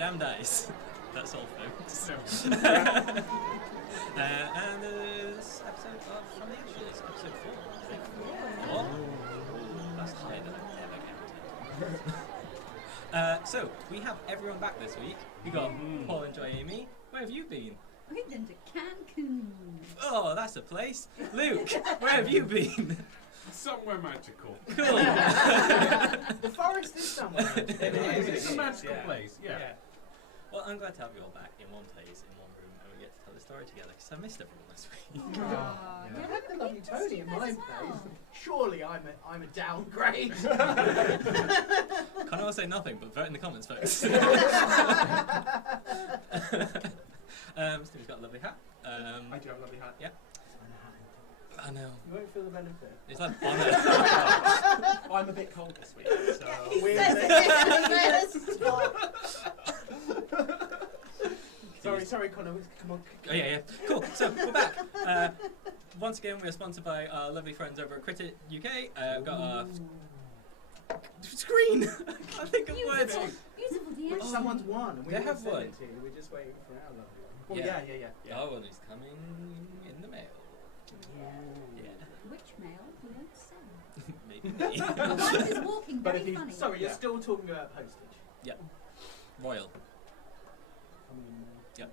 damn dice. That's all, folks. And this episode of From the Ashes, episode 4, I think. 4? That's higher than I've ever counted. So, we have everyone back this week. We got Paul and Joy Amy. Where have you been? We've been to Cancun. Oh, that's a place. Luke, where have you been? Somewhere magical. Cool. The forest is somewhere magical. It's a magical place, yeah. Well, I'm glad to have you all back in one place, in one room, and we get to tell the story together, because I missed everyone this week. I had the lovely Tony in my place. Surely I'm a downgrade. Can't all say nothing, but vote in the comments, folks. Steve's got a lovely hat. I do have a lovely hat. Yeah. I know. You won't feel the benefit. It's like honour. I'm a bit cold this week, so... Sorry, Connor. Come on. Oh, yeah. Cool. So, we're back. Once again, we are sponsored by our lovely friends over at Critic UK. We've got our screen. I can't think of words. Beautiful DM. Which someone's won, and we They haven't have sent won. it to you. We're just waiting for our lovely one. Well, yeah. Our one is coming in the mail. Yeah. Which mail? We don't say. Maybe me. Mine is walking But very if you- funny. Sorry, you're still talking about postage. Yeah. Royal. Yep.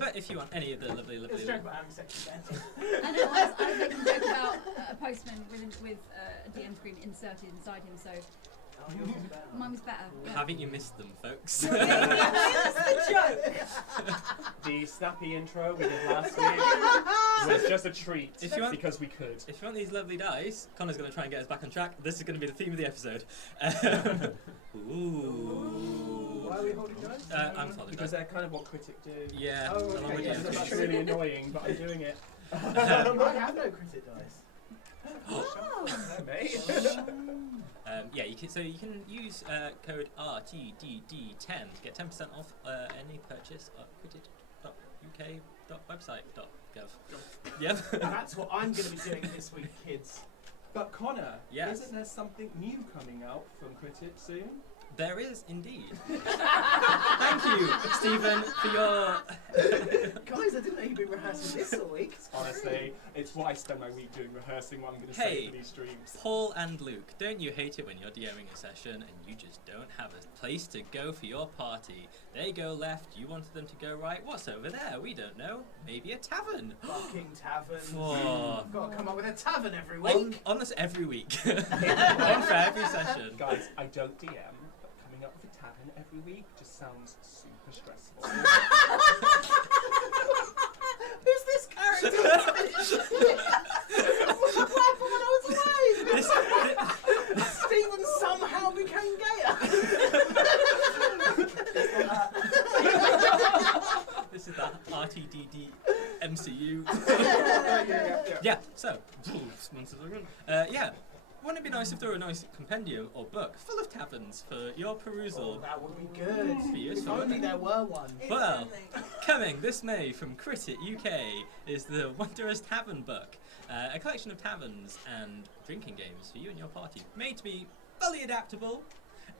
But if you want any of the lovely... Let's joke about having sex with Ben. I know, I was making a joke about a postman with a DM screen inserted inside him, so Oh, yours is better. mine was better. Yeah. Haven't you missed them, folks? The snappy intro we did last week was just a treat If you want- because we could. If you want these lovely dice, Connor's going to try and get us back on track. This is going to be the theme of the episode. Ooh. Why are we holding dice? I'm following Because that. they're kind of what Critic do. Yeah. Oh, along okay, with yeah, you. that's It's really annoying, but I'm doing it. I have no critic dice. Mate. Yeah, you can use code RTDD10 to get 10% off any purchase at critic.uk.website.gov. Yep. That's what I'm going to be doing this week, kids. But Connor, Yes. isn't there something new coming out from Critic soon? There is indeed. Thank you, Stephen, for your... Guys, I didn't know you'd been rehearsing this all week. Honestly, it's what I spend my week doing, rehearsing what I'm going to Hey. say for these streams. Paul and Luke, don't you hate it when you're DMing a session and you just don't have a place to go for your party? They go left, you wanted them to go right. What's over there? We don't know. Maybe a tavern. Fucking taverns. Oh. Got to come up with a tavern every week. On this every week. One for every session. Guys, I don't DM, but coming up with a tavern every week just sounds super stressful. Who's this character? What happened when I was alive? Stephen somehow became gayer. This is the RTDD MCU. Yeah, so, yeah. Wouldn't it be nice if there were a nice compendium or book full of taverns for your perusal? Oh, that would be good. For you, If so only there were one. Well, coming this May from Critic UK is the Wondrous Tavern book, a collection of taverns and drinking games for you and your party, made to be fully adaptable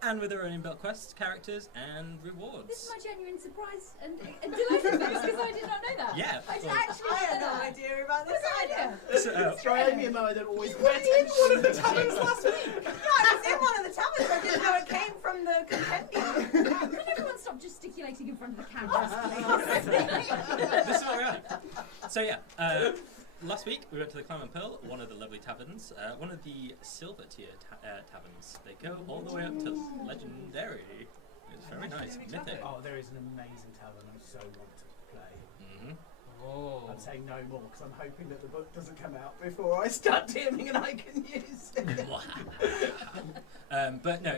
and with their own inbuilt quests, characters, and rewards. This is my genuine surprise and delighted face because I did not know that. Yeah. I Well, actually I had know no that. idea about this either. So, Try Amy and I don't always pay attention. One of the taverns last week. Yeah, I was in one of the taverns. I didn't know it came from the compendium. Could everyone stop gesticulating in front of the cameras, please? this is what we're at. So yeah, last week we went to the Clam and Pearl, one of the lovely taverns, one of the silver tier taverns. They go all the way up to legendary. It's very nice, mythic. Oh, there is an amazing tavern I so want to play. Mm-hmm. I'm saying no more because I'm hoping that the book doesn't come out before I start DMing and I can use it. But no,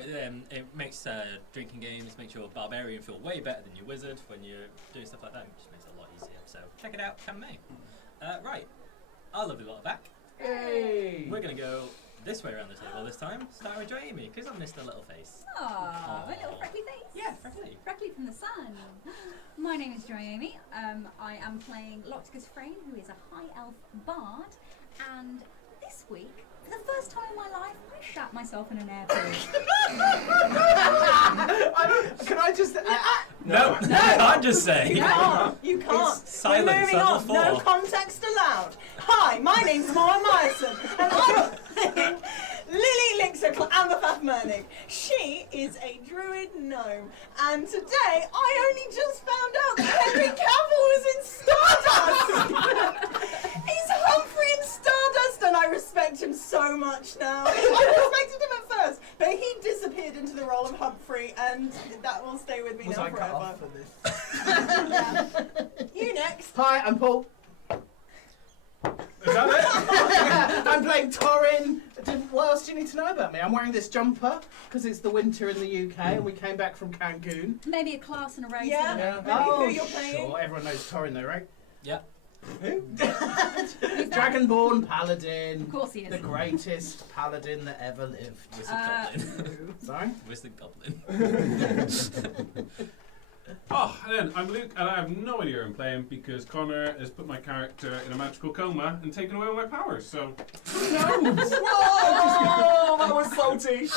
it makes drinking games, makes your barbarian feel way better than your wizard when you're doing stuff like that. It just makes it a lot easier. So check it out, come May. Right, our lovely lot are back. Hey! We're going to go this way around the table this time, starting with Joy Amy, because I missed her little face. Aww, my little freckly face. Yeah, freckly. Freckly from the sun. My name is Joy Amy. I am playing Locticus Frayne, who is a high elf bard, and this week, for the first time in my life, I shat myself in an airport. I'm No, you can't just say. You can't. You can't. It's silence, We're moving level on. 4. No context allowed. Hi, my name's Myerson, and I'm playing Lilli, Lyxa, amberfaff, Murnig. She is a druid gnome, and today I only just found out that Henry Cavill was in Stardust. He's Humphrey in Stardust, and I respect him so much now. I respected him at first, but he disappeared into the role of Humphrey, and that will stay with me Was now I cut forever. off for this? You next. Hi, I'm Paul. Is that it? I'm playing Torin. What else do you need to know about me? I'm wearing this jumper because it's the winter in the UK and we came back from Cancun. Maybe a class and a race. Yeah. and a- Maybe who you're playing. Sure, everyone knows Torin though, right? Yeah. Who? Dragonborn Paladin. Of course he The is. greatest paladin that ever lived. Wizard Goblin. Sorry? Wizard Goblin. Oh, and then I'm Luke, and I have no idea who I'm playing because Connor has put my character in a magical coma and taken away all my powers, so who knows? Oh, that was salty.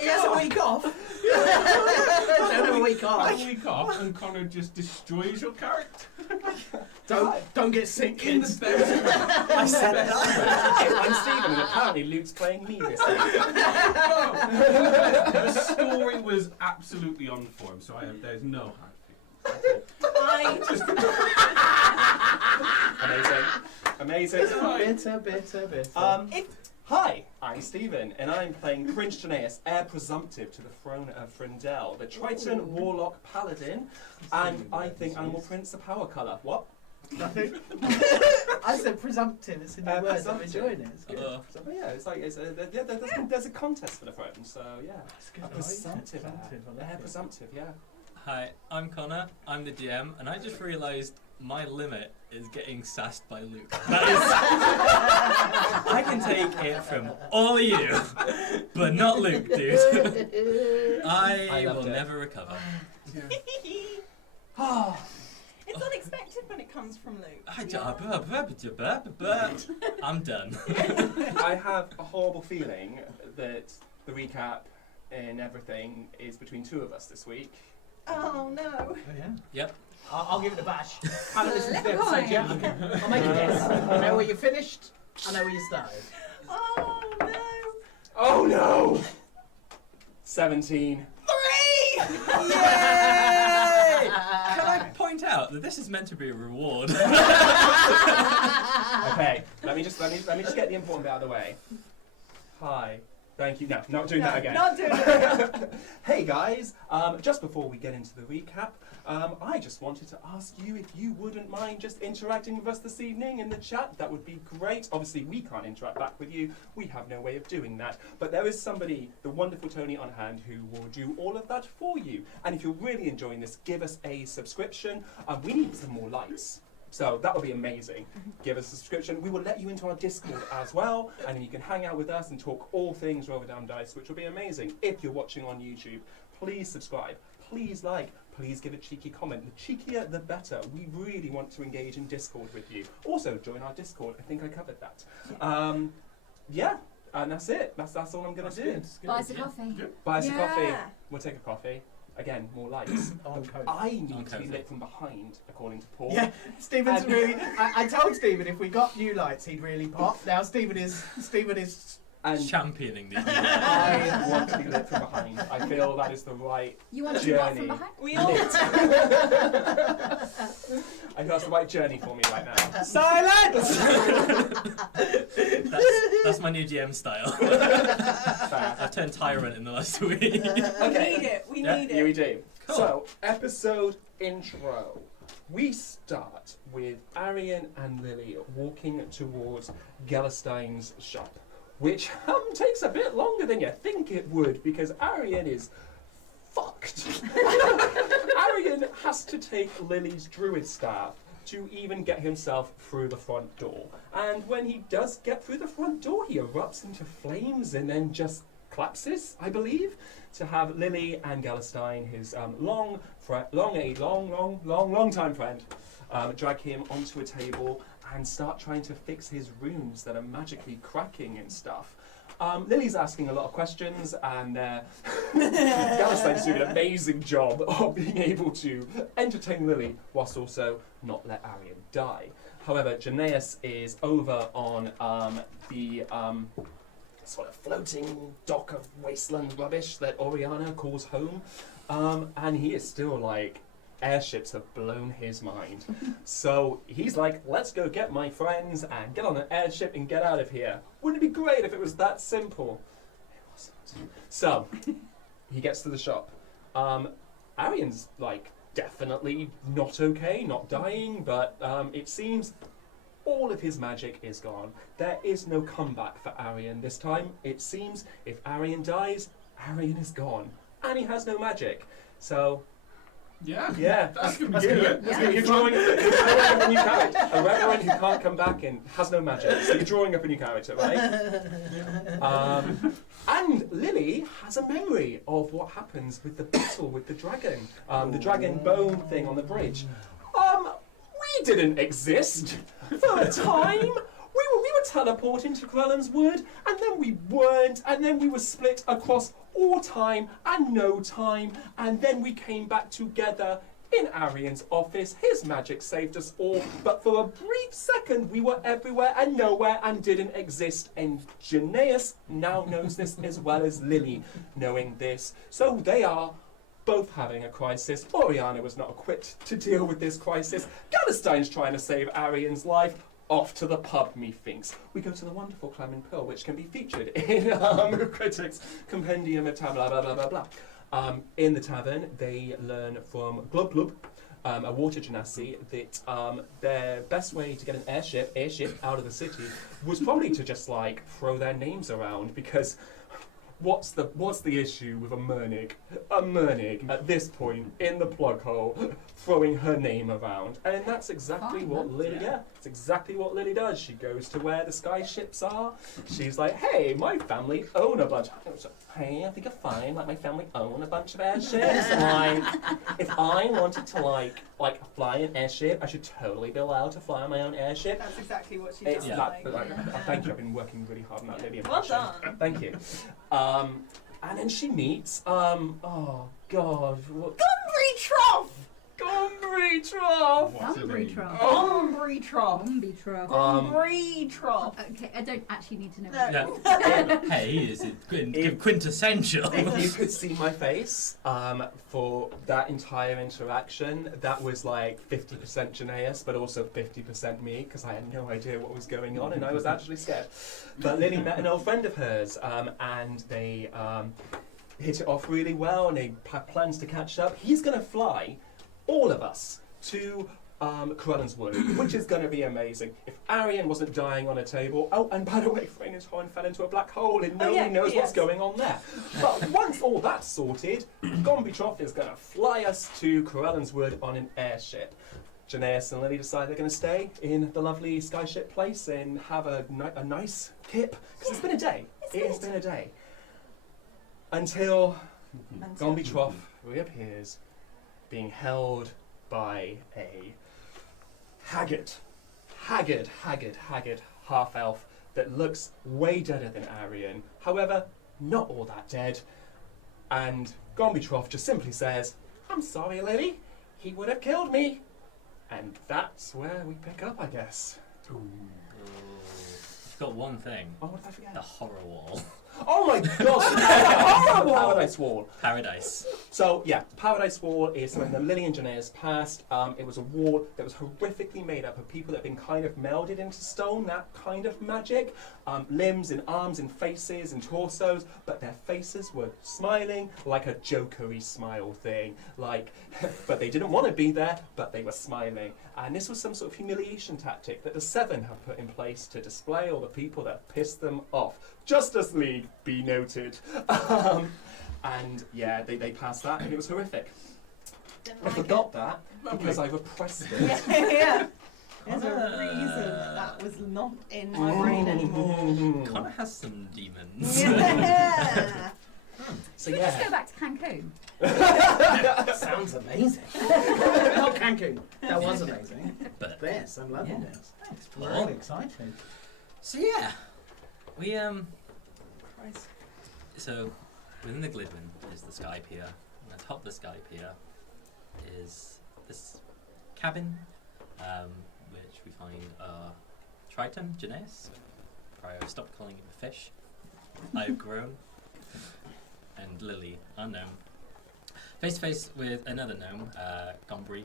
He has a week off. Don't have a week off. A week off, and Connor just destroys your character. Don't get sick, In the kids. best way. I said that. I'm Stephen, and apparently Luke's playing me this week. The story was absolutely on form, so there's no hard feelings. Amazing. Bitter. Hi, I'm Stephen, and I'm playing Prince Geneius, heir presumptive to the throne of Frindel, the Triton Warlock Paladin, and I think Animal Prince the power colour. What? Nothing. I said presumptive. It's a new word. I'm presumptive. enjoying it. It's good. So yeah, it's like there's a contest for the throne, so yeah. It's good. A I like it. presumptive heir. I like Heir it. presumptive, yeah. Hi, I'm Connor. I'm the DM, and I just realised my limit is getting sassed by Luke. That is, I can take it from all of you, but not Luke, dude. I will loved it. never recover. It's unexpected when it comes from Luke. I'm done. I have a horrible feeling that the recap and everything is between two of us this week. Oh no. Oh, yeah. Yep. I'll give it a bash. I haven't listened to the Let's episode yet. I'll make a guess. I know where you finished. I know where you started. Oh no. Oh no! 17. 3! Yay! Can I point out that this is meant to be a reward? Okay, let me just get the important bit out of the way. Hi. Thank you. No, not doing that again. Not doing it. Hey guys, just before we get into the recap, I just wanted to ask you if you wouldn't mind just interacting with us this evening in the chat. That would be great. Obviously, we can't interact back with you. We have no way of doing that. But there is somebody, the wonderful Tony on hand, who will do all of that for you. And if you're really enjoying this, give us a subscription. We need some more likes. So that would be amazing. Give us a subscription. We will let you into our Discord as well, and then you can hang out with us and talk all things Roll Down Dice, which will be amazing. If you're watching on YouTube, please subscribe, please like, please give a cheeky comment. The cheekier, the better. We really want to engage in Discord with you. Also, join our Discord. I think I covered that. Yeah, and that's it. That's all I'm going to do. Buy us a coffee. Buy us a coffee. Yeah. We'll take a coffee. Again, more likes. On But code. I need On to be code. lit from behind, according to Paul. Yeah, Stephen's And- really. I told Stephen if we got new lights, he'd really pop. Now Stephen is. And Championing these. I want to be lit from behind. I feel that is the right You want to be what from Journey. behind? We all I feel that's the right journey for me right now. Silence! That's my new GM style. Fair. I've turned tyrant in the last week. We need it. We Yeah, need Here we it. do. Cool. So, episode intro. We start with Arion and Lilli walking towards Gellerstein's shop, which takes a bit longer than you think it would because Arion is fucked. Arion has to take Lilli's druid staff to even get himself through the front door. And when he does get through the front door, he erupts into flames and then just collapses, I believe, to have Lilli and Gellerstein, his long time friend, drag him onto a table and start trying to fix his runes that are magically cracking and stuff. Lilli's asking a lot of questions, and Galistein's doing an amazing job of being able to entertain Lilli whilst also not let Arion die. However, Geneius is over on the sort of floating dock of wasteland rubbish that Oriana calls home, and he is still like, airships have blown his mind. So he's like, let's go get my friends and get on an airship and get out of here. Wouldn't it be great if it was that simple? It wasn't. So he gets to the shop. Arion's like definitely not okay, not dying, but it seems all of his magic is gone. There is no comeback for Arion this time. It seems if Arion dies, Arion is gone. And he has no magic. So Yeah, that's gonna be good. good. Yeah. You're drawing up a new character. A reverend who can't come back and has no magic. So you're drawing up a new character, right? And Lilli has a memory of what happens with the battle with the dragon bone thing on the bridge. We didn't exist for a time. We were teleporting to Krellen's Wood, and then we weren't, and then we were split across all time and no time, and then we came back together in Arion's office. His magic saved us all, but for a brief second we were everywhere and nowhere and didn't exist, and Geneius now knows this as well as Lilli knowing this. So they are both having a crisis. Oriana was not equipped to deal with this crisis. Galistein's trying to save Arion's life. Off to the pub, methinks. We go to the wonderful Clam and Pill, which can be featured in Critics' Compendium of blah blah blah blah blah. In the tavern, they learn from Glub Glub, a water genasi, that their best way to get an airship out of the city was probably to just like throw their names around, because what's the issue with a Murnig? A Murnig at this point in the plug hole, throwing her name around, and that's exactly what Lilli. Yeah, it's exactly what Lilli does. She goes to where the sky ships are. She's like, "Hey, my family own a bunch." Hey, I think you're fine. Like, my family own a bunch of airships. Like, if I wanted to like fly an airship, I should totally be allowed to fly on my own airship. That's exactly what she It's does. thank you. I've been working really hard on that, Lilli. Well done. Thank you. And then she meets, oh god, what? Gumbree Trough! Gumbree Trough! What's her name? Gumbree Trough. Gumbree Trough. Okay, I don't actually need to know. No. Yeah. Hey, is it quintessential? If you could see my face for that entire interaction, that was like 50% Geneius, but also 50% me, because I had no idea what was going on and I was actually scared. But Lilli met an old friend of hers, and they hit it off really well, and they have plans to catch up. He's going to fly all of us to Krellen's Wood, which is going to be amazing. If Arion wasn't dying on a table, oh, and by the way, Frayne's horn fell into a black hole and nobody knows what's going on there. But once all that's sorted, Gombitroff is going to fly us to Krellen's Wood on an airship. Geneius and Lilli decide they're going to stay in the lovely skyship place and have a nice kip, because it's been a day. It's been a day. Until Gombitroff reappears, being held by a haggard half-elf that looks way deader than Arion. However, not all that dead. And Gombitroff just simply says, "I'm sorry, Lilli, he would have killed me." And that's where we pick up, I guess. I've got one thing. Oh, what did I forget? The horror wall. Oh my god! Paradise Wall. Paradise. So yeah, Paradise Wall is something that Lilli and Geneius passed. It was a wall that was horrifically made up of people that have been kind of melded into stone, that kind of magic. Limbs and arms and faces and torsos, but their faces were smiling like a jokery smile thing. Like, but they didn't want to be there, but they were smiling. And this was some sort of humiliation tactic that the Seven have put in place to display all the people that pissed them off. Justice League, be noted. And yeah, they passed that, and it was horrific. I forgot that because I repressed it. Yeah. There's a reason that was not in my brain anymore. Connor has some demons. Yeah. So Should we just go back to Cancun? Sounds amazing. Not Cancun. That was amazing. But Yes, I'm loving Yeah. this. thanks, Really Paul. exciting. So yeah, we Christ. So, within the Glidwin is the Sky Pier, and atop the Sky Pier is this cabin, which we find Triton, Geneius. I've stopped calling him a fish. I've grown. And Lilli, our gnome. Face to face with another gnome, Gombry,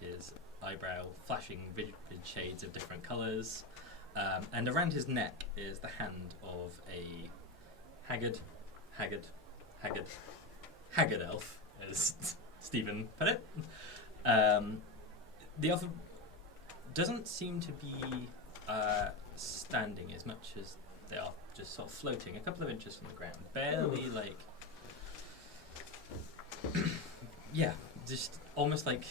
his eyebrow flashing vivid shades of different colours. And around his neck is the hand of a haggard elf, as Stephen put it. The elf doesn't seem to be standing as much as they are just sort of floating a couple of inches from the ground, barely like, yeah, just almost like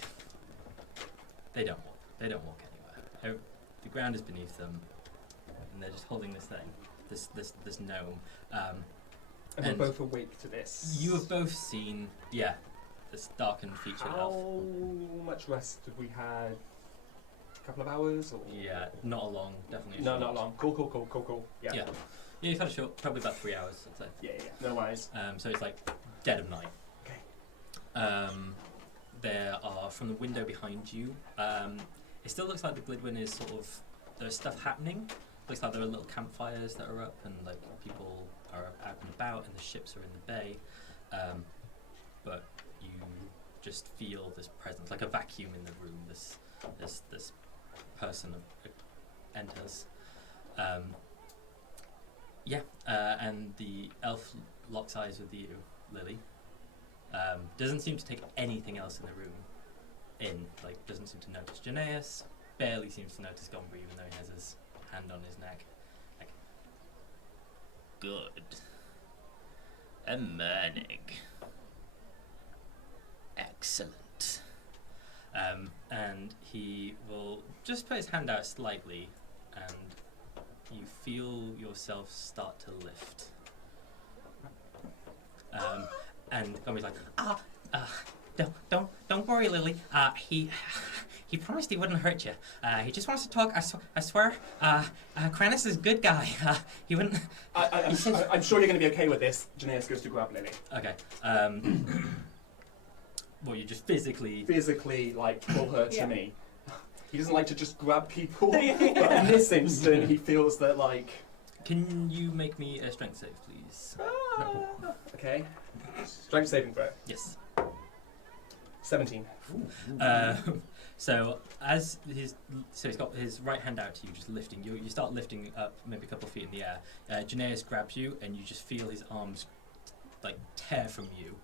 they don't walk anywhere. The ground is beneath them, and they're just holding this thing, this gnome. And we're both awake to this. You have both seen, this darkened featured elf. How much rest have we had? A couple of hours? Or? Yeah, not long, definitely. No, short. not long. Cool. Yeah. Yeah, you've had a short, probably about 3 hours, I'd say. Yeah. No worries. So it's like dead of night. Okay. There are, from the window behind you, it still looks like the Glidwin is sort of, there's stuff happening. Looks like there are little campfires that are up, and like people are out and about, and the ships are in the bay. But you just feel this presence, like a vacuum in the room. This person enters. And the elf locks eyes with you, Lilli. Doesn't seem to take anything else in the room in. Like, doesn't seem to notice Geneius. Barely seems to notice Gombry, even though he has his hand on his neck. Like, good. A Murnig. Excellent. And he will just put his hand out slightly, and you feel yourself start to lift. And Gombry's like, don't worry, Lilli. He promised he wouldn't hurt you. He just wants to talk. I swear. Kranis is a good guy. He wouldn't. I'm sure you're going to be okay with this. Geneius goes to grab Lilli. Okay. Well, you just physically, like, pull her to Yeah. me. He doesn't like to just grab people, but in this instant, he feels that, like... Can you make me a strength save, please? Okay. Strength saving throw. Yes. 17. So he's got his right hand out to you, just lifting. You start lifting up, maybe a couple of feet in the air. Geneius grabs you, and you just feel his arms like tear from you,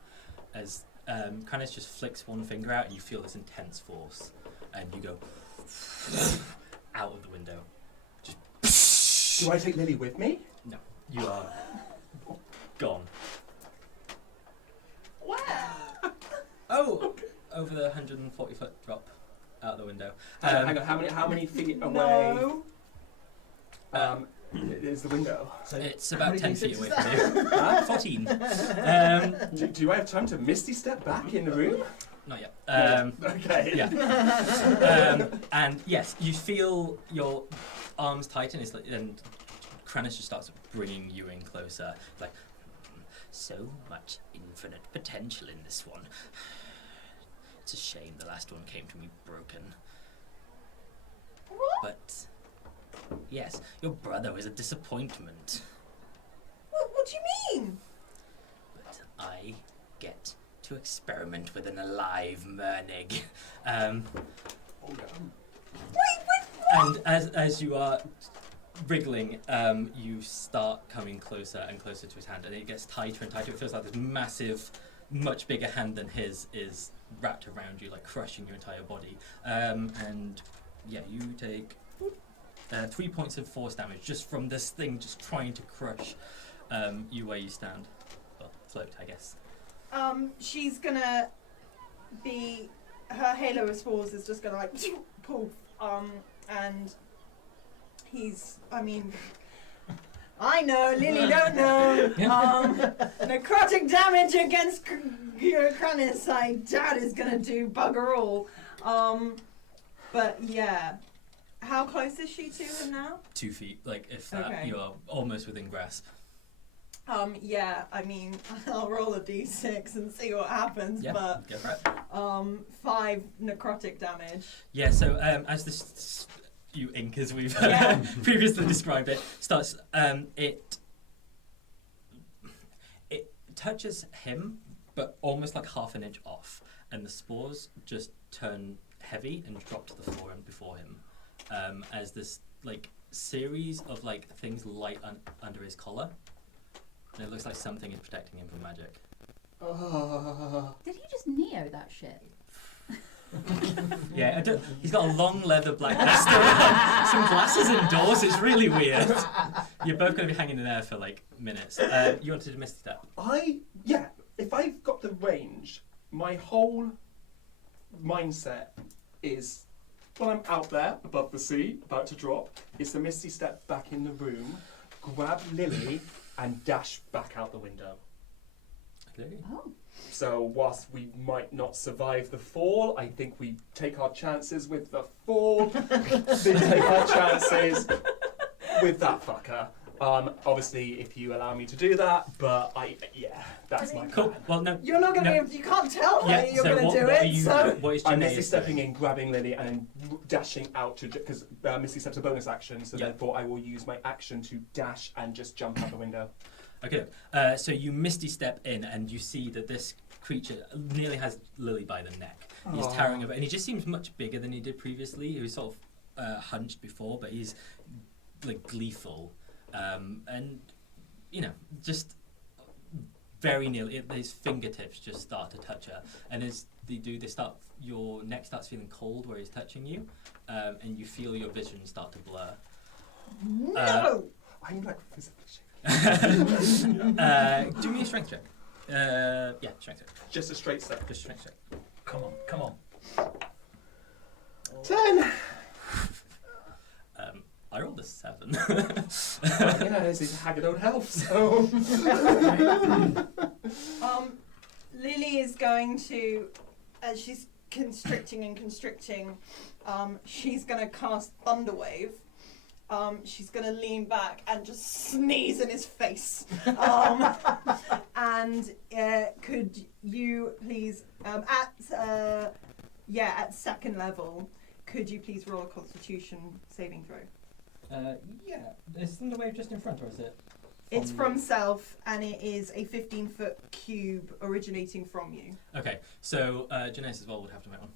as Kranis just flicks one finger out, and you feel this intense force, and you go out of the window. Just. Do I take Lilli with me? No, you are gone. Wow. Oh, over the 140-foot drop out the window. Hang on, how many feet away is the window? So It's how about many 10 D6 feet is away that? from you. Huh? 14. Do I have time to misty step back in the room? Not yet. Okay. Yeah. And yes, you feel your arms tighten, and Kranis just starts bringing you in closer. Like, so much infinite potential in this one. It's a shame the last one came to me broken. What? But yes, your brother was a disappointment. What do you mean? But I get to experiment with an alive Murnig. And as you are wriggling, you start coming closer and closer to his hand, and it gets tighter and tighter. It feels like this massive, much bigger hand than his is wrapped around you, like crushing your entire body. And yeah, you take 3 points of force damage just from this thing just trying to crush you where you stand. Well, float, I guess. She's gonna be, her halo of spores is just gonna like poof, and he's, I mean, I know, Lilli don't know, necrotic damage against Kranis, I doubt is gonna do bugger all, but yeah. How close is she to him now? 2 feet, like if that, Okay. you are almost within grasp. Yeah, I mean, I'll roll a d6 and see what happens, Yeah, but go for it. 5 necrotic damage. Yeah, so as this you ink, as we've Yeah. previously described it, starts, it touches him, but almost like half an inch off, and the spores just turn heavy and drop to the floor and before him, as this like series of like things light under his collar, and it looks like something is protecting him from magic. Did he just Neo that shit? Yeah, he's got a long leather black vest on, some glasses indoors. It's really weird. You're both going to be hanging in there for like minutes. You wanted to Misty Step? Yeah, if I've got the range, my whole mindset is when I'm out there above the sea, about to drop, is to Misty Step back in the room, grab Lilli, and dash back out the window. Okay. Oh. So whilst we might not survive the fall, I think we take our chances with the fall. We take our chances with that fucker. Obviously, if you allow me to do that, but that's my Cool. plan. Well, no. You're not going to No. be able you can't tell her Yeah, you're so going to do what are it, you, so... what is I'm Geneius Misty stepping doing? in, grabbing Lilli, and then dashing out to because Misty Step's a bonus action, so Yeah. therefore I will use my action to dash and just jump out the window. Okay, so you Misty Step in, and you see that this creature nearly has Lilli by the neck. He's towering over, and he just seems much bigger than he did previously. He was sort of hunched before, but he's like gleeful, and you know, just very nearly. His fingertips just start to touch her, and as they do, your neck starts feeling cold where he's touching you, and you feel your vision start to blur. No! I'm like physically shaking. Do me a strength check. Yeah, strength check. Just a straight step. Just strength check. Come on, come on. 10! I rolled a 7. Yeah, this is haggard old health, so... Lilli is going to, as she's constricting and constricting, she's going to cast Thunderwave. She's going to lean back and just sneeze in his face. And could you please, at second level, could you please roll a Constitution saving throw? Yeah. Is Thunderwave just in front, or is it? It's from self, and it is a 15-foot cube originating from you. Okay, so Geneius as well would have to make one.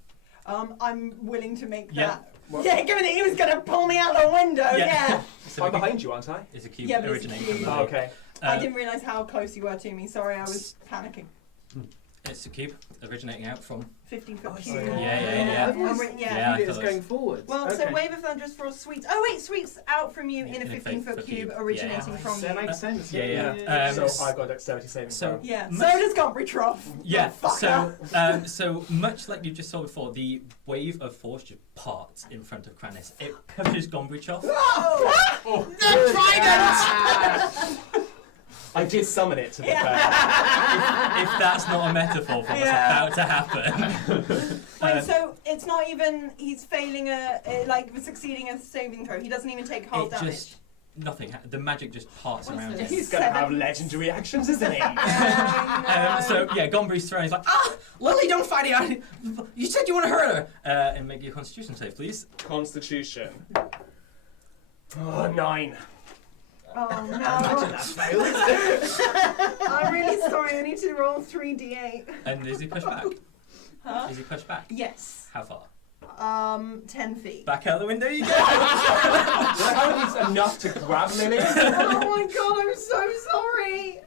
I'm willing to make Yeah. that. What? Yeah, given that he was going to pull me out the window, yeah. So I'm behind you, aren't I? It's a cube Yeah, but it's a originating cube. from the Oh, okay. I didn't realise how close you were to me. Sorry, I was panicking. It's a cube originating out from. 15-foot Oh, cube. yeah, yeah. I'm Everyone's Yeah, I it's thought going forward. Well, so Wave of Thunderous for sweeps. Oh wait, sweeps out from you Yeah, in a in a 15-foot cube cube. originating Yeah. from That you. makes sense. Yeah. So I got dexterity saving so- throw. Yeah. Much- So does Gompry Trough. Yeah, Fucker. so much like you just saw before, the wave of force just parts in front of Kranis. It pushes Gombrich off. Oh, The trident! I did summon it, to be fair. If that's not a metaphor for what's Yeah. about to happen. Wait, so it's not even he's failing succeeding a saving throw. He doesn't even take half It damage. just, nothing, the magic just parts What's around this? him. He's gonna have legendary actions, isn't he? Yeah, So yeah, Gombri's throwing. He's like, Lilli, don't fight it! You said you want to hurt her. And make your Constitution save, please. Constitution. Oh, 9. Oh Imagine no. that failed. I'm really sorry, I need to roll 3d8. And is he pushed back? Huh? Is he pushed back? Yes. How far? 10 feet. Back out the window you go. How is enough to grab Lilli? Oh my god, I'm so sorry.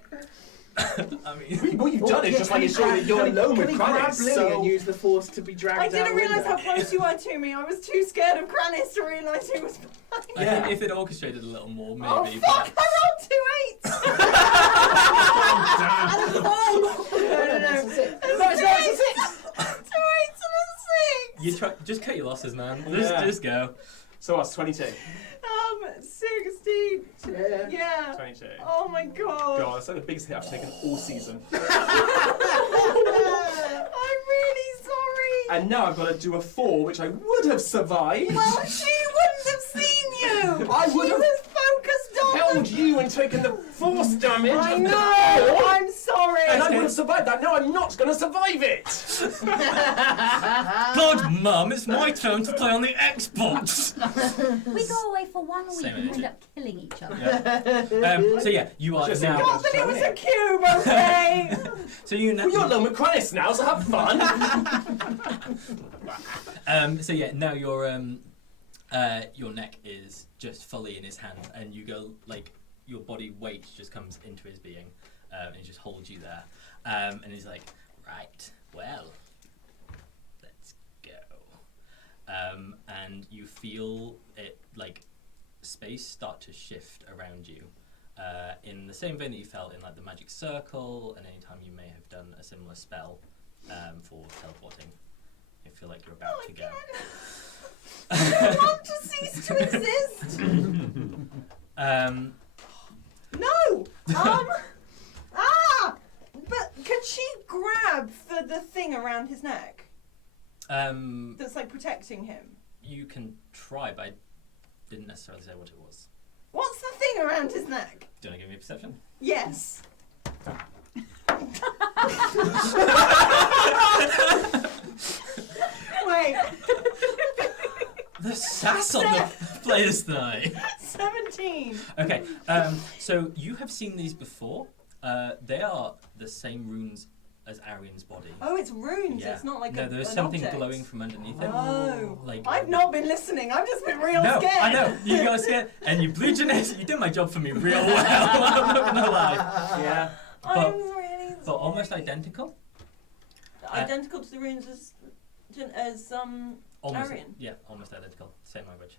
I mean, What you've done is just like ensuring that you're alone with Can he grab Kranis, Lilli so... and use the force to be dragged I out didn't the realise how window? close you were to me. I was too scared of Kranis to realise he was behind me. I think if it orchestrated a little more, maybe. Oh fuck! but- I rolled 2 8s. And a 4. No. It's a 6. 2 8s and a 6. You try, just cut your losses, man. Yeah. Just go. So what's 22? 16. Yeah. Yeah. 22. Oh my god. God, that's like the biggest hit I've taken all season. I'm really sorry. And now I've got to do a 4, which I would have survived. Well, she wouldn't have seen you. I would She have- was focused on Tell killed you and taken the force damage. I of the know. fall, I'm sorry. and I would have survived that. Now I'm not going to survive it. God, Mum, it's my turn to play on the Xbox. We go away for 1 week Same and age. end up killing each other. So yeah, you are Just now. God, but it was a cube, okay? So you now. Well, you're Lil McCrannis now, so have fun. So yeah, now your neck is just fully in his hand, and you go like your body weight just comes into his being, and he just holds you there, and he's like, right, well, let's go, and you feel it like space start to shift around you, in the same vein that you felt in like the magic circle, and any time you may have done a similar spell, for teleporting. You feel like you're about to go. I want to cease to exist. No. But could she grab for the thing around his neck that's like protecting him? You can try, but I didn't necessarily say what it was. What's the thing around his neck? Do you want to give me a perception? Yes. Wait. The sass on the players tonight. 17. Okay, so you have seen these before. They are the same runes as Arion's body. Oh, it's runes. Yeah. It's not like no, there's an something object. glowing from underneath it. Oh. Like I've not been listening. I've just been real no, scared. I know. You got scared, and you blew Geneius. You did my job for me real well. I'm not gonna lie. Yeah. I'm really But almost sorry. identical. Identical to the runes as Almost, Arion. yeah, almost identical. Same language.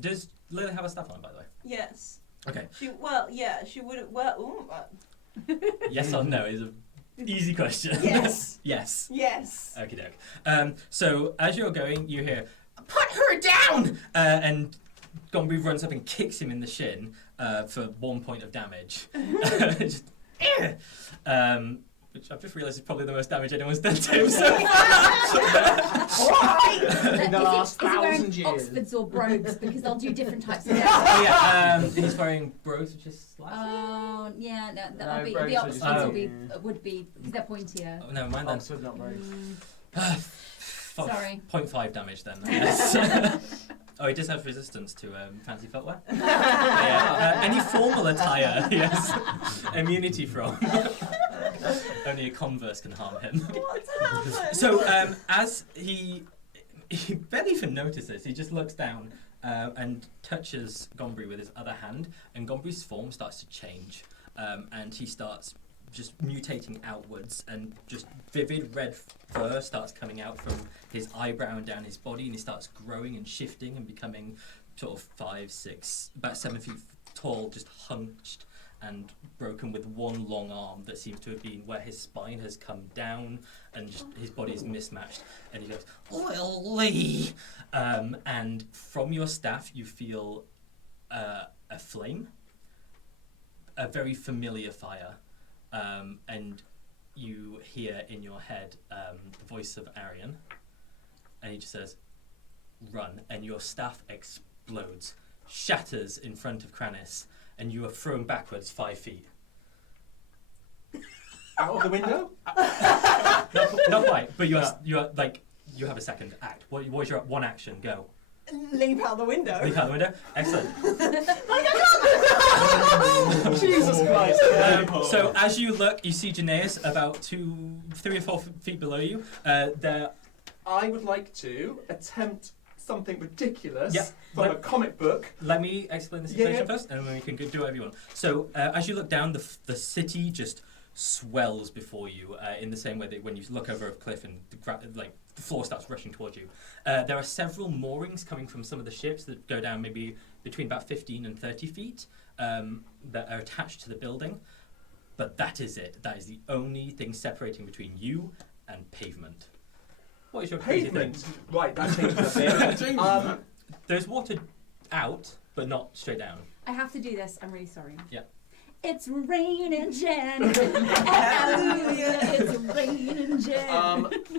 Does Lilli have a staff on, by the way? Yes. Okay. She would have. Yes or no is a easy question. Yes. Yes. Yes. Okie doke. So as you're going, you hear, "Put her down!" And Gombi runs up and kicks him in the shin for 1 point of damage. Just, which I've just realised is probably the most damage anyone's done to him so In the last Is he wearing 1,000 years. Oxfords or brogues because they'll do different types of damage? Oh yeah, he's wearing brogues, which is slashing. Oh yeah, no, that'll No, be brogues the are just- Oxfords Oh. would be because they're pointier. Oh, never mind then. Oxford, not very. Sorry. 0.5 damage then, I guess. Oh, he does have resistance to fancy footwear. Yeah, any formal attire, yes. Immunity from. Only a Converse can harm him. What's happened? So as he barely even notices, he just looks down and touches Gombri with his other hand, and Gombri's form starts to change, and he starts just mutating outwards, and just vivid red fur starts coming out from his eyebrow and down his body, and he starts growing and shifting and becoming sort of 5, 6, about 7 feet tall, just hunched and broken with one long arm that seems to have been where his spine has come down and just his body is mismatched, and he goes, Lilli! And from your staff you feel a flame, a very familiar fire, and you hear in your head the voice of Arion, and he just says, run, and your staff explodes, shatters in front of Kranis, and you are thrown backwards 5 feet. Out of the window? Not quite, but you are like, you have a second act. What is your one action? Go. Leap out the window. Leap out the window. Excellent. Jesus Christ. So as you look, you see Geneius about 3 or 4 feet below you. There. I would like to attempt something ridiculous Yeah. from a comic book. Let me explain the Yeah, situation yeah. first, and then we can do whatever you want. So as you look down, the city just swells before you in the same way that when you look over a cliff and the floor starts rushing towards you. There are several moorings coming from some of the ships that go down maybe between about 15 and 30 feet that are attached to the building. But that is it. That is the only thing separating between you and pavement. What is your crazy Pavement. thing? Right, that changes a bit. There's water out, but not straight down. I have to do this. I'm really sorry. Yeah. It's raining Jen. Hallelujah, it's raining Jen.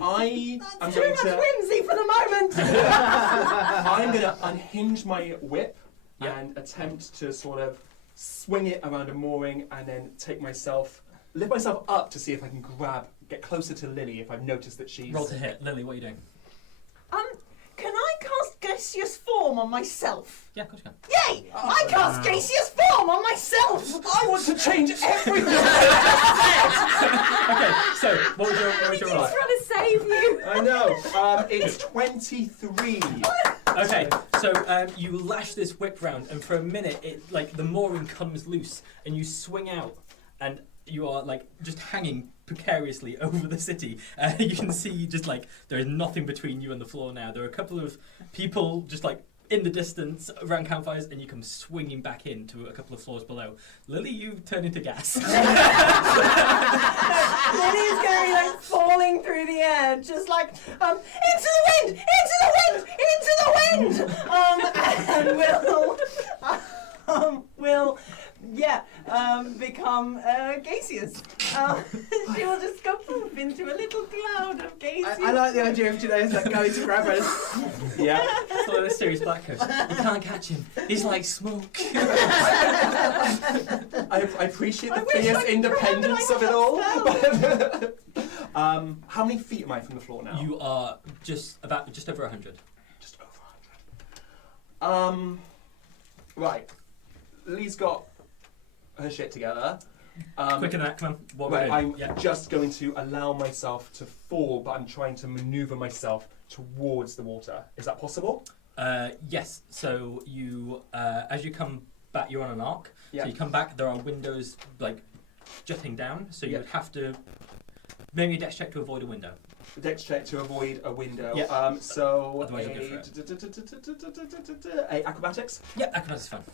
I am That's too going much to. whimsy for the moment. I'm going to unhinge my whip Yeah. and attempt to sort of swing it around a mooring and then lift myself up to see if I can get closer to Lilli if I've noticed that she's. Roll to hit. Lilli, what are you doing? Can I cast gaseous form on myself? Yeah, of course you can. Yay! I cast gaseous form on myself. I want to change everything! Okay, so what was your He's roll? trying to save you. I know. It's 23. Okay, so you lash this whip round, and for a minute, the mooring comes loose, and you swing out, and you are just hanging precariously over the city. You can see there is nothing between you and the floor now. There are a couple of people just in the distance around campfires, and you come swinging back into a couple of floors below. Lilli, you turn into gas. Lily's going to be falling through the air, just into the wind, into the wind, into the wind. And will become gaseous. She will just go poof into a little cloud of gaseous. I like the idea of Geneius going to grab her. Yeah. It's like this series Black Coast. You can't catch him. He's like smoke. I appreciate the I wish I fierce could independence of it grab all. How many feet am I from the floor now? You are just over 100. Just over 100. Right. Lee's got her shit together. Quicker than that, come on. What we're Right, doing. I'm just going to allow myself to fall, but I'm trying to maneuver myself towards the water. Is that possible? Yes. So you, as you come back, you're on an arc. Yeah. So you come back. There are windows jutting down. So you Yeah. would have to maybe a dex check to avoid a window. Dex check to avoid a window. Yeah. So Otherwise you'll go a acrobatics. Yeah, acrobatics is fine.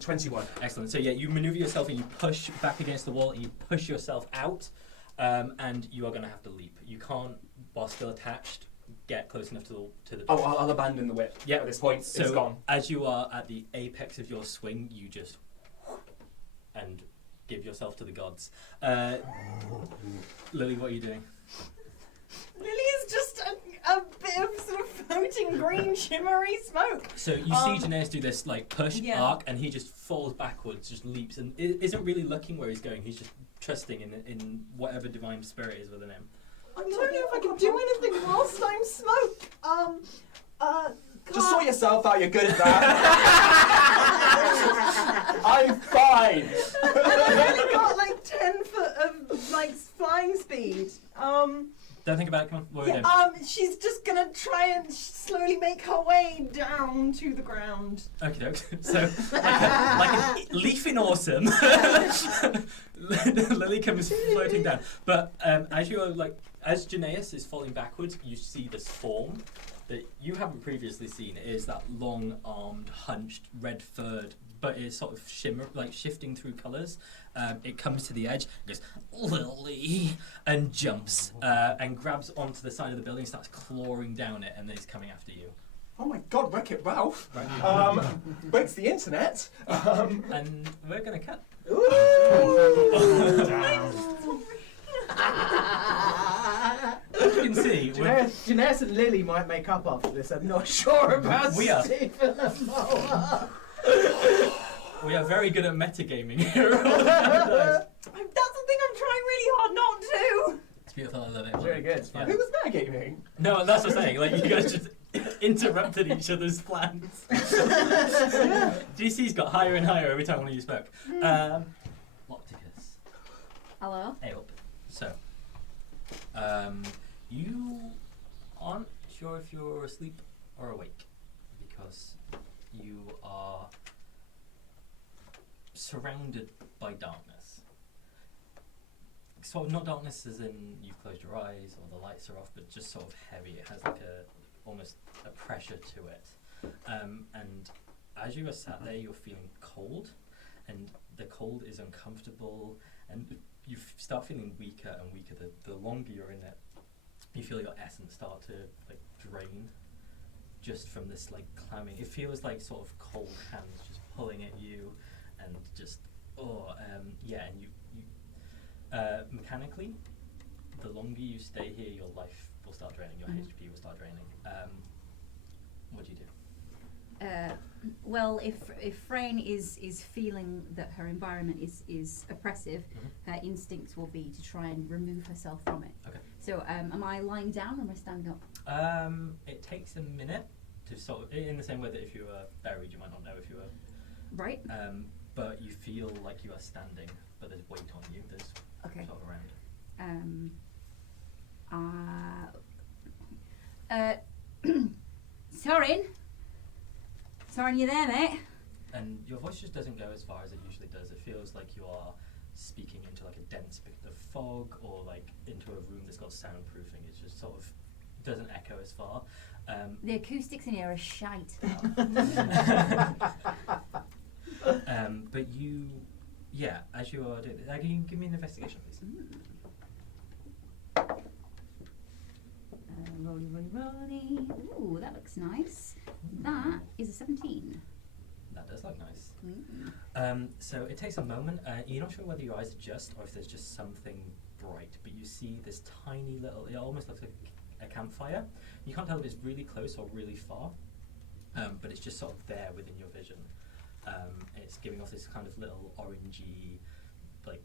21. Excellent. So yeah, you maneuver yourself and you push back against the wall and you push yourself out, and you are going to have to leap. You can't, while still attached, get close enough to the. Oh, I'll abandon the whip. Yeah. At this point, So it's gone. as you are at the apex of your swing, you just and give yourself to the gods. Lilli, what are you doing? Lily is just a bit of sort of floating green shimmery smoke. So you see Geneius do this push Yeah. arc, and he just falls backwards, just leaps, and isn't really looking where he's going. He's just trusting in whatever divine spirit is within him. I don't know if I can do anything whilst I'm smoke. Just sort yourself out. You're good at that. I'm fine. And I've only got 10 foot of flying speed. Don't think about it. Come on, what are we doing? She's just gonna try and slowly make her way down to the ground. Okay, doke. So, like a leaf in autumn, Lilli comes floating down. But as you are as Geneius is falling backwards, you see this form that you haven't previously seen. It is that long-armed, hunched, red-furred, but it's sort of shifting through colours. It comes to the edge, goes, Lilli, and jumps, and grabs onto the side of the building, starts clawing down it, and then he's coming after you. Oh my God, Wreck-It Ralph. Right. Breaks the internet. And we're going to cut. As you can see, Geneius and Lilli might make up after this. I'm not sure about We are. Stephen and Moa. we are very good at metagaming here. It's That's the thing I'm trying really hard not to. beautiful, I love it. It's very good. It's Yeah. Who was that gaming? No, that's what I'm saying. You guys just interrupted each other's plans. GC's got higher and higher every time one of you spoke. Locticus. Hello? Hey up. So, you aren't sure if you're asleep or awake because you are surrounded by darkness. Sort of not darkness as in you've closed your eyes or the lights are off, but just sort of heavy. It has almost a pressure to it. And as you are sat there, you're feeling cold, and the cold is uncomfortable, and you start feeling weaker and weaker. The longer you're in it, you feel your essence start to drain just from this clamming. It feels like sort of cold hands just pulling at you, and just and you mechanically, the longer you stay here, your life will start draining, your HP will start draining. What do you do? Well, if Frayne is feeling that her environment is oppressive, her instincts will be to try and remove herself from it. Okay. So, am I lying down or am I standing up? It takes a minute to sort of, in the same way that if you were buried, you might not know if you were. Right. But you feel like you are standing, but there's weight on you. There's sort of around. Torin, you there, mate? And your voice just doesn't go as far as it usually does. It feels like you are speaking into like a dense bit of fog, or like into a room that's got soundproofing. It just sort of doesn't echo as far. The acoustics in here are shite. But you, as you are doing this, can you give me an investigation, please? Rolly. Ooh, that looks nice. That is a 17. That does look nice. Mm. So it takes a moment. You're not sure whether your eyes adjust or if there's just something bright, but you see this tiny little, it almost looks like a campfire. You can't tell if it's really close or really far, but it's just sort of there within your vision. It's giving off this kind of little orangey, like,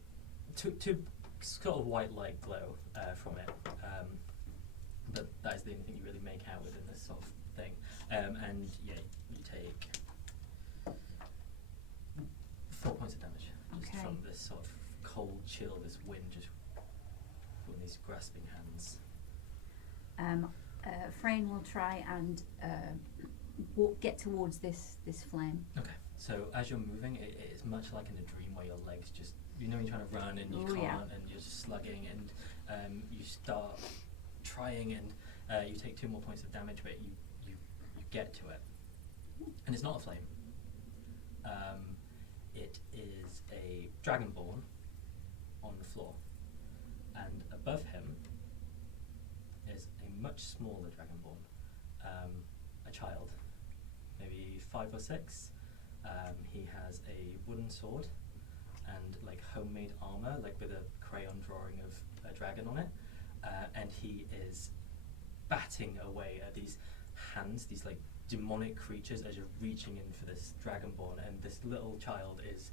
to sort of white light glow from it. But that is the only thing you really make out within this sort of thing. And you take 4 points of damage just from this sort of cold chill, this wind just with these grasping hands. Frayne will try and get towards this flame. Okay, so as you're moving, it is much like in a dream where your legs just, you're trying to run and you can't, and you're just slugging, and you start trying, and you take 2 more points of damage, but you get to it. And it's not a flame. It is a dragonborn on the floor, and above him is a much smaller dragonborn, a child, maybe 5 or 6. He has a wooden sword and like homemade armor, like with a crayon drawing of a dragon on it, and he is batting away at these hands, these like demonic creatures, as you're reaching in for this dragonborn, and this little child is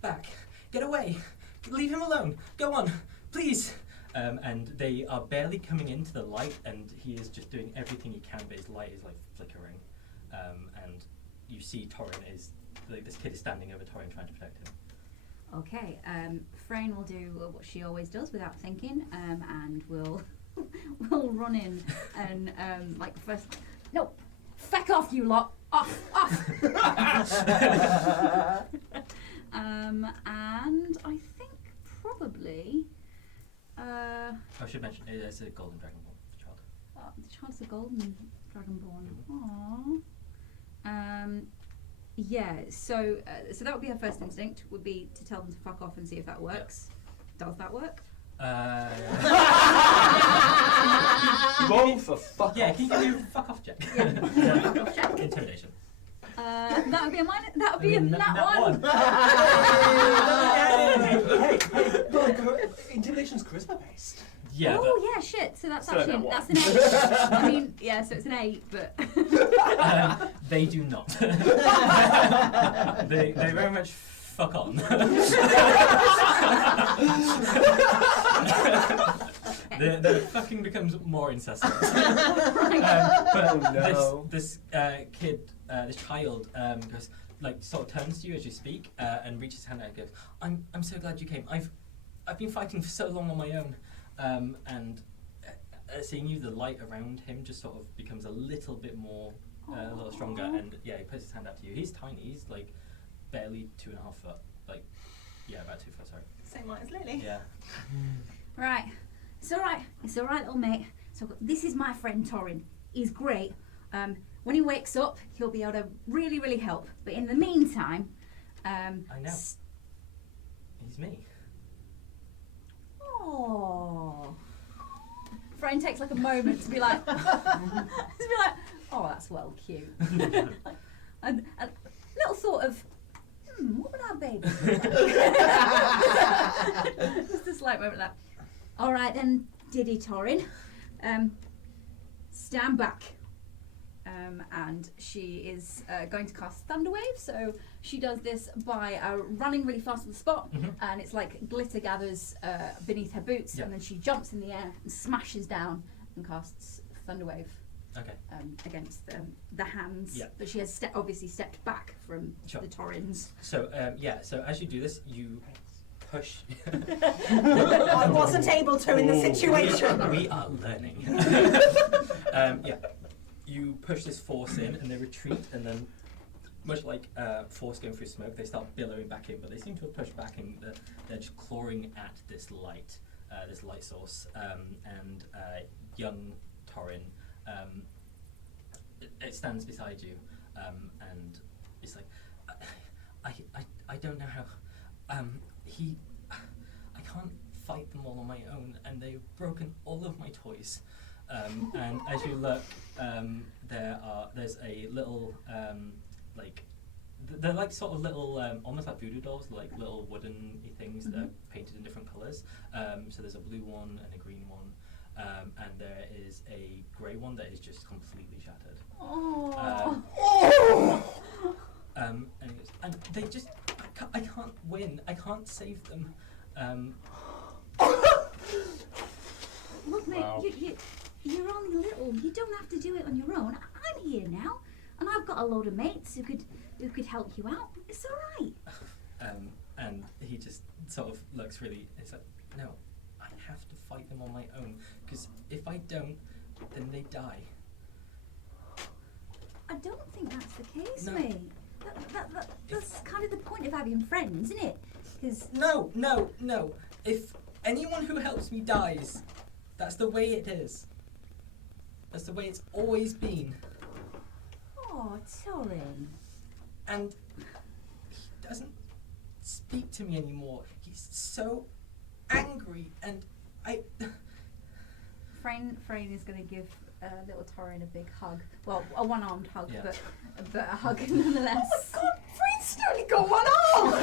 back, get away, leave him alone, go on, please. And they are barely coming into the light, and he is just doing everything he can, but his light is like flickering. And you see Torin is, like, this kid is standing over Torin trying to protect him. Okay, Frayne will do what she always does without thinking, and will run in and like first, no, feck off you lot, off. And I think probably. I should mention it is a golden dragonborn, the child. The child's a golden dragonborn. Aww. Yeah. So that would be her first instinct. Would be to tell them to fuck off and see if that works. Yep. Does that work? Roll for fuck off. Yeah, can you give me a fuck off check? Yeah. Fuck off check. Intimidation. That would be a minus. That would be a nat one. Hey, but intimidation's charisma based. Yeah. Oh yeah, shit. So that's So actually that's an 8. I mean, yeah. So it's an 8, but they do not. they very much fuck on. The fucking becomes more incessant. But this kid, this child, goes, like, sort of turns to you as you speak, and reaches his hand out and goes, I'm so glad you came. I've been fighting for so long on my own. And seeing you, the light around him just sort of becomes a little bit more, a little stronger, and yeah, he puts his hand out to you. He's tiny, he's like barely 2.5 foot, like, yeah, about 2 foot, sorry. Same height as Lilli. Yeah. right. It's all right, little mate. So this is my friend Torin. He's great. When he wakes up, he'll be able to really, really help. But in the meantime, I know. He's me. Oh. Frayne takes like a moment to be like, oh, that's well cute. And a little thought of, what would our baby? Just a slight moment like, all right then, Diddy Torin, stand back. And she is going to cast Thunderwave. So she does this by running really fast to the spot, and it's like glitter gathers beneath her boots, and then she jumps in the air and smashes down and casts Thunderwave. Okay. Against the hands, Yeah. but she has obviously stepped back from Sure. the Torins. So so as you do this, you push. I wasn't able to in the situation. We are learning. You push this force in, and they retreat, and then, much like force going through smoke, they start billowing back in. But they seem to have pushed back, and they're just clawing at this light source. And young Torin, it stands beside you, and it's like, I don't know how. I can't fight them all on my own, and they've broken all of my toys. And as you look, there's a little they're like sort of little almost like voodoo dolls, like little wooden things that are painted in different colours. So there's a blue one and a green one, and there is a grey one that is just completely shattered. And they just I can't win. I can't save them. Look, mate, Wow. you're only little. You don't have to do it on your own. I'm here now, and I've got a load of mates who could help you out. It's all right. And he just sort of looks really. It's like, no, I have to fight them on my own, because if I don't, then they die. I don't think that's the case, No. mate. That's kind of the point of having friends, isn't it? Because No. If anyone who helps me dies, that's the way it is. That's the way it's always been. oh, Torin. And he doesn't speak to me anymore. He's so angry, and Frayne is going to give little Torin a big hug. Well, a one-armed hug, Yeah. but a hug nonetheless. Oh my God, Frayne's only got one arm.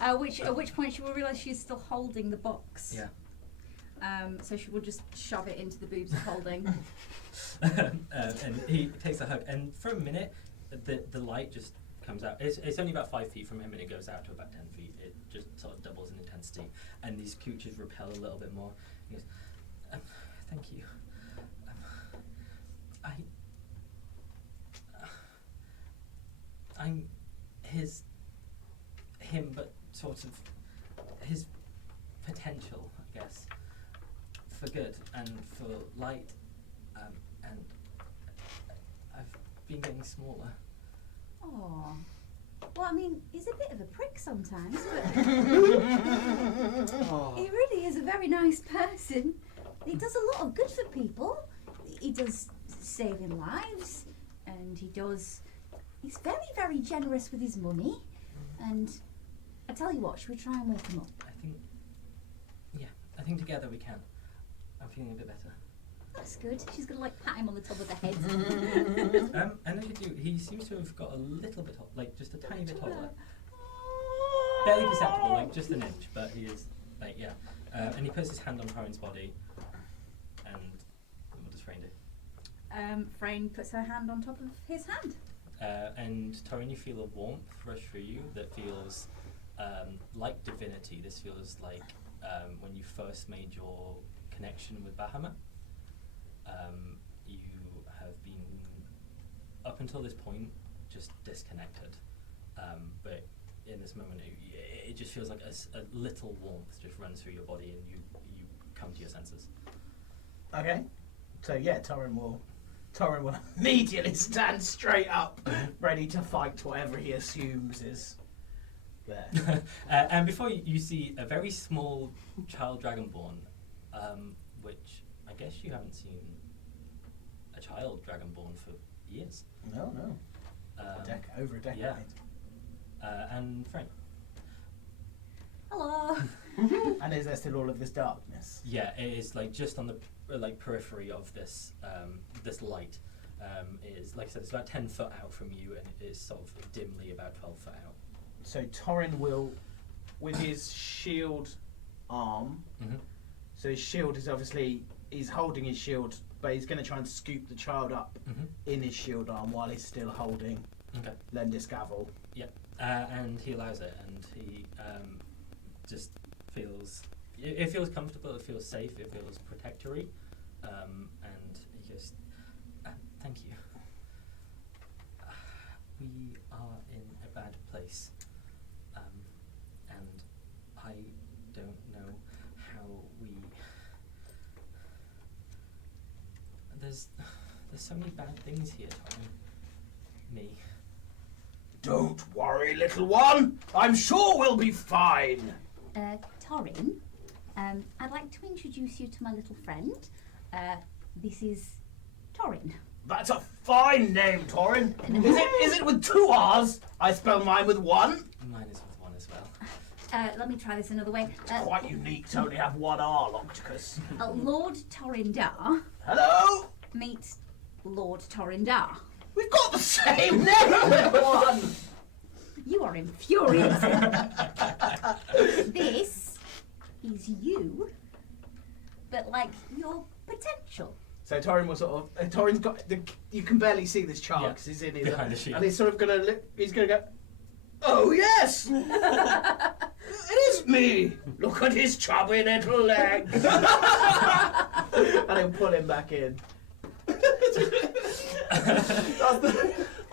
At which point she will realise she's still holding the box. Yeah. So she will just shove it into the boobs of holding. And he takes a hug, and for a minute, the light just comes out. It's only about 5 feet from him, and it goes out to about 10 feet. It just sort of doubles in intensity, and these creatures repel a little bit more. He goes, "Thank you. I'm him, but sort of his potential, I guess, for good and for light, and I've been getting smaller." Oh. Well, I mean, he's a bit of a prick sometimes, but he really is a very nice person. He does a lot of good for people. He does saving lives, and he's very, very generous with his money. And I tell you what, should we try and wake him up? I think together we can. I'm feeling a bit better. That's good. She's gonna like pat him on the top of the head. And as you do, he seems to have got a little bit, like just a tiny bit taller. Barely perceptible, like just an inch, but he is, like, yeah. And he puts his hand on Torin's body, and what does Frayne do? Frayne puts her hand on top of his hand. And Torin, you feel a warmth rush through you that feels like divinity. This feels like when you first made your connection with Bahamut. You have been, up until this point, just disconnected. But in this moment, it just feels like a little warmth just runs through your body, and you come to your senses. Okay. So yeah, Torin will immediately stand straight up, ready to fight whatever he assumes is there. And before you see a very small child dragonborn, which I guess you haven't seen a child dragonborn for years. No. Over a decade. Yeah. And Frayne. Hello. And is there still all of this darkness? Yeah, it is like just on the periphery of this this light. is, like I said, it's about 10 foot out from you, and it is sort of dimly about 12 foot out. So Torin will, with his shield arm. Mm-hmm. So his shield is obviously, he's holding his shield, but he's going to try and scoop the child up in his shield arm while he's still holding Lendis Gavel. And he allows it, and he just feels, it feels comfortable, it feels safe, it feels protectory, and he goes, thank you. We are in a bad place, and I don't know how we... There's so many bad things here, Torin. Me. Don't worry, little one. I'm sure we'll be fine. Torin, I'd like to introduce you to my little friend. This is Torin. That's a fine name, Torin. Is it with 2 R's? I spell mine with 1. Mine is with 1 as well. Let me try this another way. Quite unique to only have 1 R, Locticus. Lord Torin Darr. Hello? Meet Lord Torin Darr. We've got the same name, little one. You are infuriating. This is you, but like your potential. So Torin will sort of. Torin's got. You can barely see this child because he's in his. Behind the shield. And he's sort of gonna. He's gonna go. Oh yes, it is me. Look at his chubby little legs. And he'll pull him back in.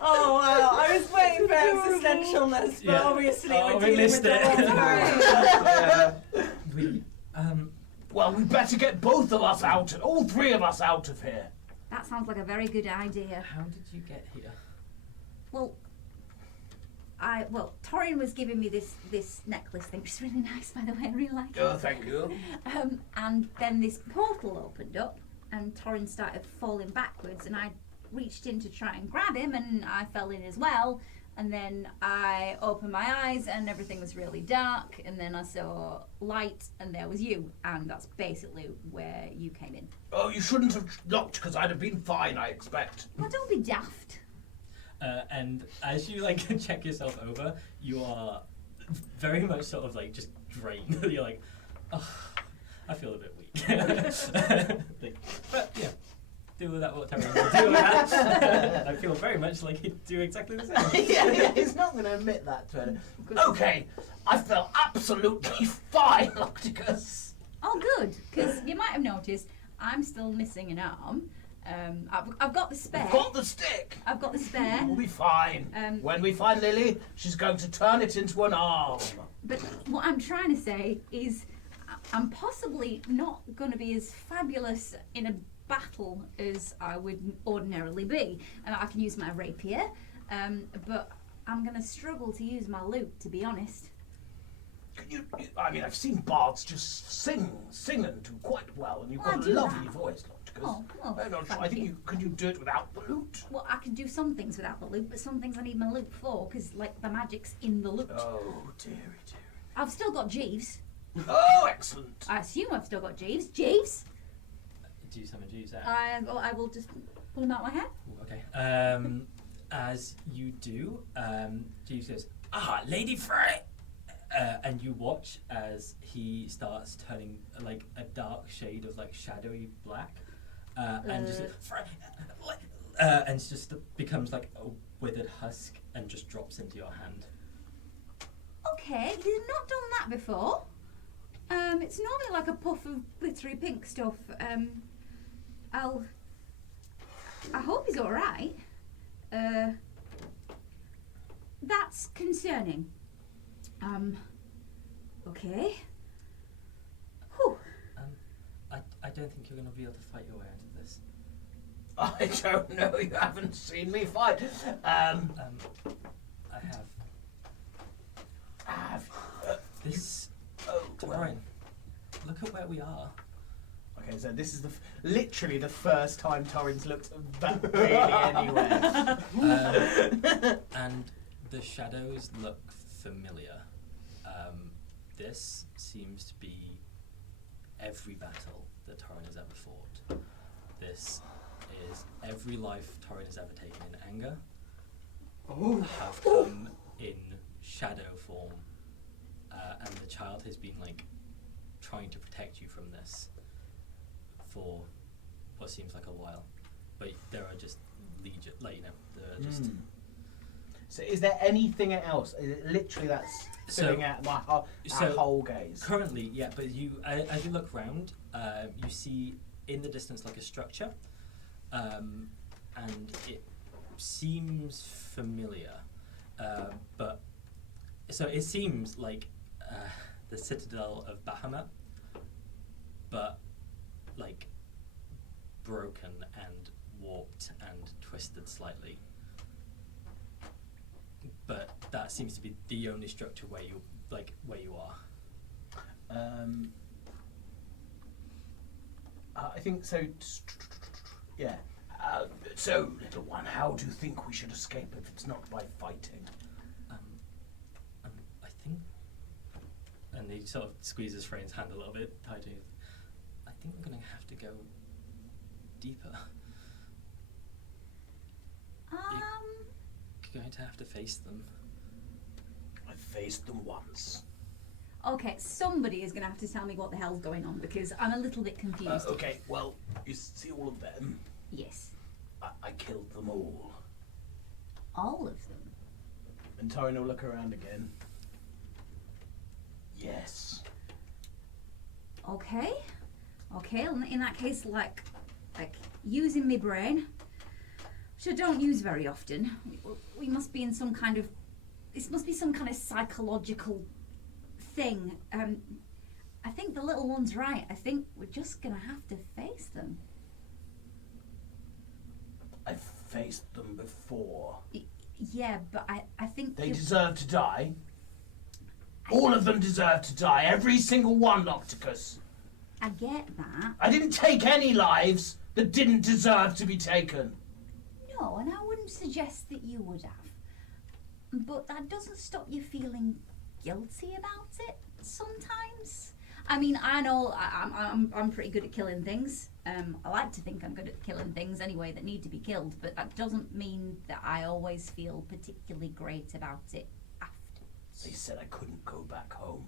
Oh wow! I was waiting for existentialness, but obviously we're we dealing missed with the it. wrong character. We, Well, we better get both of us out. All 3 of us out of here. That sounds like a very good idea. how did you get here? Well, Torin was giving me this necklace thing, which is really nice, by the way. I really like it. Oh, thank you. And then this portal opened up, and Torin started falling backwards, and I reached in to try and grab him, and I fell in as well. And then I opened my eyes, and everything was really dark, and then I saw light, and there was you, and that's basically where you came in. Oh, you shouldn't have knocked, because I'd have been fine, I expect. Well, don't be daft. And as you like check yourself over, you are very much sort of like just drained. You're like, oh, I feel a bit weak. Like, but yeah, do with that what Tavern will do with that. I feel very much like he'd do exactly the same. yeah, he's not going to admit that to her. Okay, I felt absolutely fine, Locticus. Oh, good, because you might have noticed I'm still missing an arm. I've got the spare. We've got the stick. I've got the spare. We'll be fine. When we find Lilli, she's going to turn it into an arm. But what I'm trying to say is I'm possibly not going to be as fabulous in a battle as I would ordinarily be. I can use my rapier, but I'm going to struggle to use my lute, to be honest. I mean, I've seen bards just sing and do quite well, and you've got a lovely voice, Locticus. Oh, well, I'm not sure. I think could you do it without the lute? Well, I can do some things without the lute, but some things I need my lute for, because, like, the magic's in the lute. Oh, dearie. I've still got Jeeves. Oh, excellent. I assume I've still got Jeeves. Jeeves? Do you summon Jeeves out? I will just pull him out my head. Ooh, okay. As you do, Jeeves goes, Lady Frayne! And you watch as he starts turning like a dark shade of like shadowy black, and just and just becomes like a withered husk and just drops into your hand. Okay, he's not done that before. It's normally like a puff of glittery pink stuff. I hope he's all right. That's concerning. Okay. Whew. I don't think you're going to be able to fight your way out of this. I don't know. You haven't seen me fight. I have. This. Torin, look at where we are. Okay, so this is literally the first time Torin's looked that really anywhere. And the shadows look familiar. This seems to be every battle that Torin has ever fought. This is every life Torin has ever taken in anger Oh. have come in shadow form, and the child has been like trying to protect you from this for what seems like a while, but there are just legion, like there are just. So is there anything else? Is it literally that's filling out my whole gaze? Currently, yeah, but you as you look round, you see in the distance like a structure, and it seems familiar, but so it seems like the citadel of Bahamut, but like broken and warped and twisted slightly. But that seems to be the only structure where you are. I think so. Yeah. So, little one, how do you think we should escape if it's not by fighting? I think, and he sort of squeezes Frayne's hand a little bit tighter. I think we're going to have to go deeper. You're going to have to face them. I faced them once. Okay, somebody is going to have to tell me what the hell's going on because I'm a little bit confused. Okay, well, you see all of them? Yes. I killed them all. All of them? And Torin will look around again. Yes. Okay. Okay, in that case, like using my brain, which I don't use very often, we must be in some kind of, this must be some kind of psychological thing. I think the little one's right. I think we're just gonna have to face them. I've faced them before. Yeah, but I think They deserve to die. All of them deserve to die. Every single one, Locticus. I get that. I didn't take any lives that didn't deserve to be taken. No, and I wouldn't suggest that you would have. But that doesn't stop you feeling guilty about it sometimes. I mean, I know I'm pretty good at killing things. I like to think I'm good at killing things anyway that need to be killed, but that doesn't mean that I always feel particularly great about it afterwards. They said I couldn't go back home.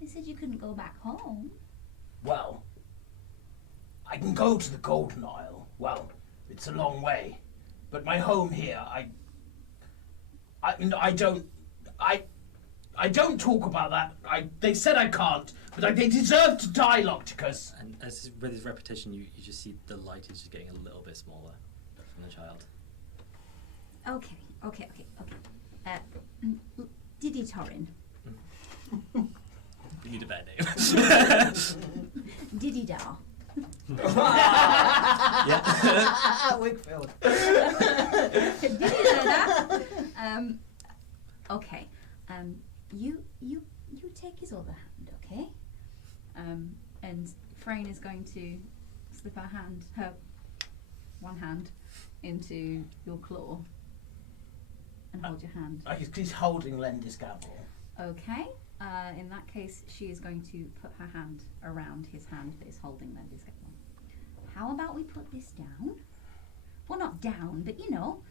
They said you couldn't go back home? Well, I can go to the Golden Isle. Well, it's a long way. But my home here, I don't talk about that. They said I can't, but they deserve to die, Locticus. And with his repetition, you just see the light is just getting a little bit smaller from the child. Okay. Diddy Torin. You need a bad name. Diddy Darr. Yeah. Wakefield. Diddy Darr. Okay. You take his other hand, okay? And Frayne is going to slip her one hand into your claw and hold your hand. He's holding Lendy's gavel. Okay. In that case, she is going to put her hand around his hand that is holding Lendy's gavel. How about we put this down? Well, not down, but you know,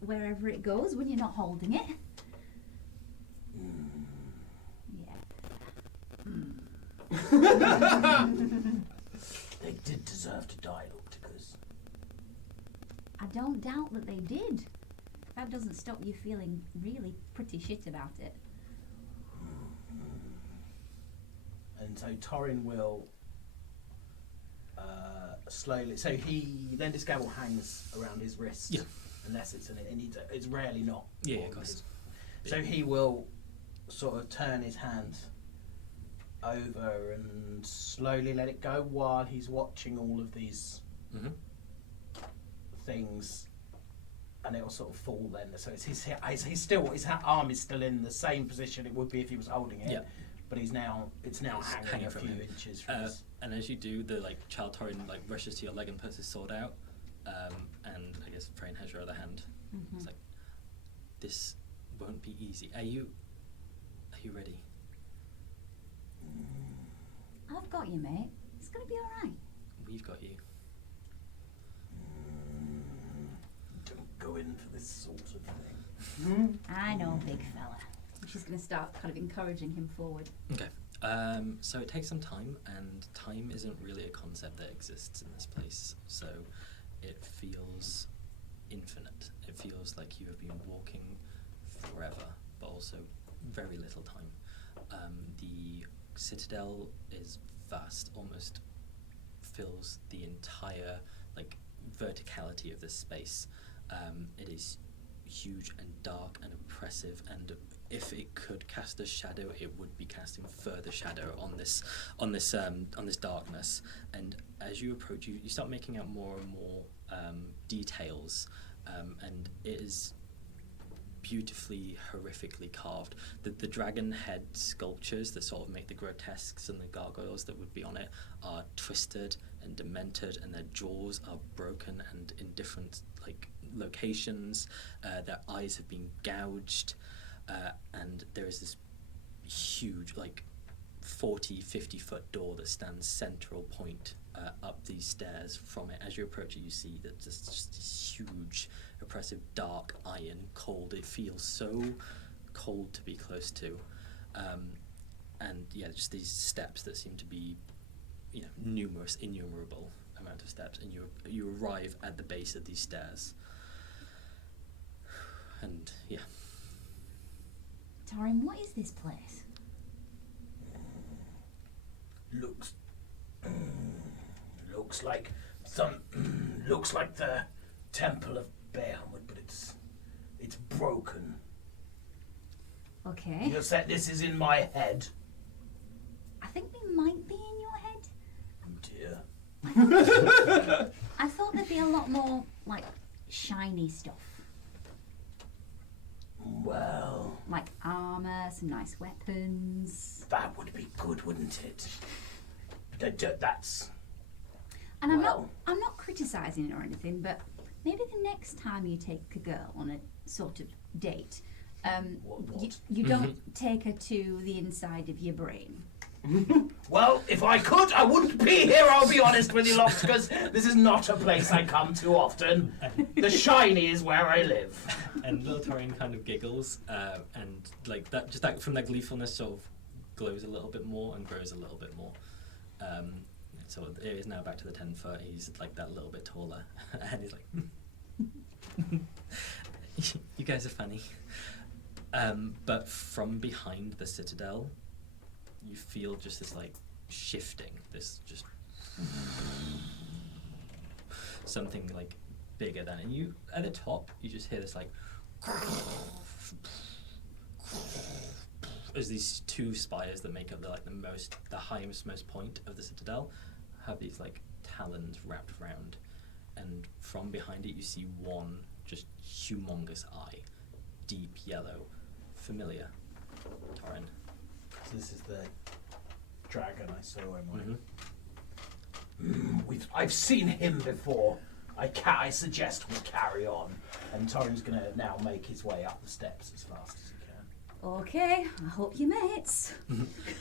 wherever it goes when you're not holding it. They did deserve to die, Locticus. I don't doubt that they did. That doesn't stop you feeling really pretty shit about it. And so Torin will slowly. So Lendy's gavel hangs around his wrist. Yeah. Unless it's it's rarely not. Yeah, on of course. So he will sort of turn his hand over and slowly let it go while he's watching all of these things, and it'll sort of fall then. So it's his arm is still in the same position it would be if he was holding it. Yeah. But it's now hanging a from few him. inches from his. And as you do, the child Torin rushes to your leg and puts his sword out. And I guess Frayne has your other hand. Mm-hmm. It's like, this won't be easy. Are you ready? I've got you, mate. It's gonna be alright. We've got you. this sort of thing. I know, big fella. She's going to start kind of encouraging him forward. Okay. So it takes some time, and time isn't really a concept that exists in this place. So it feels infinite. It feels like you have been walking forever, but also very little time. The citadel is vast, almost fills the entire verticality of this space. It is huge and dark and oppressive, and if it could cast a shadow, it would be casting further shadow on this darkness. And as you approach, you start making out more and more details, and it is beautifully, horrifically carved. The dragon head sculptures that sort of make the grotesques and the gargoyles that would be on it are twisted and demented, and their jaws are broken and in different locations. Their eyes have been gouged, and there is this huge 40-50 foot door that stands central point up these stairs. From it, as you approach it, you see that there's just this huge, oppressive, dark iron, cold. It feels so cold to be close to, and yeah, just these steps that seem to be, innumerable amount of steps, and you arrive at the base of these stairs, and yeah. Torin, what is this place? Looks like looks like the Temple of Bahamut, but it's broken. Okay. You said this is in my head. I think we might be in your head. Oh dear. I thought there'd be a lot more, shiny stuff. Well, Like armour, some nice weapons. that would be good, wouldn't it? That's... And Well. I'm not criticising it or anything, but maybe the next time you take a girl on a sort of date, What? you don't take her to the inside of your brain. Well, if I could, I wouldn't be here, I'll be honest with you, Locticus. This is not a place I come to often. The shiny is where I live. And little Torin kind of giggles, and that from that gleefulness sort of glows a little bit more and grows a little bit more. So it is now back to the 10 foot. He's that little bit taller, and he's like, "You guys are funny." But from behind the citadel, you feel just this shifting, this just something bigger than, and you at the top you just hear this as these two spires that make up the highest most point of the citadel have these talons wrapped around, and from behind it you see one just humongous eye, deep yellow, familiar. Torin. So this is the dragon I saw in Mm-hmm. I've seen him before. I suggest we carry on. And Torin's going to now make his way up the steps as fast as he can. Okay, I hope you mates.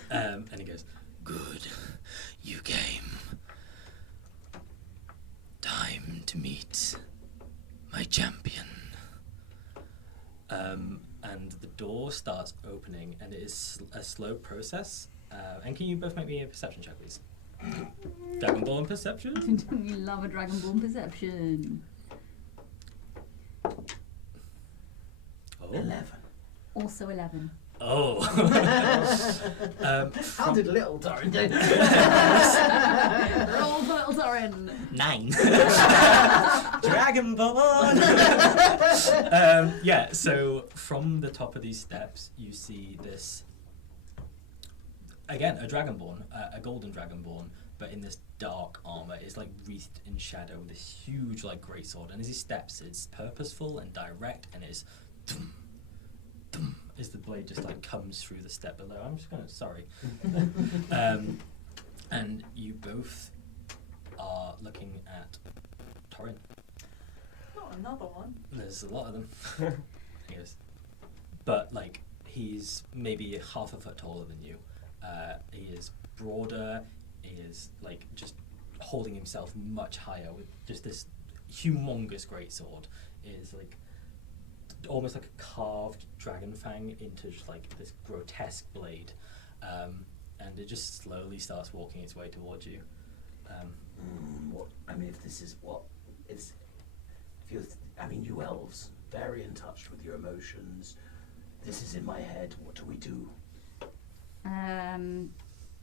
And he goes, "Good, you came. Time to meet my champion." And the door starts opening, and it is a slow process. And can you both make me a perception check, please? Dragonborn perception? We love a Dragonborn perception. Oh. 11. Also 11. Oh. How did little Torin do? Roll for little Torin. 9. Dragonborn! Yeah, so from the top of these steps, you see this, again, a Dragonborn, a golden Dragonborn, but in this dark armour. It's wreathed in shadow with this huge greatsword, and as he steps, it's purposeful and direct, and it's dum, dum, as the blade just comes through the step below. I'm just gonna, sorry. And you both are looking at Torin. Not another one. There's a lot of them. He goes, but he's maybe half a foot taller than you. He is broader. He is just holding himself much higher with just this humongous greatsword. It is almost like a carved dragon fang into just like this grotesque blade, and it just slowly starts walking its way towards you. What? I mean, if this is what it's. If you're, I mean, you elves, very in touch with your emotions. This is in my head. What do we do?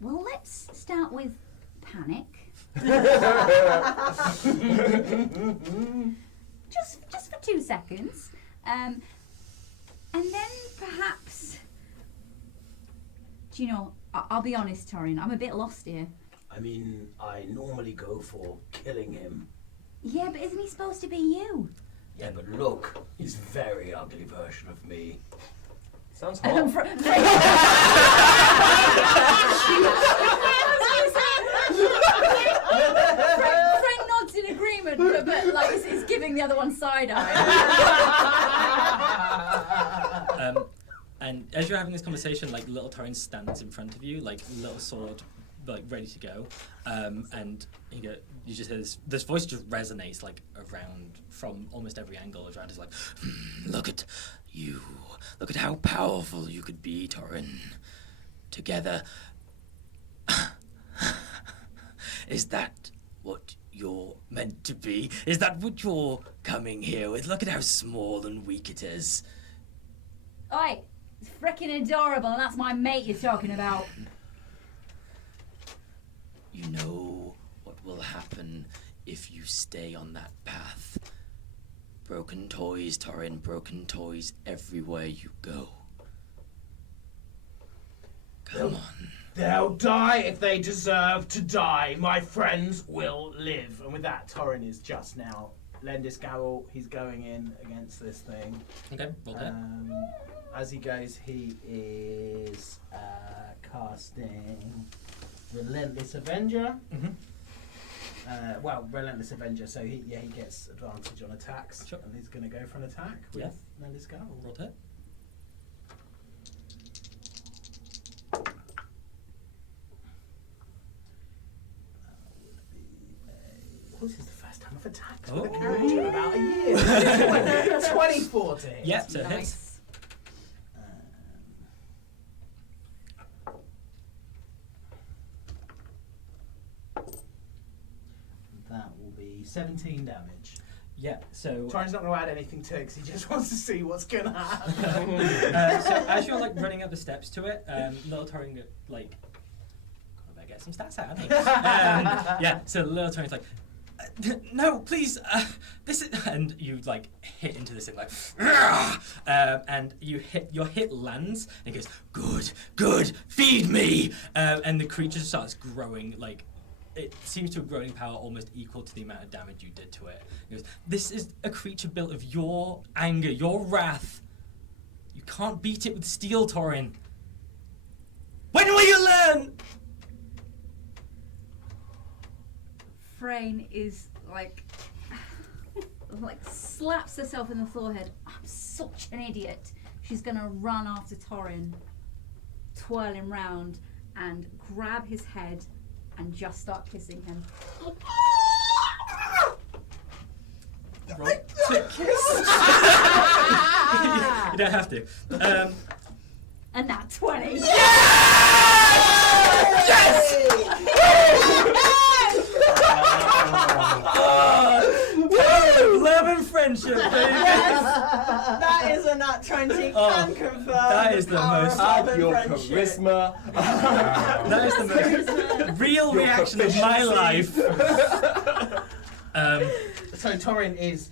Well, let's start with panic. just for 2 seconds. And then perhaps, do you know, I'll be honest, Torin, I'm a bit lost here. I mean, I normally go for killing him. Yeah, but isn't he supposed to be you? Yeah, but look, he's a very ugly version of me. Sounds And hot. Frayne nods in agreement, but like is giving the other one side eye. And as you're having this conversation, like little Torin stands in front of you, like little sword, like ready to go, and you just hear this voice just resonates like around from almost every angle around. It's like, look at you, look at how powerful you could be, Torin. Together, is that what you're meant to be? Is that what you're coming here with? Look at how small and weak it is. Oi, it's frickin' adorable, and that's my mate you're talking about. You know what will happen if you stay on that path. Broken toys, Torin, broken toys everywhere you go. Come on. They'll die if they deserve to die. My friends will live. And with that, Torin is just now Lendiscarroll. He's going in against this thing. Okay, roll that. As he goes, he is casting Relentless Avenger. Mm-hmm. Relentless Avenger. So he gets advantage on attacks, Sure. and he's going to go for an attack with Yeah. Lendiscarroll. Roll that. This is the first time I've attacked Oh. with a character in about a year. 24 to hit. Yep, so it hits. Nice. That will be 17 damage. Yeah, so Torin's not going to add anything to it because he just wants to see what's going to happen. so as you're like running up the steps to it, little Torin like, I better get some stats out. Yeah, so little Torin's like, no, please, this is, and you like hit into this thing like, and your hit lands and it goes, good, feed me, and the creature starts growing like. It seems to have grown in power almost equal to the amount of damage you did to it. It goes, this is a creature built of your anger, your wrath. You can't beat it with steel, Torin. When will you learn? Frayne is like slaps herself in the forehead. I'm such an idiot. She's gonna run after Torin, twirling round, and grab his head and just start kissing him. Roll to kiss. You don't have to. And that 20. Love and friendship, baby. That is a nat 20. Can confirm. That is the power most- of love and Your friendship. charisma. That is the most real Your reaction of my life. So Torin is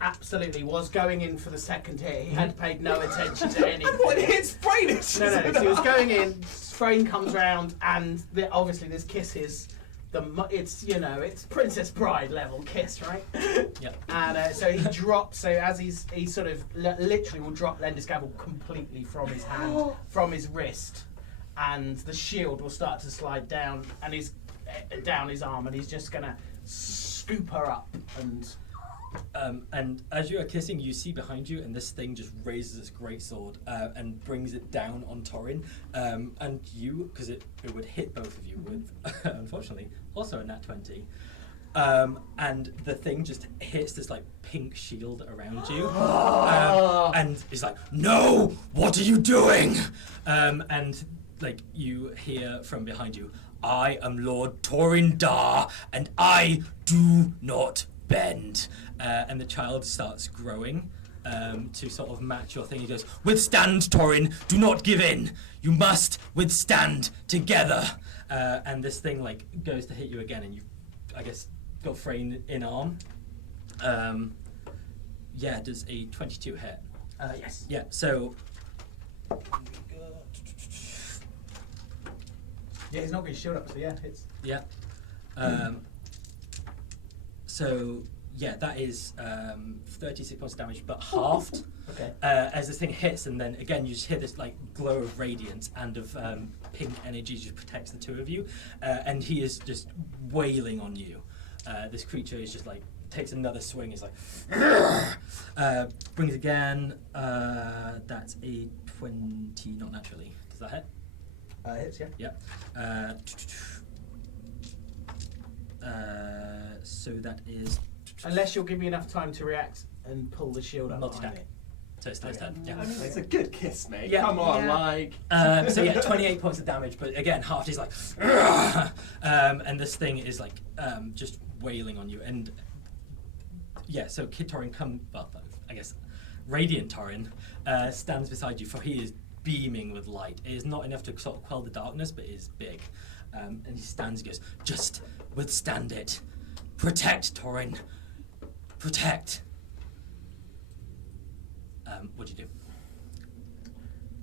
absolutely was going in for the second hit. He had paid no attention to anything. When it hits Frayne, No. So he was going in. Frayne comes round, and obviously this kiss is it's Princess Bride level kiss, right? Yep. And so he drops. So as he sort of literally will drop Lendiscarroll completely from his hand, from his wrist, and the shield will start to slide down, and he's down his arm, and he's just gonna scoop her up and as you are kissing, you see behind you, and this thing just raises its greatsword and brings it down on Torin. And you, because it would hit both of you with, unfortunately, also a nat 20. and the thing just hits this like pink shield around you, and it's like, "No, what are you doing?" And like you hear from behind you, "I am Lord Torin Darr, and I do not bend." And the child starts growing to sort of match your thing. He goes, "Withstand, Torin. Do not give in. You must withstand together." And this thing like goes to hit you again, and you, I guess, got Frayne in arm. Yeah, does a 22 hit? Yes. Yeah. So. Yeah, he's not going to shield up, so yeah, it's... Yeah. So yeah, that is 36 points of damage, but halved. Okay. As this thing hits, and then again you just hear this like glow of radiance and of pink energy just protects the two of you, and he is just wailing on you. This creature is just like takes another swing. Is like brings again. That's a 20, not naturally. Does that hit? Hits, yeah. Yeah. So that is Unless you'll give me enough time to react and pull the shield up multi-attack. behind it. So it's turn. Yeah. It's a good kiss, mate. Yeah. Come on, Yeah. like. So yeah, 28 points of damage, but again, half is like, and this thing is like just wailing on you, and yeah. So Kid Torin I guess Radiant Torin stands beside you, for he is beaming with light. It is not enough to sort of quell the darkness, but it is big, and he stands and goes, "Just withstand it, protect, Torin, protect." What do you do?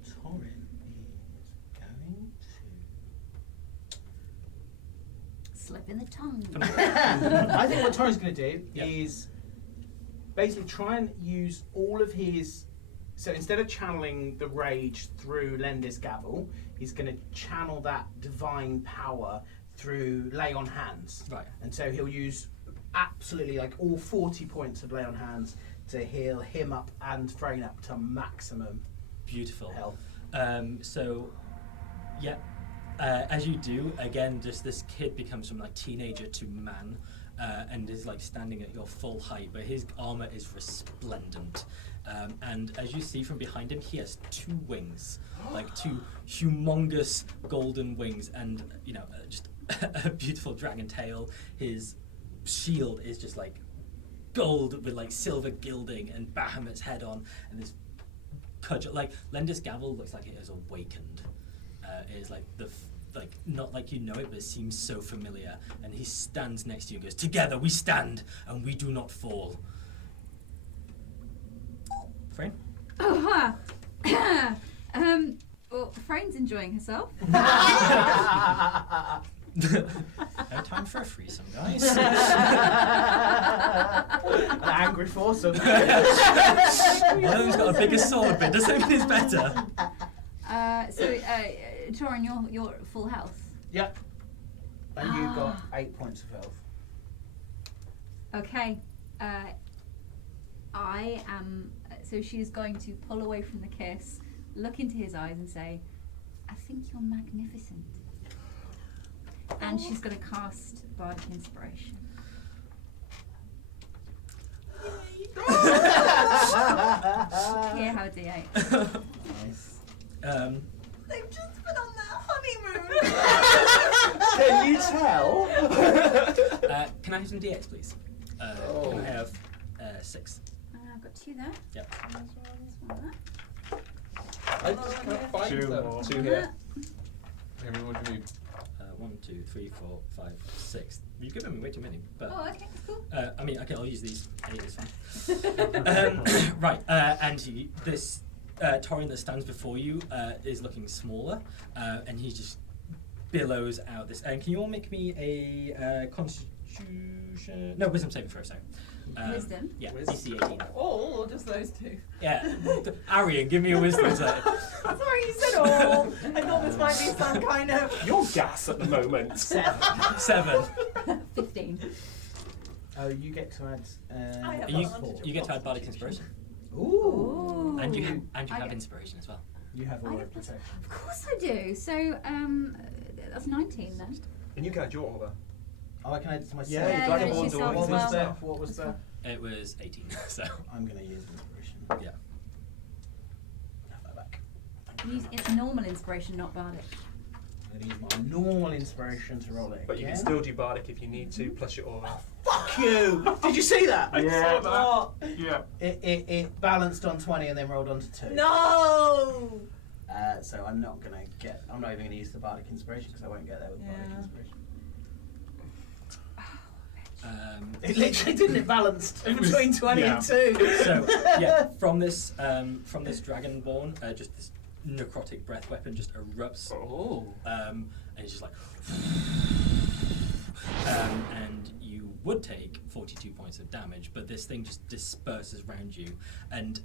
Torin is going to... Slip in the tongue. I think what Torin's going to do Yeah. is basically try and use all of his... So instead of channeling the rage through Lendis Gavel, he's going to channel that divine power through Lay on Hands. Right. And so he'll use absolutely like all 40 points of Lay on Hands to heal him up and Frayne up to maximum Beautiful. health. So, yeah, as you do, again, just this kid becomes from like teenager to man, and is like standing at your full height, but his armor is resplendent. And as you see from behind him, he has two wings, like two humongous golden wings, and just a beautiful dragon tail. His shield is just like gold with like silver gilding and Bahamut's head on, and this cudgel, like Lendis Gavel looks like it has awakened. It is like not like you know it, but it seems so familiar. And he stands next to you and goes, "Together we stand and we do not fall." Frayne? Oh, well, Frayne's enjoying herself. No time for a threesome, guys. An angry foursome. One of them's got a bigger sword, but it doesn't mean it's better. Torin, you're at full health. Yep. And you've got 8 points of health. Okay. I am. So she's going to pull away from the kiss, look into his eyes, and say, "I think you're magnificent." And she's going to cast Bardic Inspiration. Here, how D8. Nice. They've just been on their honeymoon. Can you tell? Can I have some D8s, please? Can I have 6? I've got 2 there. Yep. And there's one there. I just can't find Two them. more. 2 here. Amy, what do you need? 1, 2, 3, 4, 5, 6. You've given me way too many, but Oh, okay, cool. I mean, okay, I'll use these. 8 is fine. Right, and this Torin that stands before you is looking smaller, and he just billows out this. And can you all make me a Constitution? No, Wisdom saving throw. Sorry. Wisdom? Yeah, Wisdom. DC 18. All or just those two? Yeah, Arion, give me a Wisdom save. Sorry, you said all. I thought this might be some kind of. You're gas at the moment. 7. 15. Oh, you get to add... I have You, advantage. you get to add Bardic Inspiration, Ooh. and you have I get- Inspiration as well. You have I all get of plus- protection. Of course I do. So, that's 19 then. And you can add your armor. Oh, I can add it to my Yeah, Yeah, Dragonborn's you always yourself What as was well. the? What was the? It was 18, so I'm gonna use inspiration. yeah. Have that back. It's normal inspiration, not bardic. I'm gonna use my normal inspiration to roll it. But you can again. still do bardic if you need to, plus your aura. Fuck you! Did you see that? Yeah. Oh, Yeah. It balanced on 20 and then rolled onto 2. no! So I'm not even gonna use the bardic inspiration because I won't get there with bardic Yeah. inspiration. It It literally didn't. It balanced in between 20 Yeah. and 2. So yeah, from this dragonborn, just this necrotic breath weapon just erupts, Oh. and it's just like, and you would take 42 points of damage, but this thing just disperses around you, and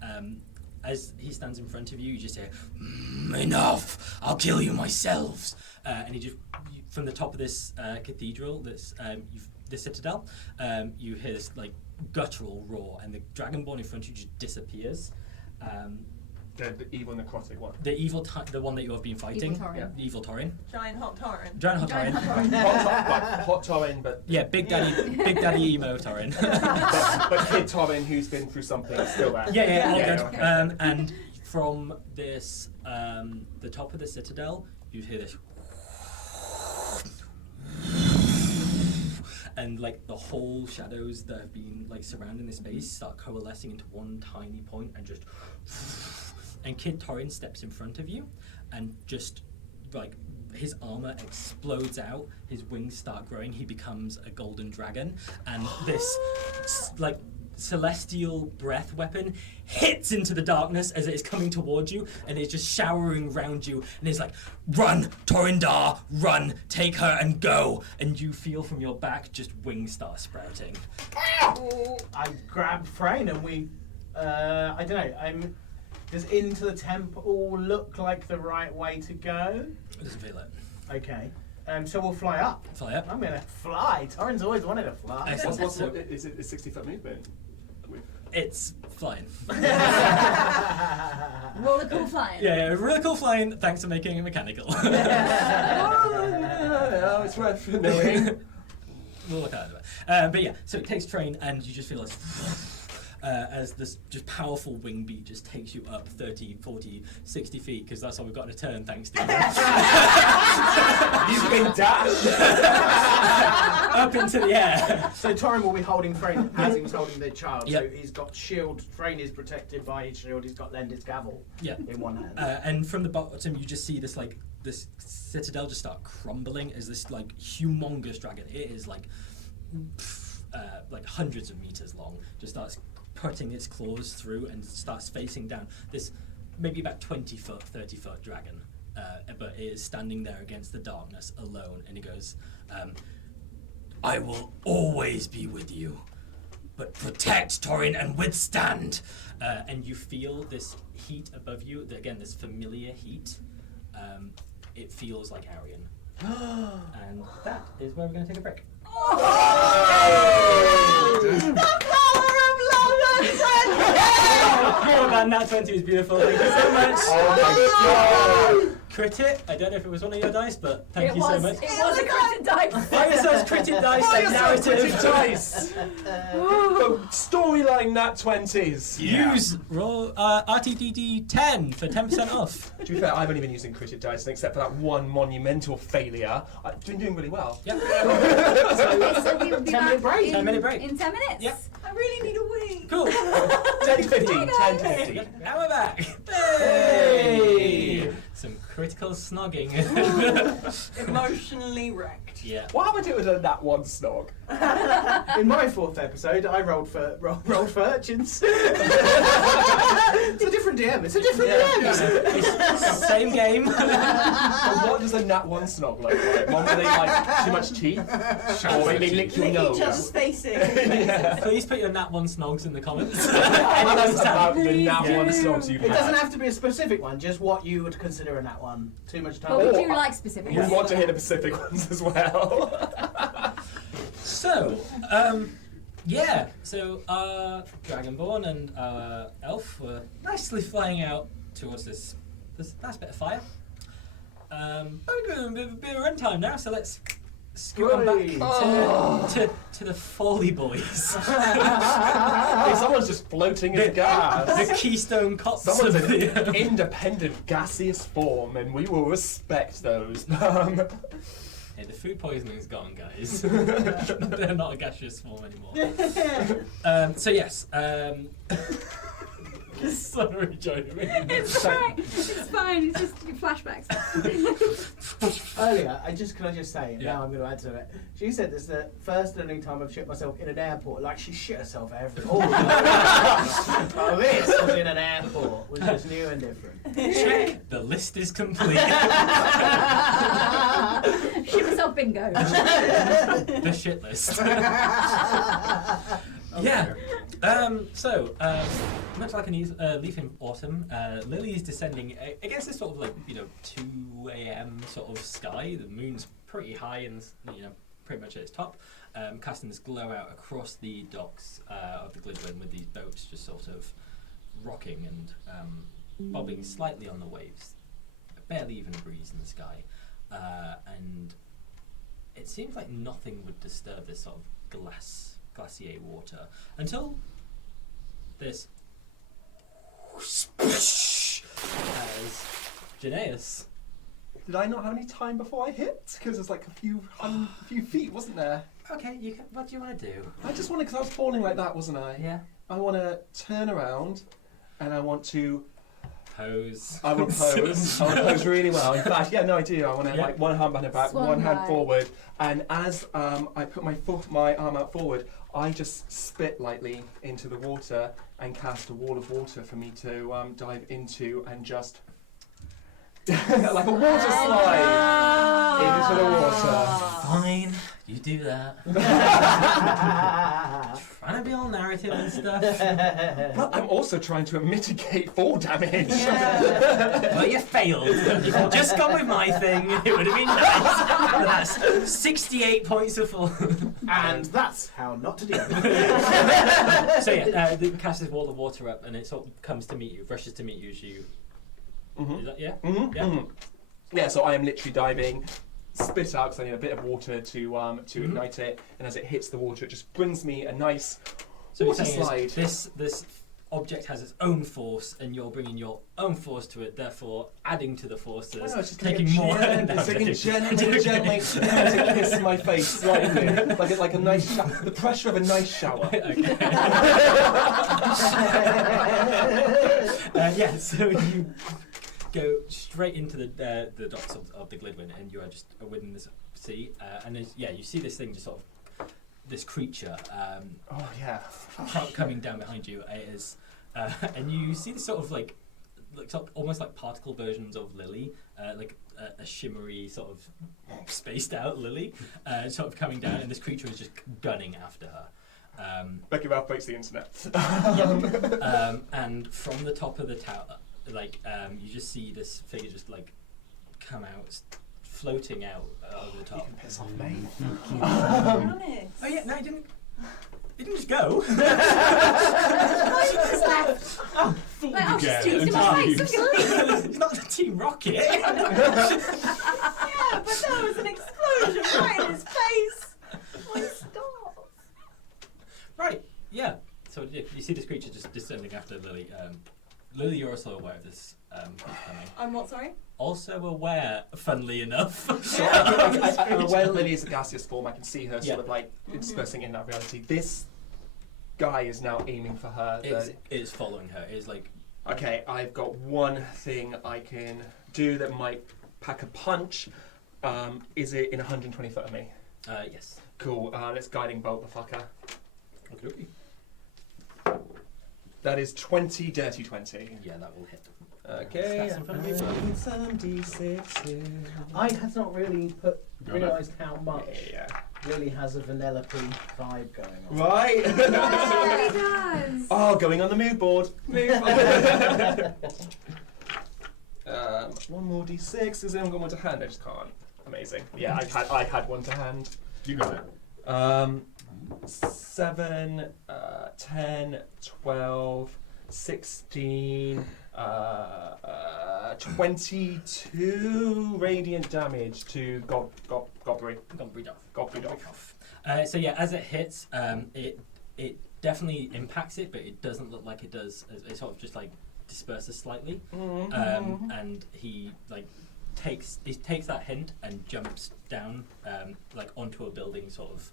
as he stands in front of you, you just hear, "Enough! I'll kill you myself!" And he just, from the top of this cathedral, this the citadel, you hear this like guttural roar, and the dragonborn in front of you just disappears. The evil necrotic one. The the one that you have been fighting, Evil Torin. Yeah. the evil Torin, Giant hot torrent. giant hot Giant Torin. Hot Torin, but Yeah, Big Daddy emo Torin. but Kid Torin, who's been through something, is still there. Yeah, all Yeah, good. okay. And from this, the top of the citadel, you hear this, and like the whole shadows that have been like surrounding the space start coalescing into one tiny point, and just, and Kid Torin steps in front of you, and just like his armor explodes out, his wings start growing, he becomes a golden dragon, and this like celestial breath weapon hits into the darkness as it is coming towards you, and it's just showering around you, and it's like, "Run, Torin Darr, run, take her and go!" And you feel from your back just wings start sprouting. I grabbed Frayne and we, I don't know, does into the temple look like the right way to go? It doesn't feel it. Okay. So we'll fly up. Fly up. I'm gonna fly. Torin's always wanted to fly. Excellent. Is it a 60-foot movement? It's flying. Roller cool flying. Yeah, really cool flying, thanks for making it mechanical. Oh, it's worth knowing. We'll look out of it. But yeah, so it takes train, and you just feel as this just powerful wing beat just takes you up 30, 40, 60 feet, because that's all we've got in a turn, thanks to you. You've been dashed. Up into the air. So Torin will be holding Frayne as he was holding the child. Yep. So he's got shield. Frayne is protected by his shield. He's got Lender's gavel Yeah. in one hand. And from the bottom, you just see this this citadel just start crumbling as this like humongous dragon. It is like hundreds of meters long. Just starts putting its claws through and starts facing down. This maybe about 20 foot, 30 foot dragon, but it is standing there against the darkness alone. And it goes, "I will always be with you, but protect Torin and withstand." And you feel this heat above you, again, this familiar heat. It feels like Arion. And that is where we're going to take a break. Oh man, that 20 was beautiful. Thank you so much. Oh Crit it. I don't know if it was one of your dice, but thank you so much. It was a crit dice. Fire says critted dice and narrative. dice. Storyline nat 20s. Use roll RTDD 10 for 10% off. To be fair, I've only been using critted dice, and except for that one monumental failure, I've been doing really well. Yep. So we will be 10 minute back break. in 10 minute break. In 10 minutes. Yep. I really need a wee. Cool. 10 to 15, 10 to 15. Now we're back. Hey! Some critical snogging. Emotionally wrecked. Yeah. What have I do with a nat 1 snog? In my 4th episode, I rolled for urchins. It's a different DM. It's a different DM. It's same game. And what does a nat 1 snog look like? One where they like too much teeth? Or maybe they lick your Lick each other's nose? faces. Please put your nat 1 snogs in the comments. That's about the nat 1 snogs you've It doesn't had. have to be a specific one, just what you would consider a nat one. Too much time. But we Oh, do like specifics. We want to hear the Pacific ones as well. So, yeah. So, Dragonborn and Elf were nicely flying out towards this nice bit of fire. But we're going a bit of runtime now, so let's scoot on Right. back to the Foley Boys. If someone's just floating in gas. The Keystone Cops Someone's of an the... independent gaseous form, and we will respect those. Hey, the food poisoning's gone, guys. They're not a gaseous form anymore. So yes, sorry, Johnny. It's fine. It's fine. It's just flashbacks. Earlier, can I just say, Yeah. now I'm going to add to it. She said this is the first and only time I've shit myself in an airport. Like, she shit herself all the time. Oh, this was in an airport, which was new and different. Check. The list is complete. Shit myself bingo. The shit list. Yeah. So, much like a leaf in autumn, Lilli is descending against this sort of 2 a.m. sort of sky. The moon's pretty high and pretty much at its top, casting this glow out across the docks of the Glidwin with these boats just sort of rocking and bobbing slightly on the waves. Barely even a breeze in the sky, and it seems like nothing would disturb this sort of glacier water until this as Geneius. Did I not have any time before I hit? Because there's like a few feet, wasn't there? Okay, what do you want to do? I just wanted, because I was falling like that, wasn't I? Yeah. I want to turn around, and I want to Pose. I will pose. I will pose really well. In fact, yeah, no, I do. I want to Yeah. like one hand behind the back, Swan one hand dive. forward, and as I put my arm out forward, I just spit lightly into the water and cast a wall of water for me to dive into and just like a water slide into the water. Fine, you do that. Trying to be all narrative and stuff. But I'm also trying to mitigate fall damage. Well, you failed. If you'd just gone with my thing, it would have been nice. But that's 68 points of fall. And that's how not to do it. So yeah, the cast this wall of water up, and it sort of comes to meet you, rushes to meet you as you. Is that yeah? Yeah. Yeah, so I am literally diving, spit out because I need a bit of water to ignite it, and as it hits the water, it just brings me a nice So water you're saying slide. is this object has its own force, and you're bringing your own force to it, therefore adding to the force. So Well, it's no, it's just taking like more. it's like a gently to kiss my face slightly, like a nice the pressure of a nice shower. Okay. Yeah, so you go straight into the docks of the Glidwin, and you are just within this sea, and you see this thing just sort of this creature Oh yeah. coming down behind you. It is, and you see this sort of like sort of almost like particle versions of Lilli, like a shimmery sort of spaced out Lilli, sort of coming down, and this creature is just gunning after her. Becky Ralph breaks the internet. And from the top of the tower, you just see this figure just like come out, floating out over the top. Piss off, mate. Honest. Oh yeah, no, he didn't. He didn't just go. Like, oh, she's teased in my face. It's not the Team Rocket. Yeah, but there was an explosion right in his face. Why stop? Right. Yeah. So you see this creature just descending after Lilli. Lilli, you're also aware of this coming. I'm what, sorry? Also aware, funnily enough. So I'm aware Lilli is a gaseous form. I can see her Yeah. sort of like dispersing in that reality. This guy is now aiming for her. It's following her. It's like Okay, I've got one thing I can do that might pack a punch. Is it in 120 foot of me? yes. Cool. Let's guiding bolt the fucker. Okay. That is 20, dirty 20. Yeah, that will hit. Okay. Stats in front of me. Some D6. I had not really realised how much Yeah. really has a Vanellope vibe going on. Right. Yeah, it does. Oh, going on the mood board. One more D6. Has anyone got one to hand? I just can't. Amazing. Yeah, I had one to hand. You got it. 7, 10, 12, 16, 22 radiant damage to Goblin Godbury. Gombridoff. So yeah, as it hits, it definitely impacts it, but it doesn't look like it does. It sort of just like disperses slightly, and he like takes that hint and jumps down like onto a building sort of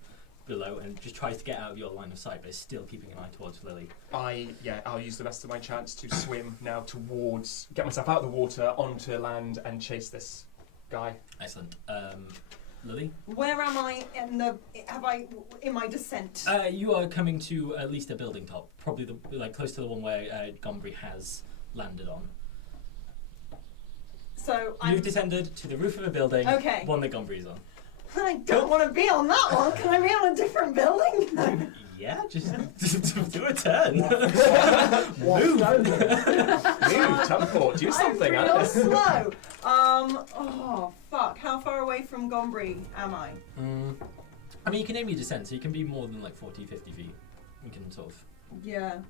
below and just tries to get out of your line of sight, but is still keeping an eye towards Lilli. I'll use the rest of my chance to swim now towards, get myself out of the water onto land and chase this guy. Excellent. Lilli? Where am I in my descent? You are coming to at least a building top, probably close to the one where Gombry has landed on. So You've descended to the roof of a building, Okay. one that Gombry is on. I don't want to be on that one. Can I be on a different building? Yeah, just do a turn. Move, teleport, do something. I'm real slow. Oh fuck! How far away from Gombry am I? I mean, you can aim your descent, so you can be more than like 40, 50 feet. You can sort of... Yeah.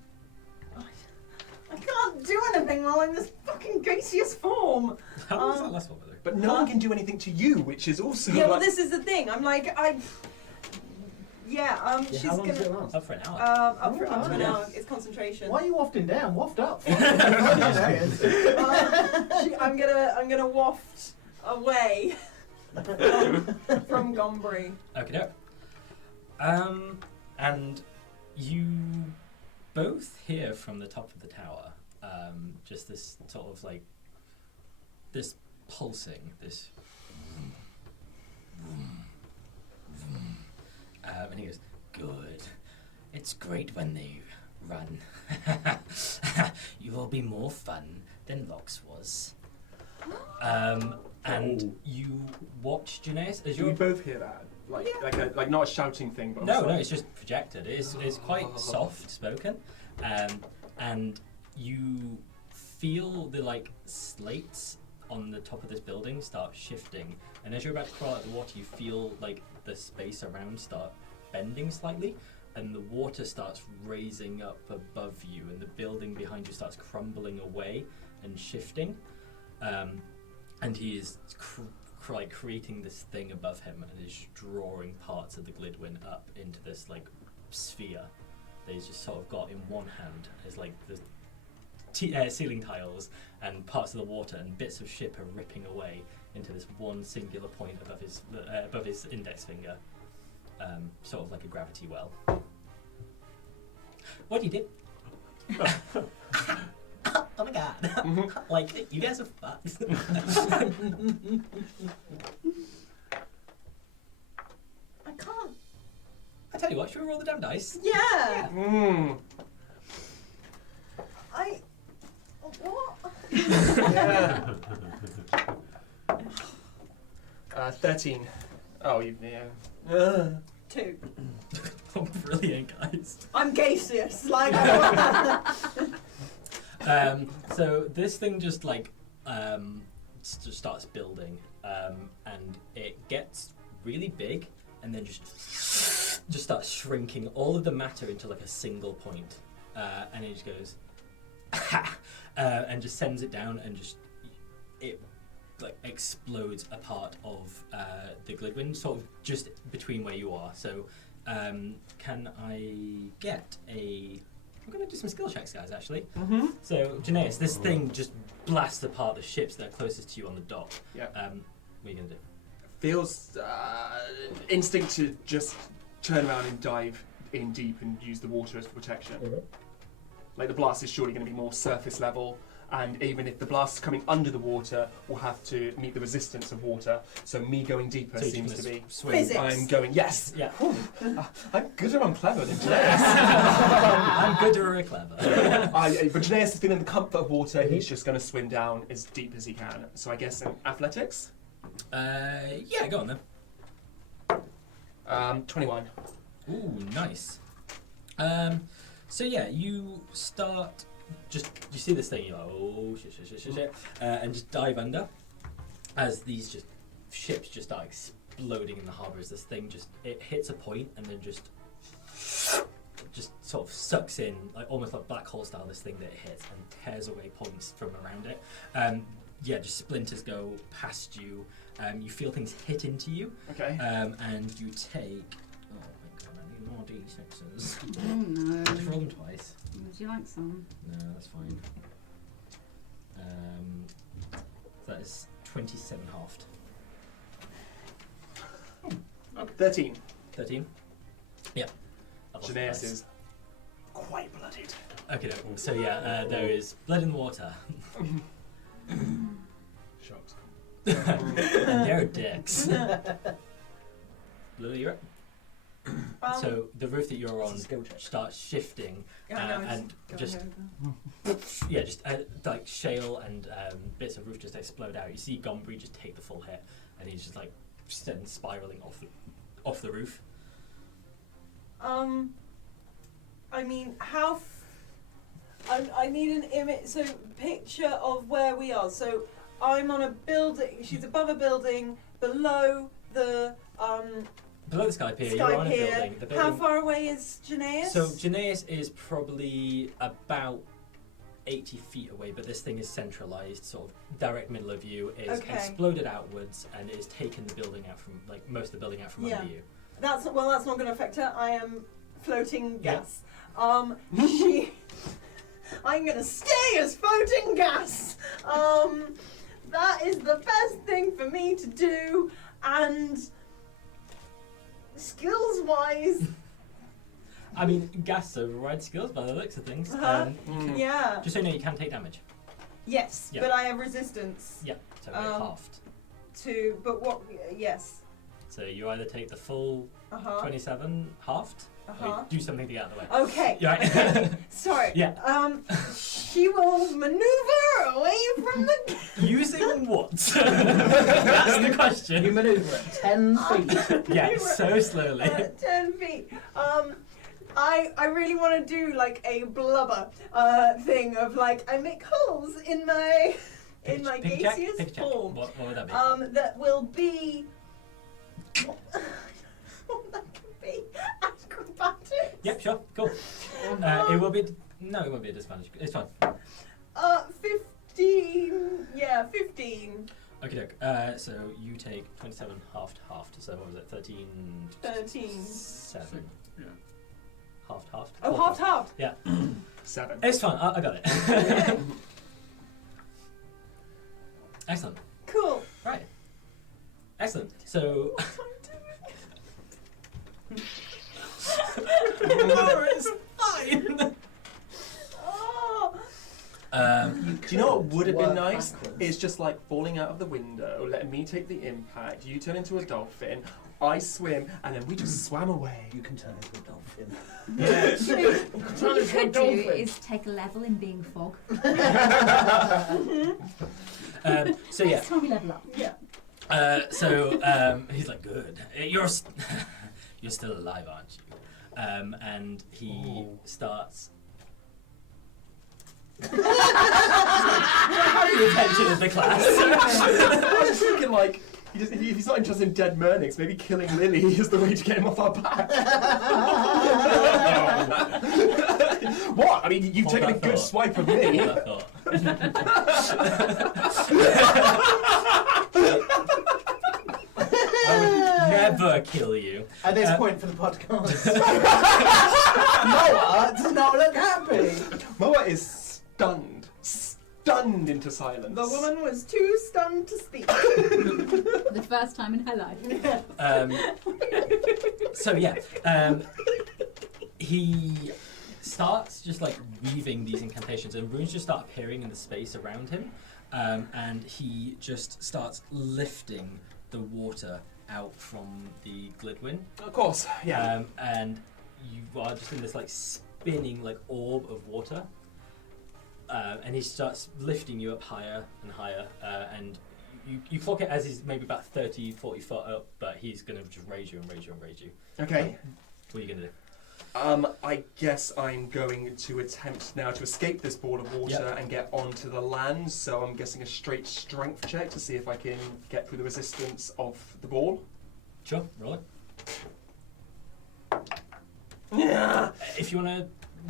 I can't do anything while in this fucking gaseous form. How long was that last one, by the way? But no one can do anything to you, which is also Yeah, well, like... this is the thing. I'm like, she's how long does it gonna. last? Up for an hour. Up to an nice. hour. It's concentration. Why are you wafting down? Waft up. I'm gonna waft away from Gombry. Okay, and you both hear from the top of the tower just this sort of like this pulsing, this and he goes, "Good. It's great when they run. You will be more fun than Lox was." And you watch Geneius as Do we you're... both hear that? Like not a shouting thing, but No, also it's just projected. It's quite soft spoken, and you feel the like slates on the top of this building start shifting, and as you're about to crawl out of the water, you feel like the space around start bending slightly, and the water starts raising up above you, and the building behind you starts crumbling away and shifting, and he is creating this thing above him, and is drawing parts of the Glidwin up into this like sphere that he's just sort of got in one hand as like the ceiling tiles and parts of the water and bits of ship are ripping away into this one singular point above his index finger, sort of like a gravity well. What do you do? Oh my god! Like, you guys are fucked. I can't. I tell you what, should we roll the damn dice? Yeah. What? 13. Oh, yeah. 2. Oh, brilliant, guys. I'm gaseous. Like. So this thing just like just starts building, and it gets really big, and then just starts shrinking all of the matter into like a single point, and it just goes, and just sends it down, and it like explodes a part of the Glidwin, sort of just between where you are. So, can I get a? I'm going to do some skill checks, guys, actually. So, Geneius, this thing just blasts apart the ships that are closest to you on the dock. Yeah. What are you going to do? Feels instinct to just turn around and dive in deep and use the water as protection. Like the blast is surely going to be more surface level, and even if the blast is coming under the water, we'll have to meet the resistance of water. So me going deeper So you're seems just to gonna be. swim. Physics. I'm going, yes! Yeah. I'm good or I'm clever than Geneius. I'm good or clever. But Geneius has been in the comfort of water, he's just going to swim down as deep as he can. So I guess in athletics? Yeah, go on then. 21. Ooh, nice. So yeah, you start. You see this thing, you're like, oh shit, and just dive under as these ships just start exploding in the harbour. As this thing it hits a point and then just sort of sucks in, like almost like black hole style, this thing that it hits and tears away points from around it. Yeah, just splinters go past you, you feel things hit into you, Okay. and you take. Oh my god! I need more d6s. Oh no. Just roll them twice. Would you like some? No, that's fine. That is 27 halved. 13. 13? Yeah. I've lost the Geneius dice. is quite blooded. Okay, so yeah, there is blood in the water. Sharks. And they're dicks. Lilli, you're up. So the roof that you're on Skill check. starts shifting, Yeah, I know, it's and going just over. yeah, just like shale and bits of roof just explode out. You see Gombrey just take the full hit, and he's just like spiraling off the roof. I mean, I need an image, so picture of where we are. So I'm on a building, she's above a building, below the Below the sky pier, sky you're on a pier. building. The How building. far away is Geneius? So Geneius is probably about 80 feet away, but this thing is centralized, sort of direct middle of you. It's Okay. exploded outwards, and it has taken the building out from, like, most of the building out from Yeah. under you. That's not going to affect her. I am floating gas. I'm going to stay as floating gas. That is the best thing for me to do, and skills-wise, I mean, gas overrides skills by the looks of things. Uh-huh. yeah. Just so you know, you can take damage. Yes, Yeah. but I have resistance Yeah, so halved. to. But what? Yes. So you either take the full Uh huh. 27 halved, or you Uh-huh. do something to get out of the way. Okay. Yeah, right. Okay. Sorry. Yeah. She will maneuver away from the. Using what? That's the You question. manoeuvre at 10 feet. Yeah, so slowly. 10 feet. I really want to do like a blubber thing of like I make holes in my Pick check, gaseous pick check. form. What would that be? That will be. What that could be acrobatics. Yep, sure, cool. It will be. No, it won't be a disadvantage. It's fine. 15. Yeah, 15. Okay, doke. So you take 27 halved. So what was it? 13. 13. 7. Yeah. Halved. Oh, halved. Yeah. 7. It's fine. I got it. Excellent. Cool. Right. Excellent. So. No, it's fine. Oh. Do you know what would have been Work nice? backwards. It's just like falling out of the window, letting me take the impact, you turn into a dolphin, I swim, and then we just swam away. You can turn into a dolphin. Yeah. What you could do is take a level in being fog. So yeah. Next time we level up. Yeah. So he's like, good. You're still alive, aren't you? And he starts. The attention of the class. I was thinking like, if he's not interested in dead Murnigs, maybe killing Lilli is the way to get him off our back. What? I mean, you've Hold taken a that good thought. swipe of me. That thought. I would never kill you. At this point for the podcast, Noah does not look happy. Moa is stunned into silence. The woman was too stunned to speak. The first time in her life. So yeah, he starts just like weaving these incantations, and runes just start appearing in the space around him, and he just starts lifting the water out from the Glidwin. Of course, yeah. And you are just in this like spinning like orb of water, and he starts lifting you up higher and higher, and you clock it as he's maybe about 30, 40 foot up, but he's going to just raise you and raise you and raise you. Okay. What are you going to do? I guess I'm going to attempt now to escape this ball of water Yep. and get onto the land. So I'm guessing a straight strength check to see if I can get through the resistance of the ball. Sure, roll it. Yeah. If you want to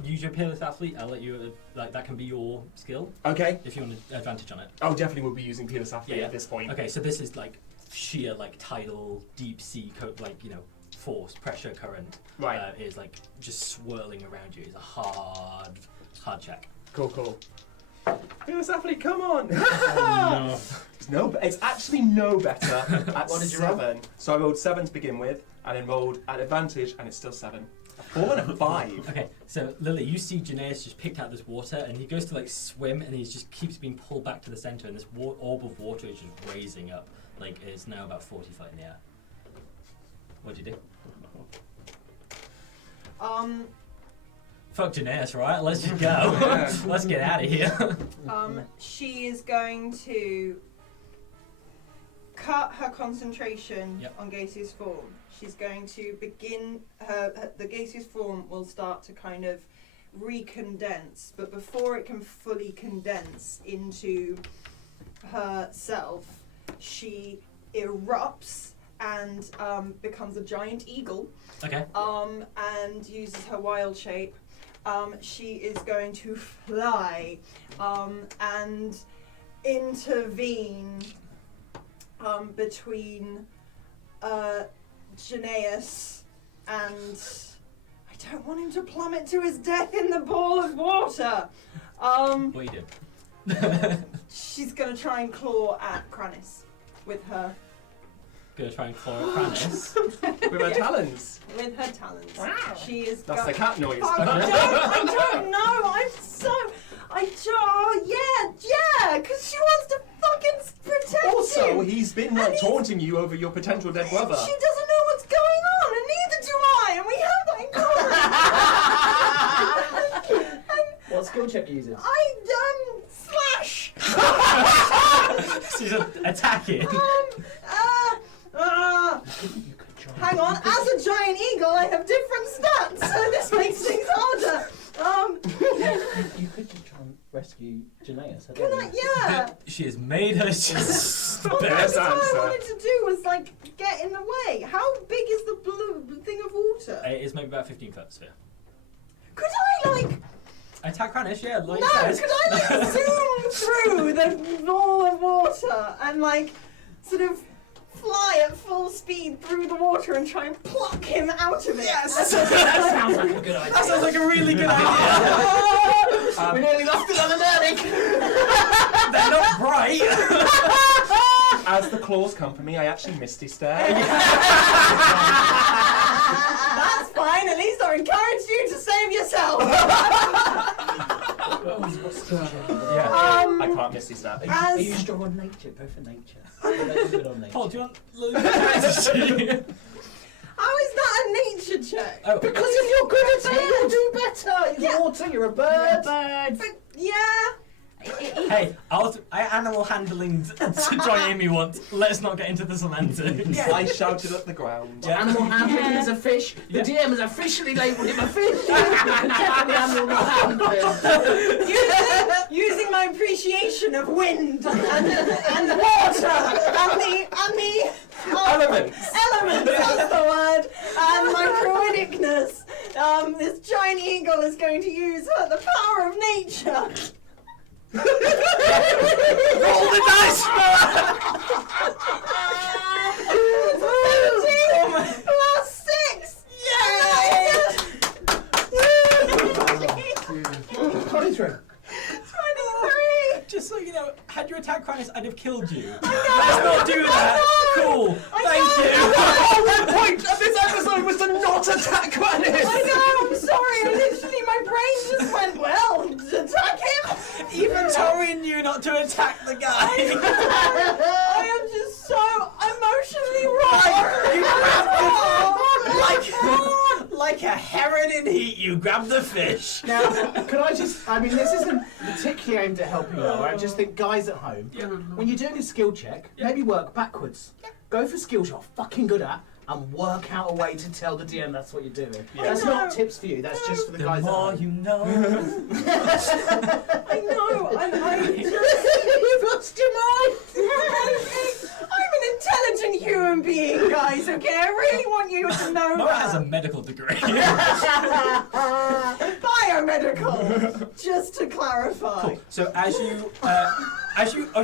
use your peerless athlete, I'll let you, like, that can be your skill, Okay. if you want an advantage on it. Oh, definitely will be using Peerless Athlete Yeah, yeah. at this point. Okay, so this is like sheer like tidal deep sea force pressure current Right. is like just swirling around you. It's a hard check. Cool. Yes, athlete, come on! No. It's actually no better at What did you roll? 7. So I rolled 7 to begin with, and then rolled at advantage, and it's still 7. A 4 and a 5. Okay, so Lilli, you see Geneius just picked out this water, and he goes to like swim, and he just keeps being pulled back to the center, and this orb of water is just raising up, like it's now about 40 feet in the air. What'd you do? Fuck Geneius, right? Let's just go. Let's get out of here. She is going to cut her concentration Yep. on gaseous form. She's going to begin the gaseous form will start to kind of recondense, but before it can fully condense into herself, she erupts and becomes a giant eagle. Okay. And uses her wild shape. She is going to fly and intervene between Geneius and I don't want him to plummet to his death in the ball of water. What are you doing? She's going to try and claw at Kranis with her Gonna try and claw at Kranis. With her talons. with her talons. She is That's the cat noise. I don't know. Yeah, because she wants to fucking protect Also, you. he's been And he's- taunting you over your potential dead brother. She doesn't know what's going on, and neither do I, and we have that in common. What skill check are you using? Slash. She's attacking. Hang on, as a giant eagle, I have different stats, so this makes things harder. You could just try and rescue Geneius. Can I? Yeah. She has made her just Well, Best that's what I answer. wanted to do was like get in the way. How big is the blue thing of water? It is maybe about 15 foot sphere. Could I like? Attack Kranis, yeah, like No, you said. could I like zoom through the ball of water and like sort of fly at full speed through the water and try and pluck him out of it? Yes! That sounds like a good idea. That sounds like a really good idea. We nearly lost it on the Murnig. They're not bright. As the claws come for me, I actually misty stare. That's fine. At least I encouraged you to save yourself. What skill check? Yeah. I can't misty stare. Are you strong on nature? Go for nature. Let's do it on nature. Paul, do you want How is that a nature check? Oh, Because if you're good at it, you'll do better. It's Yeah. water, you're a bird. But yeah. hey, animal handling to join Amy once. Let's not get into the semantics. I shouted at the ground. Yeah. Animal handling is a fish. The DM has officially labelled him a fish. Definitely animal handling. Using my appreciation of wind and water and the Elements. elements, that's the word, and my druidicness. This giant eagle is going to use the power of nature. Roll the dice! 17 plus 6! Yay! 23. 23! Just so you know, had you attacked Kranis, I'd have killed you. Let's not do that. Cool. Thank you. The whole point of this episode was to not attack Kranis! I know, I'm sorry, my brain just went, well, attack him! Even Torin knew not to attack the guy. I am just so emotionally wrong! like a heron in heat, you grab the fish. Now, can I just, this isn't particularly aimed at helping you, I just think guys at home, when you're doing a skill check, maybe work backwards. Go for skills you're fucking good at and work out a way to tell the DM that's what you're doing. That's not tips for you, that's just for the guys at more home. you know. I know, I just... You've lost your mind! I'm an intelligent human being, guys, okay? I really want you to know Nora that. has a medical degree. Biomedical, just to clarify. Cool. So as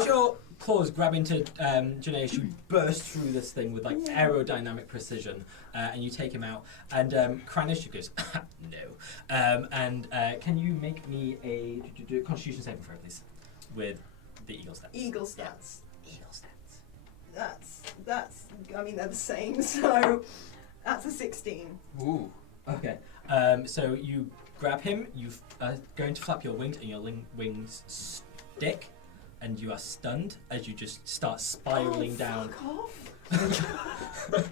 you're claws grab into Geneius. You burst through this thing with like aerodynamic precision, and you take him out. And Kranish goes, no. Can you make me a Constitution saving throw, please, with the eagle stats? Eagle stats. Eagle stats. That's. I mean, they're the same. So that's a 16. Ooh. Okay. So you grab him. You going to flap your wings, and your wings stick, and you are stunned as you just start spiraling down. Fuck off.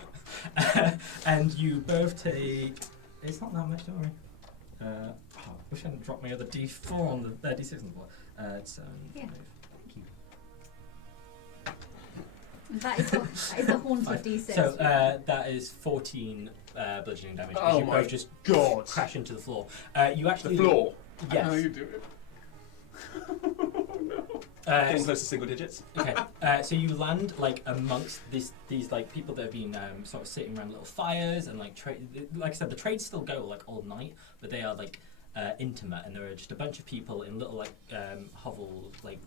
And you both take. It's not that much, don't worry. I wish I hadn't dropped my other D4 on the D6 on the board. It's Yeah. thank you. That is a haunted Five. D6. So that is 14 bludgeoning damage. Oh you my both just God. crash into the floor. You actually The floor. Yes. How you do it? Getting close to single digits. Okay, so you land like amongst these like people that have been sort of sitting around little fires and like like I said, the trades still go like all night, but they are like intimate, and there are just a bunch of people in little like hovels, like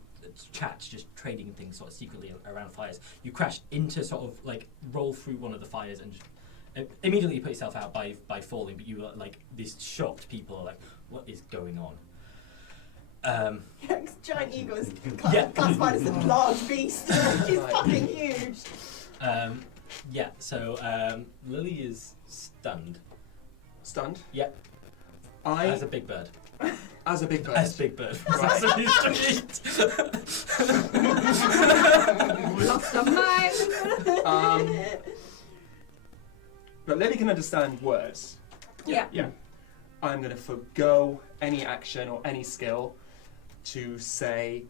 chats, just trading things sort of secretly around fires. You crash into sort of like roll through one of the fires and just immediately put yourself out by falling, but you are like these shocked people are like, what is going on? Yeah, 'cause giant eagle is Yeah. classified as a large beast. She's fucking huge. Yeah, so Lilli is stunned. Stunned. Yep. As a big bird. As a big bird. As big bird. Right. So he's to eat. Lost a mind. But Lilli can understand words. Yeah. Yeah. I'm going to forgo any action or any skill to say,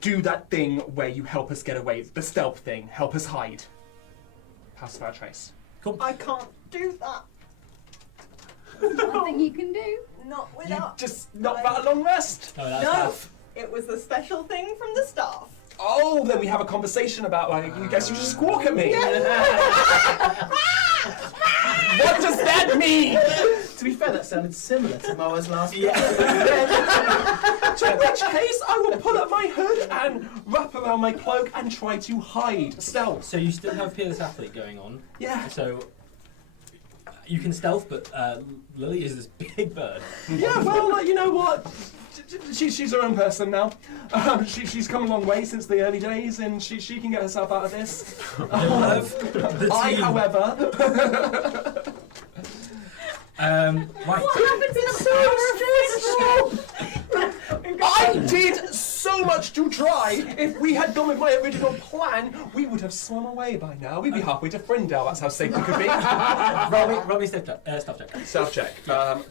do that thing where you help us get away, the stealth thing, help us hide. Pass without trace. Cool. I can't do that. Nothing you can do. Not You without. just not that a long rest. No, that's No, half. it was the special thing from the staff. Oh, then we have a conversation about like, you guess you just squawk at me. What does that mean? To be fair, that sounded similar to Moa's last. In which case, I will pull up my hood and wrap around my cloak and try to hide. Stealth. So you still have Peerless Athlete going on. Yeah. So you can stealth, but Lilli is this big bird. Yeah, well, you know what? She's her own person now. She's come a long way since the early days, and she can get herself out of this. I, however... Right. What happened to the power of I did so much to try. If we had gone with my original plan, we would have swum away by now. We'd be halfway to Frindale. That's how safe we could be. Roll me stealth check. Stealth check.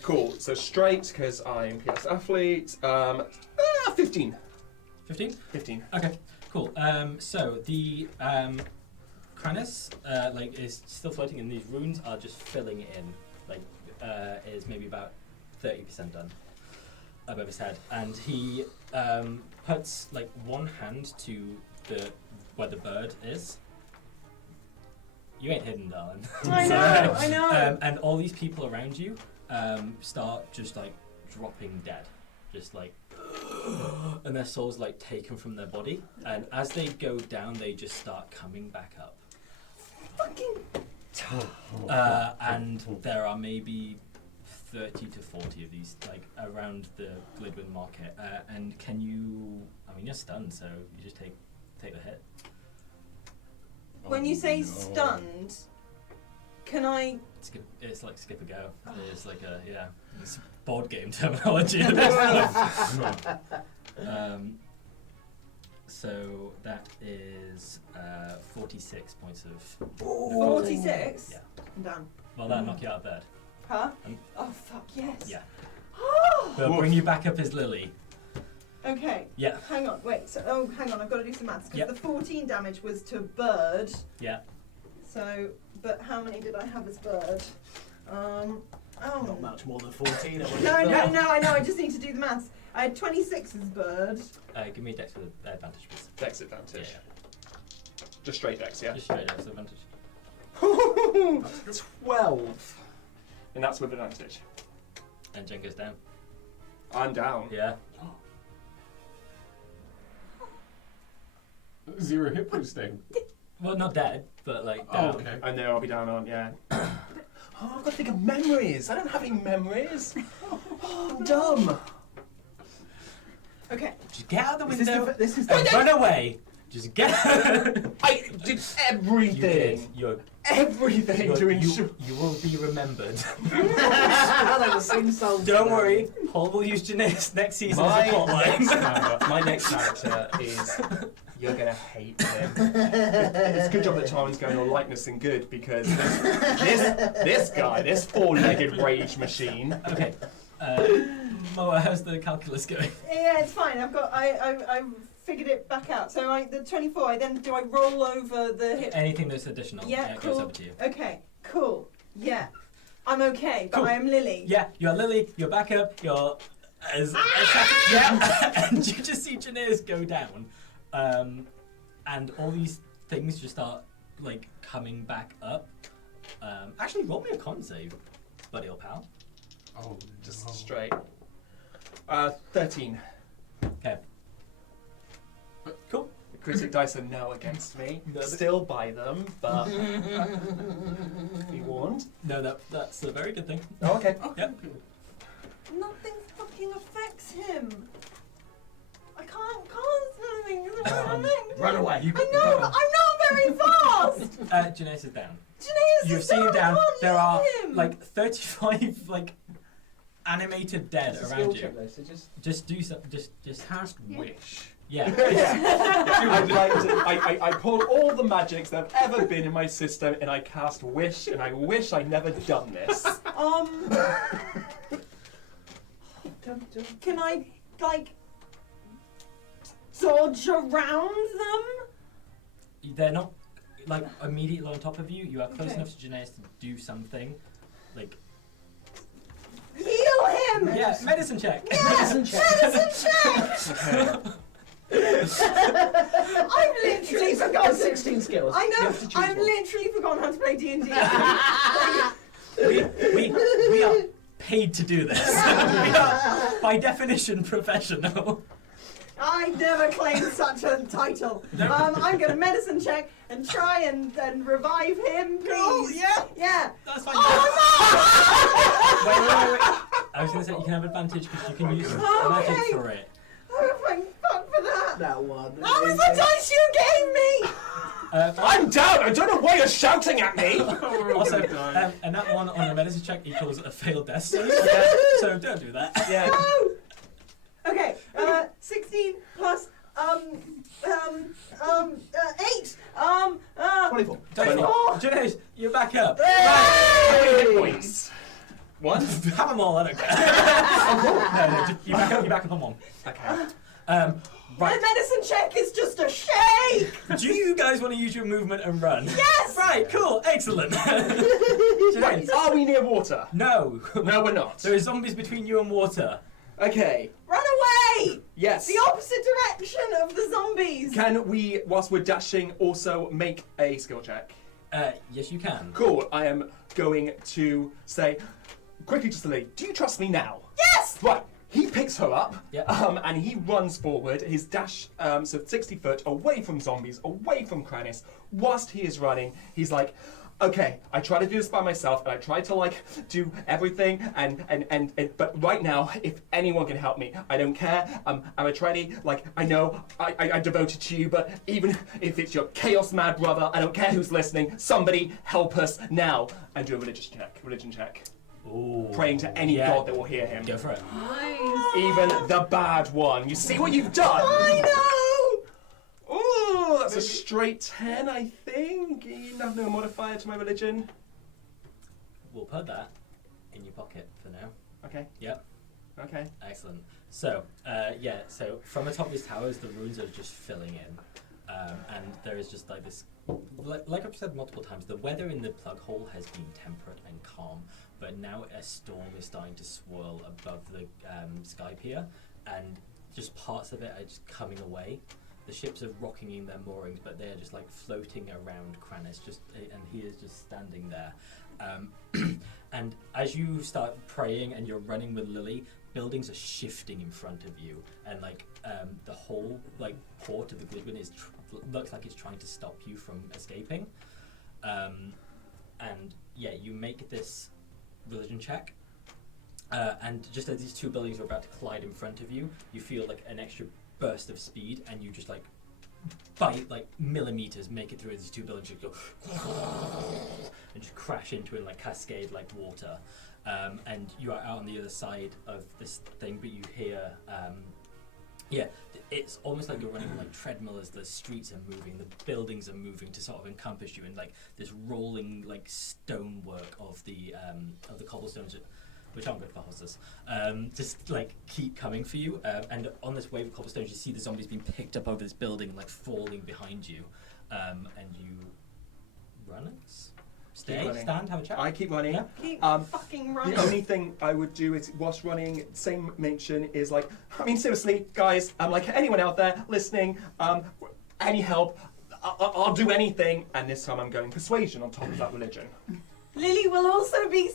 Cool. So straight, because I'm PS athlete. 15. 15? 15. Okay, cool. So the Kranis like is still floating, and these runes are just filling it in. Like is maybe about 30% done above his head, and he puts like one hand to where the bird is. You ain't hidden, darling. I know, I know. And all these people around you start just like dropping dead, just like, and their souls like taken from their body, and as they go down, they just start coming back up. Fucking. And there are maybe 30 to 40 of these, like around the Glidwin market. And can you? I mean, you're stunned, so you just take the hit. When you say stunned, can I? It's like skip a go. It's like it's board game terminology. So that is 46 points of. 46? Yeah. I'm down. Well, that'll knock you out of bed. Huh? Um, Oh, fuck yes. Yeah. They'll bring you back up as Lilli. Okay. Yeah. Hang on, wait. So, hang on. I've got to do some maths because Yep. the 14 damage was to bird. Yeah. So, but how many did I have as bird? Not much more than 14. No, I know. I just need to do the maths. I had 26 as bird. Give me a dex with advantage, please. Dex advantage. Yeah. Just straight dex, yeah? Just straight dex advantage. 12. And that's with advantage. And Jen goes down. I'm down. Yeah. 0 hit points staying. Well, not dead, but like Oh, down. okay. And there I'll be down on, yeah. Oh, I've got to think of memories. I don't have any memories. Oh, I'm dumb. Okay. Just get out the Is this window the- this is and the- run away. Just get. I did everything. You're, Everything to ensure. you will be remembered. They will sing songs. Don't worry, Paul will use Geneius next season as a My plot line. my next character is. You're gonna hate him. It's a good job that Torin's going on likeness and good because this guy, this 4-legged rage machine. Okay. Moa, how's the calculus going? Yeah, it's fine. I figured it back out. So the 24. Do I roll over the hit? Anything that's additional, Yeah, it goes cool. over to you. Okay, cool. Yeah, I'm okay, but Cool. I am Lilli. Yeah, you're Lilli, you're back up, you're yeah, and you just see Geneius go down. And all these things just start like coming back up. Actually, roll me a con save, buddy or pal. Oh, Just no. straight. 13. Okay. Cool. The critic dice are no against me. No, but- Still buy them, but be warned. No, that's a very good thing. Oh, okay. Yep. Nothing fucking affects him. I can't anything. Run away. I know, but I'm not very fast. Geneius is down. Geneius You've is seen him down. I can't There use are him. like 35 like animated dead It's a around skill you. check though, so just Just do some. Just Cast wish. yeah. I'd like to, I pull all the magics that have ever been in my system and I cast wish and I wish I'd never done this. Can I like dodge around them? They're not like immediately on top of you. You are close Okay. enough to Geneius to do something. Like Heal him! yeah, medicine check. medicine check. Medicine check! I've literally Got forgotten. 16 skills. I You know. have to choose I've one. literally forgotten how to play D&D. we are paid to do this. We are by definition professional. I never claimed such a title. I'm going to medicine check and try and revive him, please. Cool, yeah. Yeah. That's fine. Oh Wait. I was going to say you can have advantage because you can use magic Okay. for it. no! Oh, thank fuck for that. That one. That was the dice you gave me. I'm down! I don't know why you're shouting at me! Also, and that one on the medicine check equals a failed death save. So don't do that. Yeah. No. Okay. 16 plus 8. 24. Geneius, you're back up. How many hit points? One? Have them all, I don't care. No, just, you back up on one. Okay. My Right. medicine check is just a shake. Do you guys want to use your movement and run? Yes. Right, cool, excellent. Geneius, Right, are we near water? no. No, we're not. There are zombies between you and water. Okay. Run away. Yes. The opposite direction of the zombies. Can we, whilst we're dashing, also make a skill check? Yes, you can. Cool. I am going to say, quickly just to Lilli, do you trust me now? Yes. Right. He picks her up, Yep. and he runs forward. His dash, so 60 foot away from zombies, away from Krannis. Whilst he is running, he's like, okay, I try to do this by myself, and I try to like do everything, and but right now, if anyone can help me, I don't care. I'm a trainee. Like I know I'm devoted to you, but even if it's your chaos mad brother, I don't care who's listening. Somebody help us now and do a religion check. Ooh. Praying to any Yeah. god that will hear him. Go for it. Even the bad one. You see what you've done? I know. Ooh, that's a straight 10, I think. You have no modifier to my religion. We'll put that in your pocket for now. Okay. Yep. Okay. Excellent. So, so from the top of these towers, the ruins are just filling in. And there is just like this, like I've said multiple times, the weather in the plug hole has been temperate and calm, but now a storm is starting to swirl above the sky pier, and just parts of it are just coming away. The ships are rocking in their moorings, but they're just like floating around Krannis, and he is just standing there. And as you start praying and you're running with Lilli, buildings are shifting in front of you, and like the whole like port of the Wigman is looks like it's trying to stop you from escaping. And yeah, you make this religion check. And just as these two buildings are about to collide in front of you, you feel like an extra burst of speed, and you just like bite like millimeters, make it through these two buildings, just go and just crash into it like cascade like water. And you are out on the other side of this thing, but you hear, it's almost like you're running on like treadmill as the streets are moving, the buildings are moving to sort of encompass you, and like this rolling like stonework of the cobblestones, which aren't good for horses, just like keep coming for you. And on this wave of cobblestones, you see the zombies being picked up over this building and like falling behind you. And you run it? Stay, running. stand, have a chat? I keep running. Yeah. Keep fucking running. The only thing I would do is, whilst running, same mention is like, I mean, seriously, guys, like anyone out there listening, any help, I'll do anything. And this time I'm going persuasion on top of that religion. Lilli will also be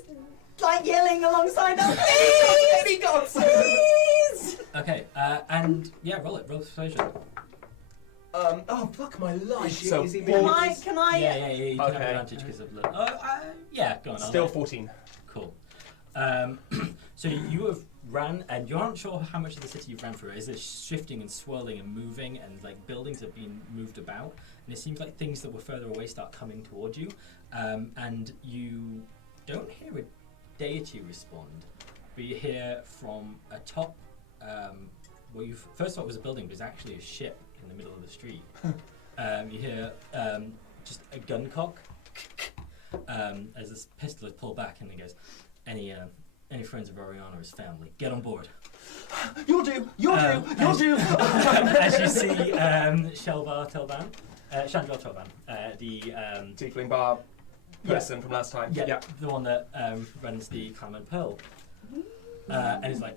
like yelling alongside us. Please! Baby gods! Please! Okay, and yeah, roll persuasion. Oh, fuck my life. Is he Can I? Yeah, you can have Okay. advantage because of... yeah, go on. I'll Still let- 14. Cool. So you have ran, and you aren't sure how much of the city you've ran through. Is it shifting and swirling and moving, and like buildings have been moved about, and it seems like things that were further away start coming towards you, and you don't hear a deity respond, but you hear from atop what you first thought was a building, but it's actually a ship in the middle of the street. You hear just a gun cock as this pistol is pulled back, and he goes, any friends of Arion or his family, get on board. You'll do! As you see Shelvar Telvan, Chandra Telvan, the Tiefling bar person from last time. yeah, the one that runs the Clam and Pearl, and he's like,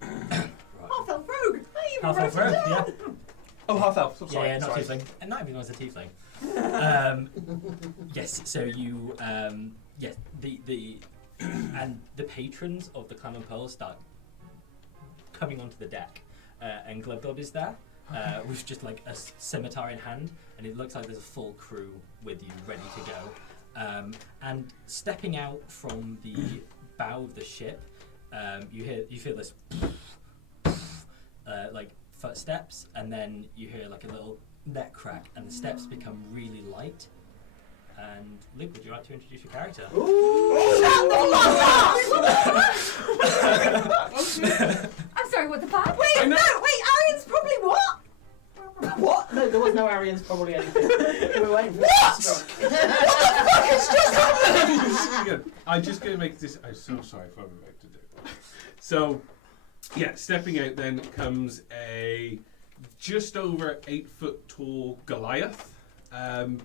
Half elf rogue. I even half wrote elf it rogue, down. yeah. Oh, half elf. Sorry, Yeah, not sorry. tiefling. And not everyone's a tiefling. Yes, so you, yes, the and the patrons of the Clam and Pearl start coming onto the deck, and Glubgob is there, with just like a scimitar in hand, and it looks like there's a full crew with you, ready to go. And stepping out from the bow of the ship, you feel this like footsteps, and then you hear like a little neck crack, and the steps become really light. And Luke, would you like to introduce your character? I'm sorry, what the fuck? Wait, no, wait, Arion's probably what? What? No, there was no Arians, probably anything. We were waiting for What? I'm just going to make this. I'm so sorry for what I'm about to do. So, yeah, stepping out then comes a just over 8 foot tall Goliath,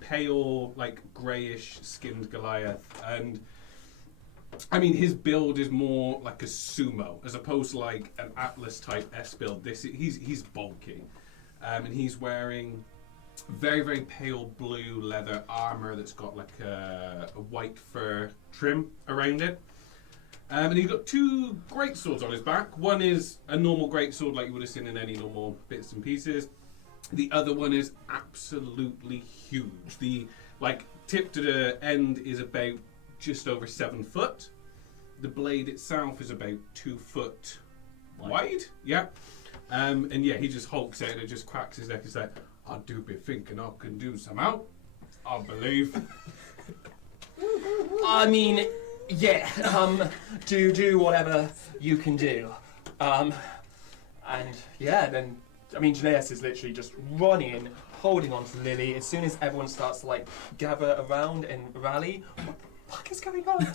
pale, like greyish skinned Goliath, and I mean his build is more like a sumo as opposed to like an Atlas type S build. He's bulky, and he's wearing very, very pale blue leather armor that's got like a white fur trim around it. And he's got 2 great swords on his back. One is a normal great sword like you would have seen in any normal bits and pieces. The other one is absolutely huge. The like tip to the end is about just over 7 foot. The blade itself is about 2 foot wide. Yeah. And yeah, he just hulks out and just cracks his neck and says, I do be thinking I can do some out. I believe. I mean, yeah, do whatever you can do. And yeah, then, I mean, Geneius is literally just running, holding on to Lilli. As soon as everyone starts to, like, gather around and rally, what the fuck is going on?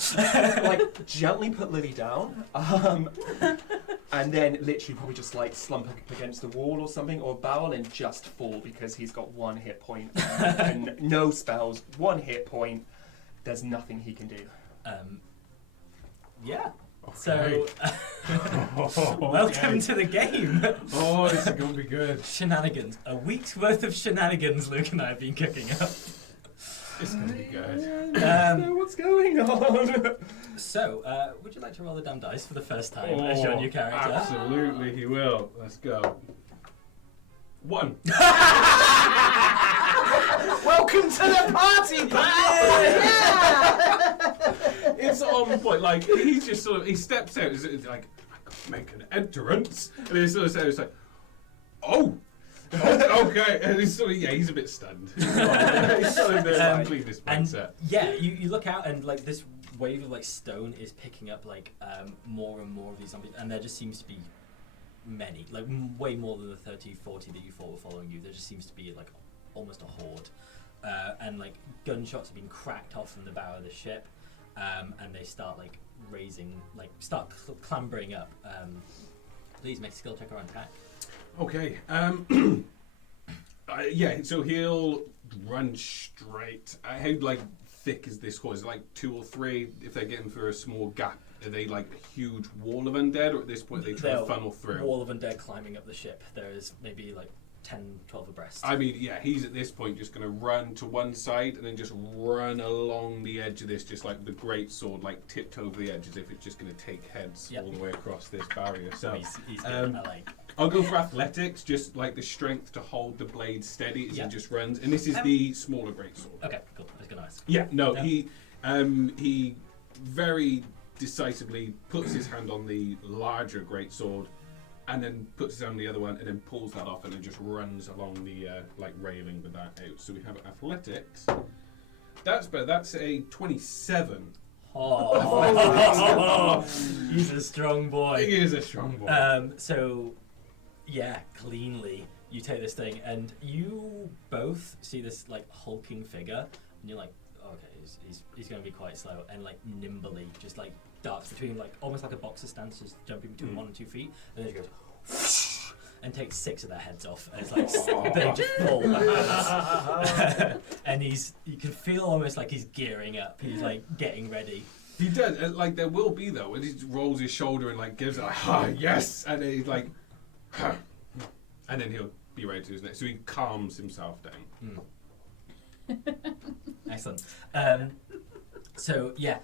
Like, gently put Lilli down, and then literally probably just, like, slump up against the wall or something, or barrel and just fall because he's got 1 hit point and no spells, 1 hit point. There's nothing he can do. Yeah. Okay. So, welcome to the game. Oh, this is going to be good. Shenanigans. A week's worth of shenanigans Luke and I have been cooking up. It's going to be good. What's going on? So, would you like to roll the damn dice for the first time as your new character? Absolutely, he will. Let's go. 1. Welcome to the party, pal! It's on point. Like he's just sort of he steps out. It's like I gotta make an entrance, and he sort of says like, "Oh, okay." And he's sort of he's a bit stunned. He's sort of complete this mindset. You look out and like this wave of like stone is picking up like more and more of these zombies, and there just seems to be many, like way more than the 30, 40 that you thought were following you. There just seems to be like almost a horde, and like gunshots have been cracked off from the bow of the ship, and they start like clambering up. Please make a skill check or attack. Okay. So he'll run straight. How like thick is this horde? Is it like 2 or 3? If they're getting through a small gap, are they like a huge wall of undead, or at this point they try to funnel through? Wall of undead climbing up the ship. There is maybe like 10, 12 abreast. I mean, he's at this point just going to run to one side and then just run along the edge of this, just like the great sword, like tipped over the edge as if it's just going to take heads all the way across this barrier. So he's gonna, I'll go for athletics, just like the strength to hold the blade steady as he just runs. And this is the smaller great sword. Okay, cool. That's gonna nice. Yeah, no, he very decisively puts his hand on the larger great sword, and then puts his hand on the other one, and then pulls that off, and then just runs along the like railing with that out. So we have athletics. That's better. That's a 27. Oh, he's a strong boy. He is a strong boy. So, yeah, cleanly you take this thing, and you both see this like hulking figure, and you're like, okay, he's going to be quite slow, and like nimbly just like darts between like almost like a boxer stance, just jumping between 1 and 2 feet, and then he goes and takes 6 of their heads off, and it's like they just fall backwards. And you can feel almost like he's gearing up. He's like getting ready. He does. Like there will be though, when he rolls his shoulder and like gives it like, yes, and then he's like, and then he'll be ready to his next. So he calms himself down. Excellent. So yeah,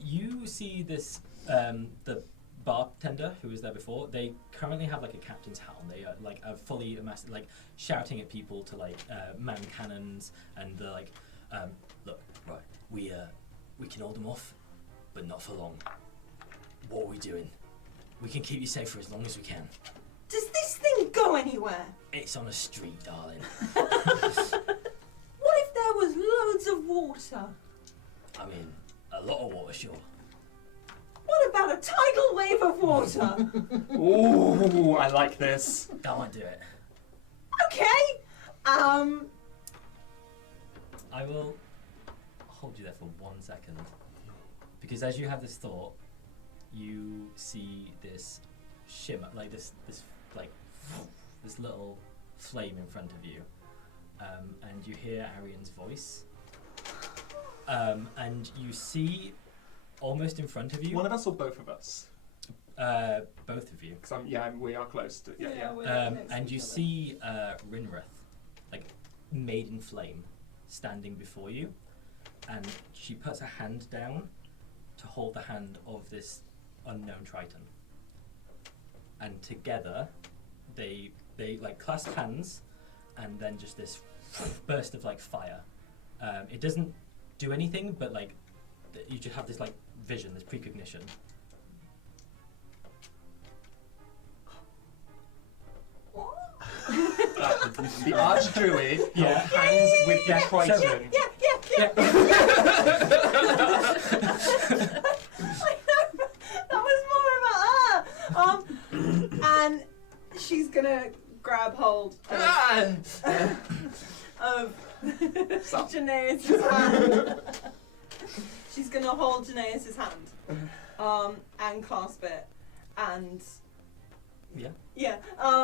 you see this the bartender who was there before. They currently have like a captain's hat on. They are like fully amassed, like shouting at people to like man cannons, and they're like, look, right, we can hold them off, but not for long. What are we doing? We can keep you safe for as long as we can. Does this thing go anywhere? It's on a street, darling. What if there was loads of water? I mean, a lot of water, sure. What about a tidal wave of water? Ooh, I like this. That might do it. Okay. I will hold you there for 1 second, because as you have this thought, you see this shimmer, like this little flame in front of you, and you hear Arion's voice, and you see almost in front of you. One of us or both of us? Both of you. Because we are close to. Yeah. And you see Rinrith, like made in flame, standing before you, and she puts her hand down to hold the hand of this unknown Triton. And together, they like clasp hands, and then just this burst of like fire. It doesn't do anything, but like you just have this like vision, this precognition. The Archdruid hands with the Triton. Yeah. That was more about her. And she's gonna grab hold of Geneius' hand. She's gonna hold Geneius' hand, and clasp it, and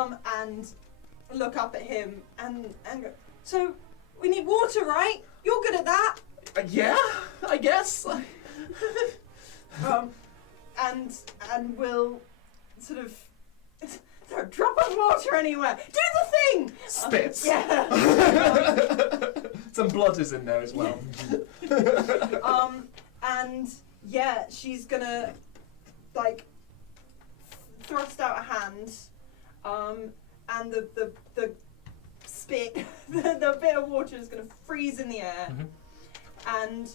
and look up at him and go, so we need water, right? You're good at that. Yeah, I guess. And we'll sort of throw a drop of water anywhere. Do the thing. Spits. Yeah. Some blood is in there as well. And yeah, she's gonna like thrust out a hand, and the spit. The bit of water is going to freeze in the air and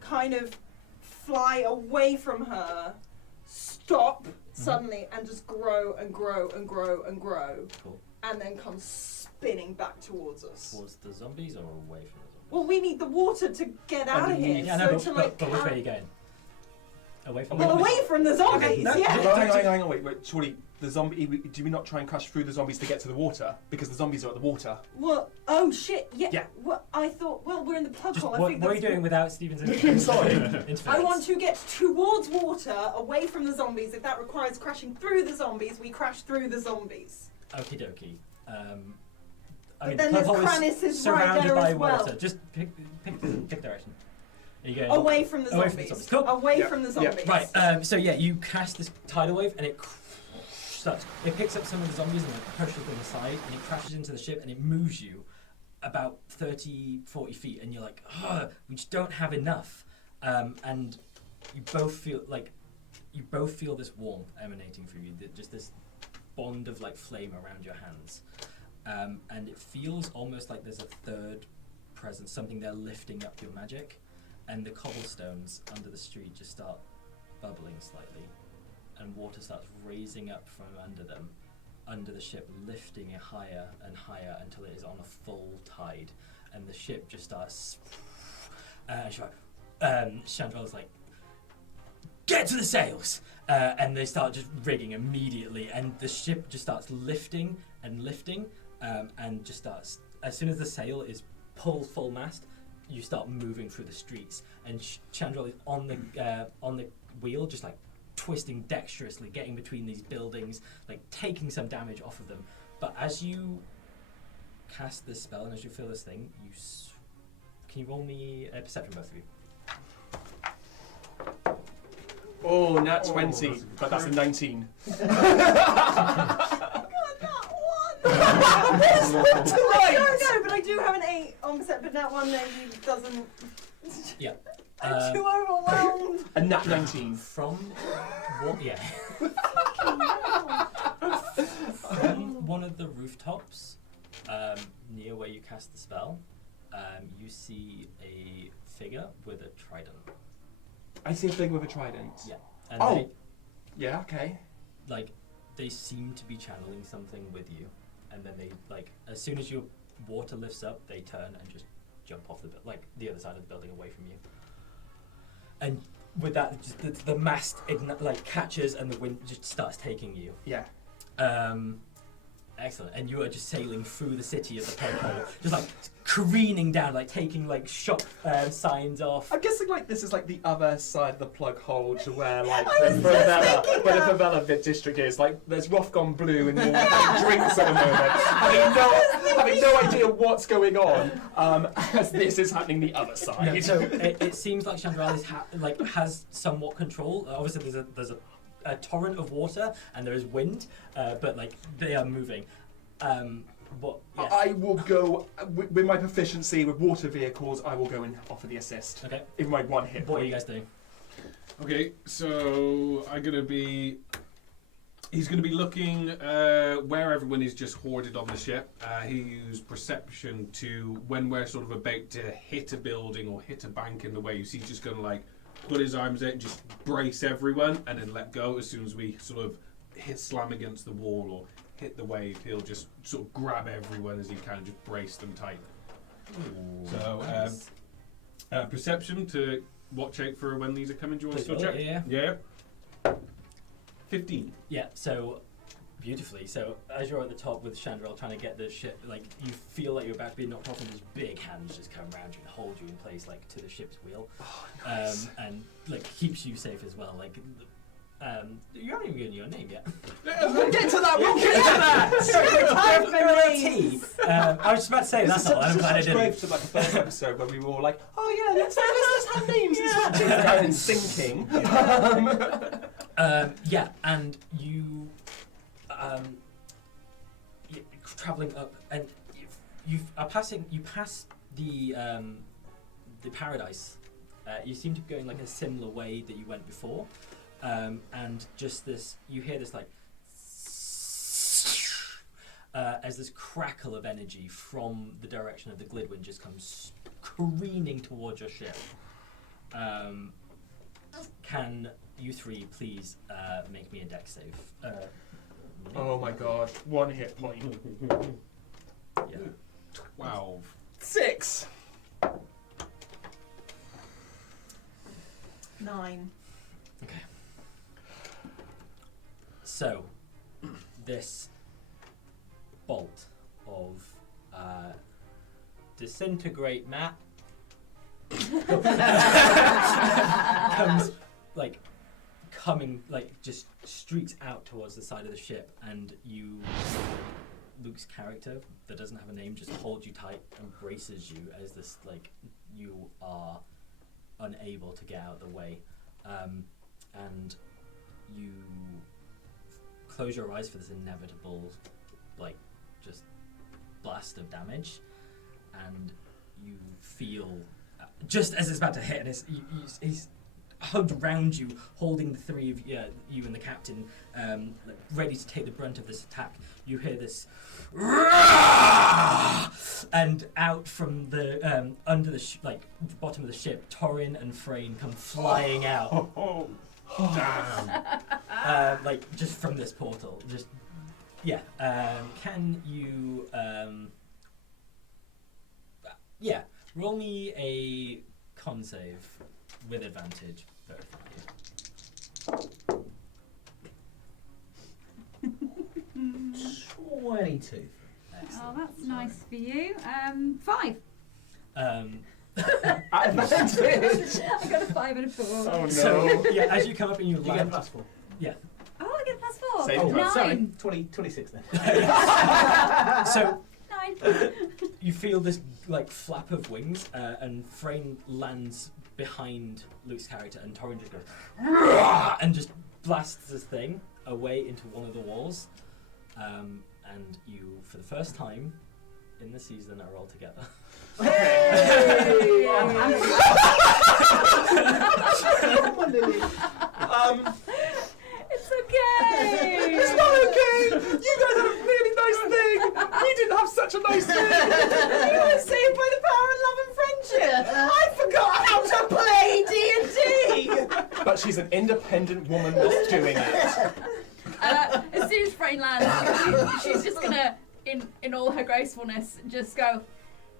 kind of fly away from her, stop suddenly, and just grow and grow and grow and grow, and then come spinning back towards us. Towards the zombies or away from the zombies? Well, we need the water to get out of here. Yeah, no, so but which way are you going? Away from well, the away from the zombies, No, yeah. hang on, wait. Surely the zombie. Do we not try and crash through the zombies to get to the water? Because the zombies are at the water. Well, oh shit, yeah. Yeah. Well, I thought, well, we're in the plug Just, hole. I what think are you that's doing without Stephen's interference? Sorry. I want to get towards water, away from the zombies. If that requires crashing through the zombies, we crash through the zombies. Okie dokie. I But mean, then the there's plug hole Crannis is surrounded right there by as well. water. Just pick direction. Are you going Away from the Away zombies. from the zombies. Cool. Away Yeah. from the Yeah. zombies. Right. So yeah, you cast this tidal wave, and it starts. It picks up some of the zombies and like pushes them aside, and it crashes into the ship, and it moves you about 30, 40 feet, and you're like, oh, we just don't have enough. And you both feel this warmth emanating from you, just this bond of like flame around your hands, and it feels almost like there's a third presence, something there lifting up your magic, and the cobblestones under the street just start bubbling slightly, and water starts raising up from under them, under the ship, lifting it higher and higher until it is on a full tide, and the ship just starts. Chandrell's like, get to the sails! And they start just rigging immediately, and the ship just starts lifting and lifting, and just starts, as soon as the sail is pulled full mast, you start moving through the streets, and Chandrell is on the wheel, just like twisting dexterously, getting between these buildings, like taking some damage off of them. But as you cast this spell and as you feel this thing, can you roll me a perception, both of you? Oh, nat 20, but that's a 19. God, that one! I don't know, but I do have an 8 on percent, but that one maybe doesn't. Yeah. I'm too overwhelmed. A nat 19. From what? Yeah. From one of the rooftops near where you cast the spell, you see a figure with a trident. I see a figure with a trident. Yeah. And Oh. Yeah, okay. they seem to be channeling something with you, and then they as soon as your water lifts up, they turn and just jump off the other side of the building away from you. And with that, just the mast catches, and the wind just starts taking you. Yeah. Excellent. And you are just sailing through the city of the plug hole, just careening down, taking shop signs off. I'm guessing this is the other side of the plug hole to where I the was just thinking where the that. favela district is. There's Rough Gone Blue and you're having drinks at the moment, having no idea what's going on, as this is happening the other side. No, so it seems like Chandrell has somewhat control. Obviously, there's a torrent of water and there is wind, but they are moving. But yes. I will go with my proficiency with water vehicles. I will go and offer the assist. Okay. In my one hit. What are you guys doing? Okay, so he's gonna be looking where everyone is just hoarded on the ship. He used perception to when we're sort of about to hit a building or hit a bank in the waves. He's just gonna put his arms out and just brace everyone, and then let go as soon as we sort of slam against the wall or hit the wave. He'll just sort of grab everyone as he can, just brace them tight. Ooh, So nice. perception to watch out for when these are coming. Do you want to Please still roll check? it, yeah. Yeah. 15. Yeah, so beautifully. So as you're at the top with Chandrell trying to get the ship, you feel like you're about to be knocked off, and these big hands just come around you and hold you in place, to the ship's wheel. Oh, nice. And keeps you safe as well. You haven't even given your name yet. We'll get to that. We'll get to that. Tea. I was just about to say that's not. I'm glad I didn't. Brave to the first episode where we were all like, oh yeah, let's have names. And sinking. Yeah, and you traveling up, and you pass the paradise. You seem to be going a similar way that you went before, and just this, you hear this as this crackle of energy from the direction of the glidwind just comes careening towards your ship. Can you three please make me a dex save? Oh my god, 1 hit point. Yeah. 12. 6. 9. Okay. So, this bolt of disintegrate Matt comes just streaks out towards the side of the ship, and Luke's character that doesn't have a name just holds you tight and braces you as this you are unable to get out of the way, and you close your eyes for this inevitable just blast of damage, and you feel just as it's about to hit, and he's hugged around you, holding the three of you and the captain, ready to take the brunt of this attack. You hear this, and out from the under the bottom of the ship, Torin and Frayne come flying out. Damn! Just from this portal. Just can you? Roll me a con save with advantage. Both of you. 22. Excellent. Oh, that's nice for you. 5. Advantage. I got a 5 and a 4. Oh no. So as you come up and you You get land, plus 4. Oh, I get a plus 4. Save Oh, throw. sorry. 9. 26 then. so 9. you feel this flap of wings, and Frayne lands behind Luke's character, and Torin just goes and just blasts this thing away into one of the walls, and you, for the first time in the season, are all together. Hey! It's okay. It's not okay! You guys had a really nice thing! We didn't have such a nice thing! You were saved by the power of love and friendship. I forgot how to play D&D. But she's an independent woman that's doing it. As soon as Frayne lands, she's just gonna, in all her gracefulness, just go,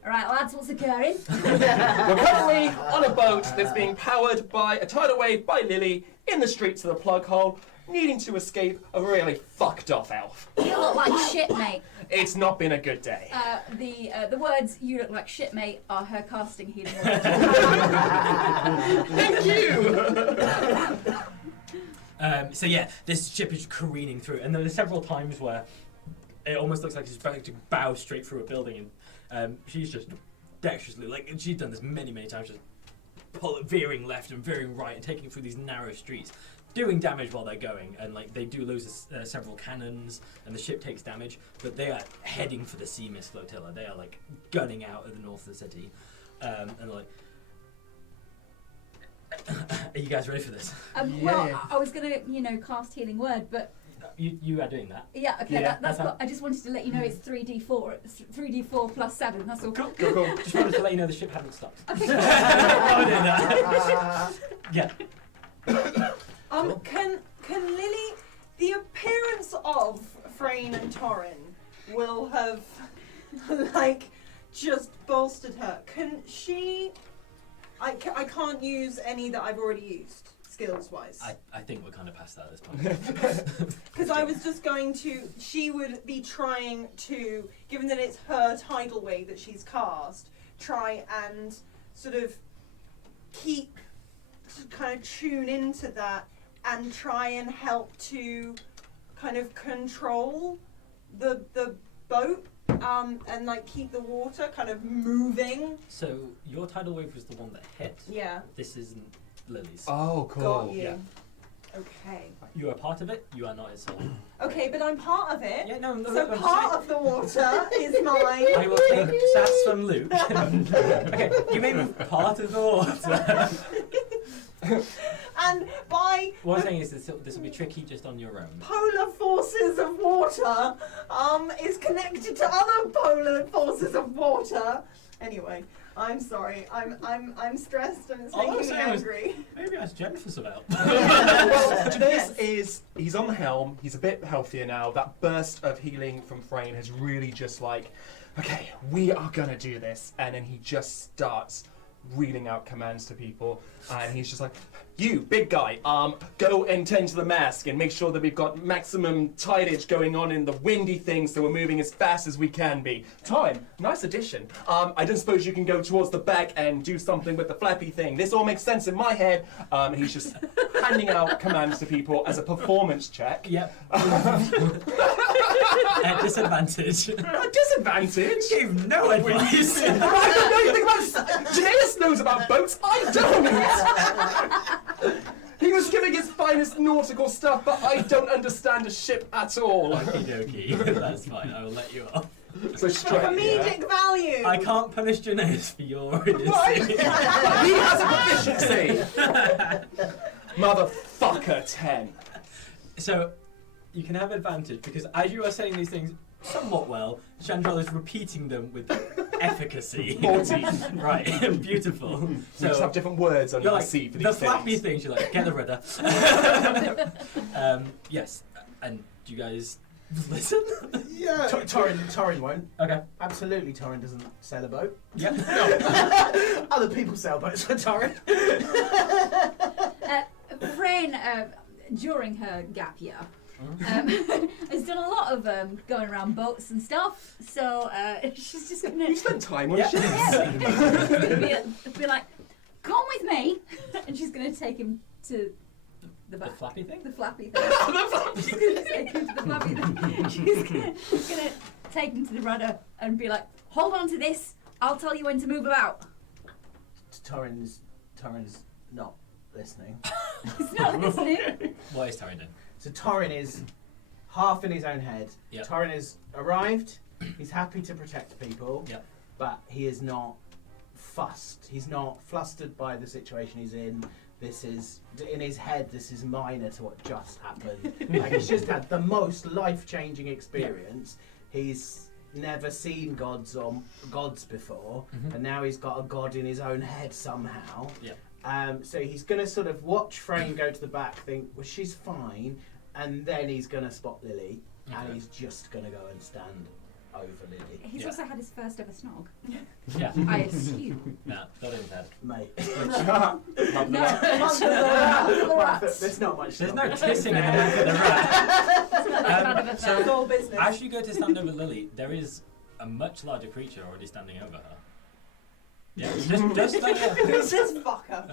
all right, lads, what's occurring? We're currently on a boat that's being powered by a tidal wave by Lilli in the streets of the plug hole, needing to escape a really fucked off elf. You look like shit, mate. It's not been a good day. The words "you look like shit, mate" are her casting healing words. Thank you! This ship is careening through, and there are several times where it almost looks like it's about to bow straight through a building, and she's just dexterously, and she's done this many times, just veering left and veering right and taking through these narrow streets, doing damage while they're going, and they do lose several cannons, and the ship takes damage, but they are heading for the sea mist flotilla. They are gunning out of the north of the city, and are you guys ready for this? Well, I was gonna, cast healing word, but You are doing that. yeah, okay, Yeah, that's that's what I just wanted to let you know. It's 3d4 plus 7. That's all. Cool. Cool. Just wanted to let you know the ship hadn't stopped. Okay. Yeah. Can Lilli, the appearance of Frayne and Torin will have just bolstered her. Can she? I can't use any that I've already used skills wise. I think we're kind of past that at this point. Because I was just going to. She would be trying to, given that it's her tidal wave that she's cast, try and sort of tune into that and try and help to kind of control the boat and keep the water kind of moving. So your tidal wave was the one that hit. Yeah. This isn't Lilli's. Oh, Got you. Yeah. Okay. You are part of it. You are not its soul. Okay, but I'm part of it. Yeah, no. So part of the water is mine. I will take stats from Luke. Okay, you may be part of the water. And by What I'm saying is this will be tricky just on your own. polar forces of water is connected to other polar forces of water. Anyway, I'm sorry. I'm stressed and it's All I was making me saying was- angry. Maybe ask Jennifer about. Well, this Yes. is, he's on the helm, he's a bit healthier now. That burst of healing from Frayne has really just like, okay, we are gonna do this. And then he just starts reading out commands to people. And he's just like, you, big guy, go and tend to the mast and make sure that we've got maximum tidage going on in the windy thing so we're moving as fast as we can be. Torin, nice addition. I don't suppose you can go towards the back and do something with the flappy thing. This all makes sense in my head. And he's just handing out commands to people as a performance check. Yep. At disadvantage. A disadvantage? Gave no advice. I don't know anything about Geneius knows about boats. I don't. He was giving his finest nautical stuff, but I don't understand a ship at all. Okie dokie. That's fine. I will let you off. So straight. Comedic value. I can't punish Geneius for your idiocy. He has a proficiency. Motherfucker 10. So you can have advantage because as you are saying these things somewhat well, Chandrell is repeating them with efficacy. 14. Right, beautiful. We just have different words under you're the like, sea for these the things. flappy thing, she's like, get the rudder. Yes, and do you guys listen? Yeah. Torin won't. Okay. Absolutely, Torin doesn't sail a boat. Yep. Other people sail boats for Torin. Frayne, during her gap year, has done a lot of going around boats and stuff. So she's just gonna You spent time on Yeah. ships. be like, "Come with me," and she's gonna take him to the The back. flappy thing? The flappy thing. She's gonna take him to the flappy thing. She's gonna take him to the rudder and be like, "Hold on to this. I'll tell you when to move about." Torin's not listening. He's not listening. What is Torin doing? So Torin is half in his own head. Yep. Torin has arrived. He's happy to protect people. Yep. But he is not fussed. He's not flustered by the situation he's in. This is, in his head, this is minor to what just happened. Like, he's just had the most life-changing experience. He's never seen gods before, and now he's got a god in his own head somehow. Yeah. So he's going to sort of watch Frayne go to the back, think, well, she's fine, and then he's going to spot Lilli, and Okay. he's just going to go and stand over Lilli. He's Yeah. also had his first ever snog. Yeah. I assume. Nah, not in his head. Mate. Love the rat. There's not much. There's snog. no kissing in the mouth of the rat. That's not that kind of a It's thing. all business. As you go to stand over Lilli, there is a much larger creature already standing over her. Yeah, just like Who's this fucker?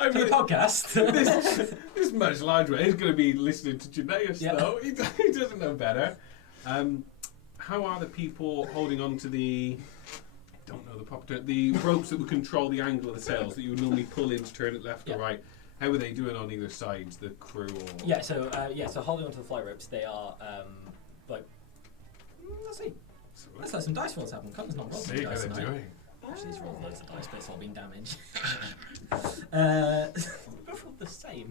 I for the mean, podcast. this much larger. He's going to be listening to Geneius, Yeah. though. He doesn't know better. How are the people holding on to the? I don't know the proper term. The ropes that would control the angle of the sails that you would normally pull in to turn it left Yeah. or right. How are they doing on either side? The crew or? Yeah, so holding onto the fly ropes, they are like. Let's see. Let's let some dice rolls happen. Cotton's not rolling See how dice they're tonight. doing. Actually, he's rolled loads of dice, but it's all been damaged. Both rolled the same.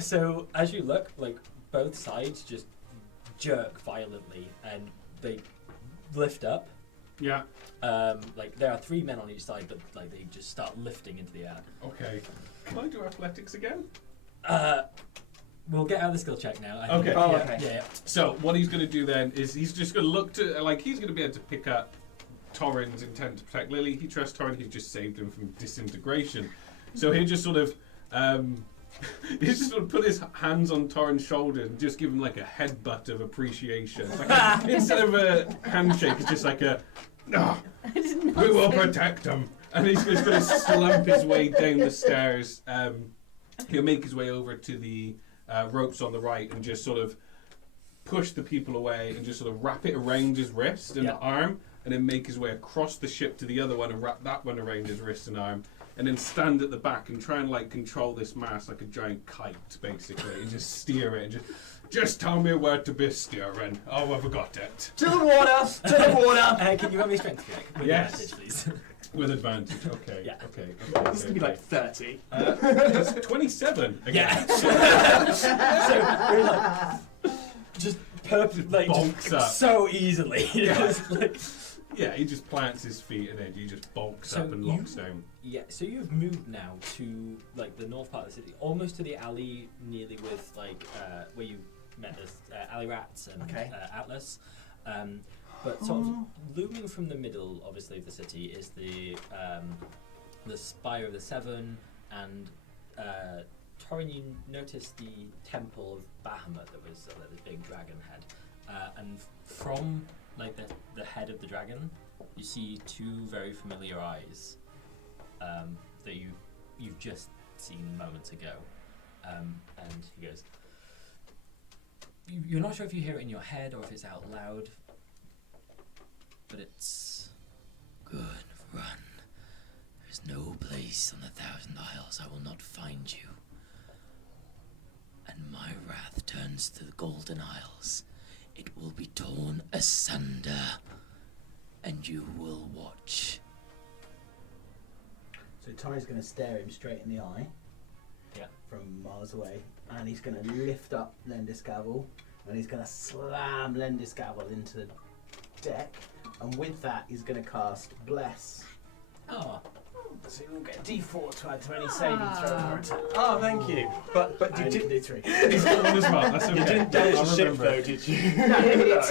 So as you look, like both sides just jerk violently, and they lift up. Yeah. Like there are 3 men on each side, but like they just start lifting into the air. Okay. Can I do athletics again? We'll get out of the skill check now. I Okay. think. Oh, Yeah, okay. yeah. So what he's going to do then is he's just going to look to he's going to be able to pick up Torin's intent to protect Lilli. He trusts Torin. He's just saved him from disintegration. So he'll just sort of he's just sort of put his hands on Torin's shoulder and just give him like a headbutt of appreciation. It's like instead of a handshake, it's just like a no. We will protect him. And he's just going to slump his way down the stairs. He'll make his way over to the ropes on the right and just sort of push the people away and just sort of wrap it around his wrist and Yeah. the arm, and then make his way across the ship to the other one and wrap that one around his wrist and arm, and then stand at the back and try and like control this mast like a giant kite, basically, and just steer it and just tell me where to be steering. Oh, I've got it. To the water! To the water! Can you roll me a strength check? With Yes. advantage, please. With advantage. Okay. Yeah. Okay. This is gonna be like 30. It's 27. Again. Yeah. So we're like just like Bonks just up. so easily. Just like Yeah, he just plants his feet and then he just bonks So up and you- locks down. yeah. So you've moved now to like the north part of the city, almost to the alley, nearly with like where you met the alley rats and Okay. Atlas. But sort of looming from the middle, obviously, of the city is the Spire of the Seven, and Torin, you noticed the temple of Bahamut that was like this big dragon head, and from like the head of the dragon, you see two very familiar eyes that you've just seen moments ago, and he goes. You're not sure if you hear it in your head or if it's out loud, but it's good. Run. There is no place on the 1,000 Isles I will not find you. And my wrath turns to the Golden Isles. It will be torn asunder, and you will watch. So Torin's going to stare him straight in the eye. Yeah. From miles away, and he's going to lift up Lendiscabble, and he's going to slam Lendiscabble into the deck, and with that he's going to cast Bless. Oh, So you'll get D4 to add to any saving throw or attack. Oh, thank you. But And you you can did. do 3. He's got one as well. That's okay. You didn't damage I'll the ship remember. though, did you? No,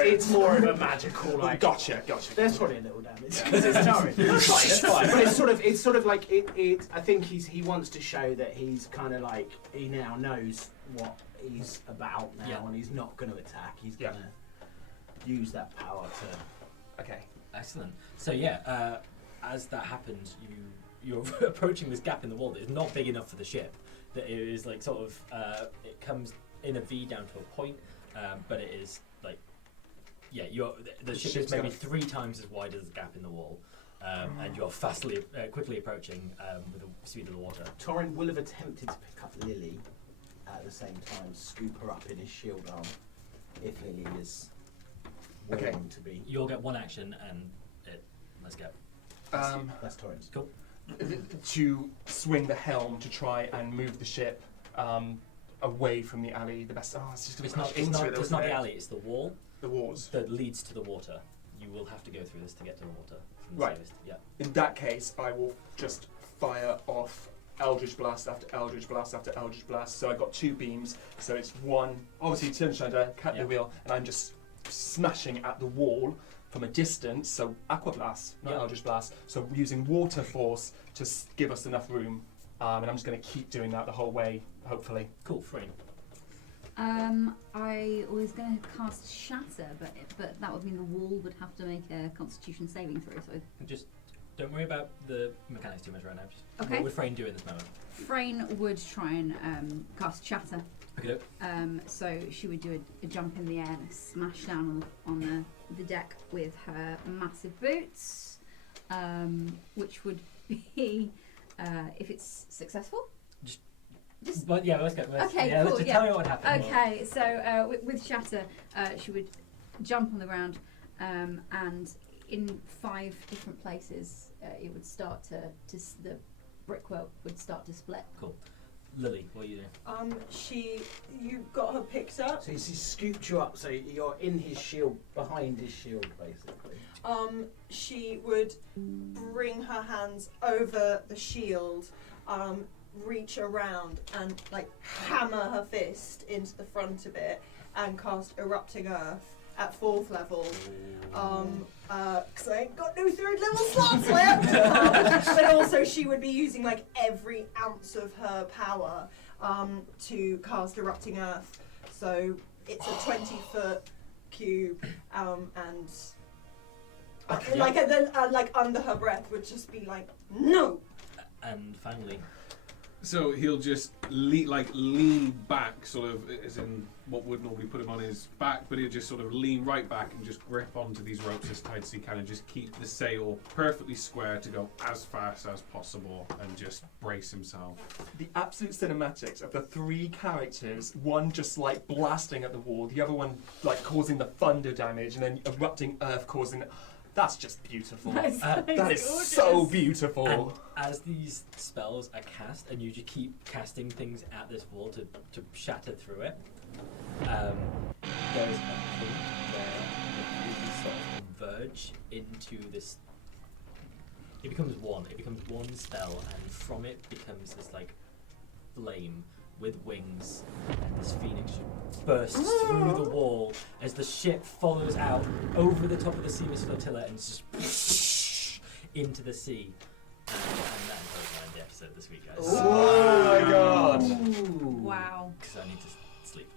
it's more of a magical like. Gotcha. There's probably a little damage because it's Torin. That's fine. But it's sort of like it. I think he wants to show that he's kind of like he now knows what he's about now, Yeah. and he's not going to attack. He's Yeah. going to use that power to. Okay. excellent. So yeah, as that happens, you're approaching this gap in the wall that is not big enough for the ship. That it is like sort of it comes in a V down to a point, but it is like the ship is ship's maybe gonna 3 times as wide as the gap in the wall, and you're quickly approaching with the speed of the water. Torin will have attempted to pick up Lilli at the same time, scoop her up in his shield arm, if Lilli is willing Okay. to be. You'll get one action, and let's go. That's Torin's. Cool. To swing the helm to try and move the ship away from the alley. The best. Oh, it's just going It's to not. crash It's into not. it. It's not the alley. It's the wall The walls. that leads to the water. You will have to go through this to get to the water. From the Right. safest. Yeah. In that case, I will just fire off Eldritch Blast after Eldritch Blast after Eldritch Blast. So I got 2 beams. So it's one. Obviously, turn shudder, cut Yeah. the wheel, and I'm just smashing at the wall from a distance. So Aqua Blast, not Yeah. Eldritch Blast. So using Water Force to give us enough room. And I'm just going to keep doing that the whole way, hopefully. Cool. Frayne. I was going to cast Shatter, but that would mean the wall would have to make a Constitution saving throw. So Just don't worry about the mechanics too much right now. Just Okay. What would Frayne do in this moment? Frayne would try and cast Shatter. Okay. So she would do a jump in the air and a smash down on the deck with her massive boots, which would be if it's successful. Just But yeah, let's go. Okay, yeah, cool, Just yeah. tell me what happened. okay. So with Shatter, she would jump on the ground, and in 5 different places, it would start the brickwork would start to split. Cool. Lilli, what are you doing? You got her picked up. So he scooped you up, so you're in his shield, behind his shield, basically. She would bring her hands over the shield, reach around and like hammer her fist into the front of it and cast Erupting Earth at 4th level. Because I ain't got no 3rd level slots left. But also she would be using like every ounce of her power to cast Erupting Earth. So it's a 20-foot cube, and Okay. like under her breath would just be like, no. And finally, So he'll just lean back, sort of, as in what would normally put him on his back, but he'll just sort of lean right back and just grip onto these ropes as tight as he can and just keep the sail perfectly square to go as fast as possible and just brace himself. The absolute cinematics of the 3 characters, one just like blasting at the wall, the other one like causing the thunder damage, and then Erupting Earth causing. That's just beautiful. That is That is gorgeous. so beautiful. And as these spells are cast, and you just keep casting things at this wall to shatter through it, there is a point where you sort of converge into this. It becomes one spell, and from it becomes this like flame with wings, and this phoenix bursts through the wall as the ship follows out over the top of the Seamus flotilla and just into the sea. And that ends the episode this week, guys. Oh my god. Wow. Because I need to sleep.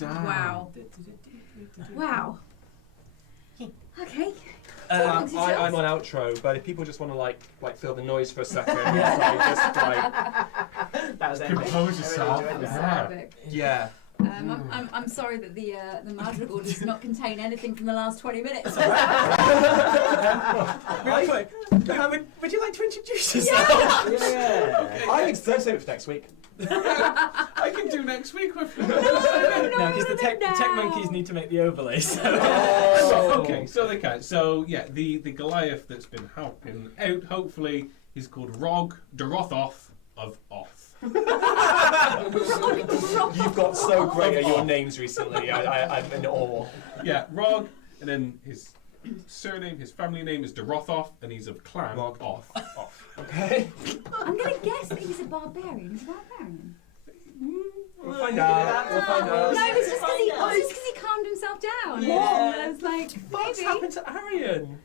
Wow. Wow. Okay. I'm on outro, but if people just want to like feel the noise for a second, just like That was epic. Compose yourself. I really enjoyed That's that. epic. yeah. I'm sorry that the madrigal does not contain anything from the last 20 minutes. Real quick, would you like to introduce yourself? Yeah. I'm excited to save it for next week. I can do next week with No, because the tech monkeys need to make the overlay. So. Okay, so they can. So yeah, the Goliath that's been helping out, hopefully, he's called Rogg Dorothoth of Oth. You've got so great at your names recently. I'm in awe. Yeah, Rogg, and then his surname, his family name is Dorothoth, and he's of clan Rogg. Oth. Okay. I'm going to guess that he's a barbarian. He's a barbarian. We'll find out. We'll find out. No, it's just because he calmed himself down. Yeah. And I was like, What's maybe. happened to Arion?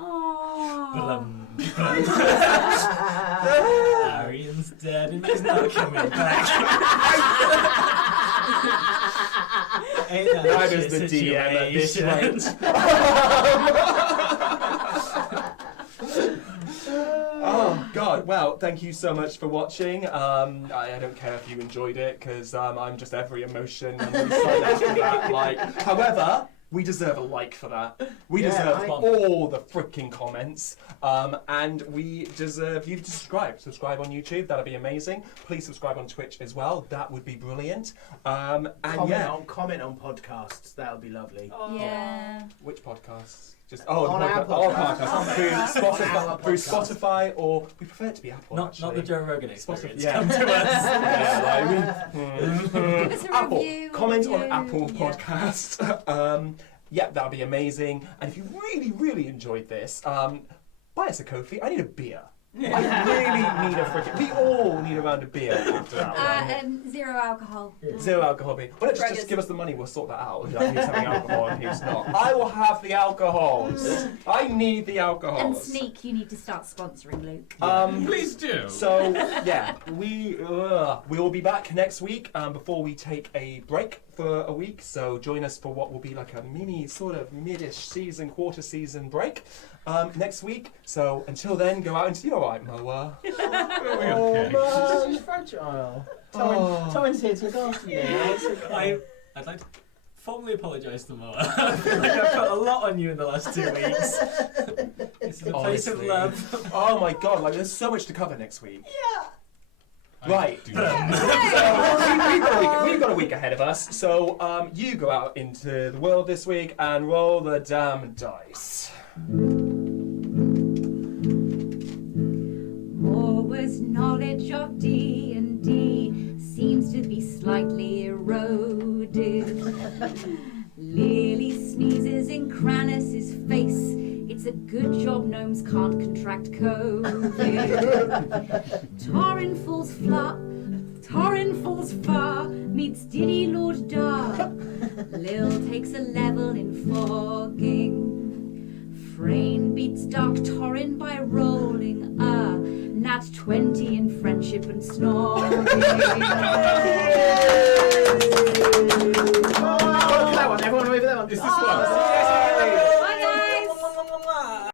Oh. Arion's dead and he's not coming back. Ain't that That a is the shit DM at this situation? Oh God! Well, thank you so much for watching. I don't care if you enjoyed it because I'm just every emotion. I'm really silent for that. Like, however, we deserve a like for that. We deserve all the freaking comments, and we deserve you to subscribe. Subscribe on YouTube. That'd be amazing. Please subscribe on Twitch as well. That would be brilliant. And Comment on podcasts. That would be lovely. Yeah. which podcasts? Just On our podcast. Through Spotify, or we prefer it to be Apple. Not the Joe Rogan experience. Yeah. Come to us. Give us a Apple. review. Comment on review. Apple Yeah. Podcast. Yeah, that would be amazing. And if you really, really enjoyed this, buy us a Ko-fi. I need a beer. I really need a freaking. We all need a round of beer after that one. 0 alcohol. Zero alcohol beer. Well, just Braggers. give us the money. We'll sort that out. Like, who's having alcohol and who's not? I will have the alcohols. I need the alcohols. And Sneak, you need to start sponsoring Luke. Please do. So yeah, we will be back next week before we take a break for a week. So join us for what will be like a mini sort of mid-ish season, quarter season break next week. So until then, go out and see. All right, Moa. Okay. man, he's fragile. Torin's here to look after you. I'd like to formally apologise to Moa. I feel like I've put a lot on you in the last 2 weeks. This is a place of Honestly. love. Oh my God! Like there's so much to cover next week. Right. Do So we've got a week ahead of us. So you go out into the world this week and roll the damn dice. Morwa's knowledge of D&D seems to be slightly eroded. Lilli sneezes in Kranis's face. It's a good job gnomes can't contract COVID. Torin falls far, meets Diddy Lord Darr. Lil takes a level in fogging. Frayne beats Dark Torin by rolling a nat 20 in friendship and snogging. That one, everyone over there. Is this one?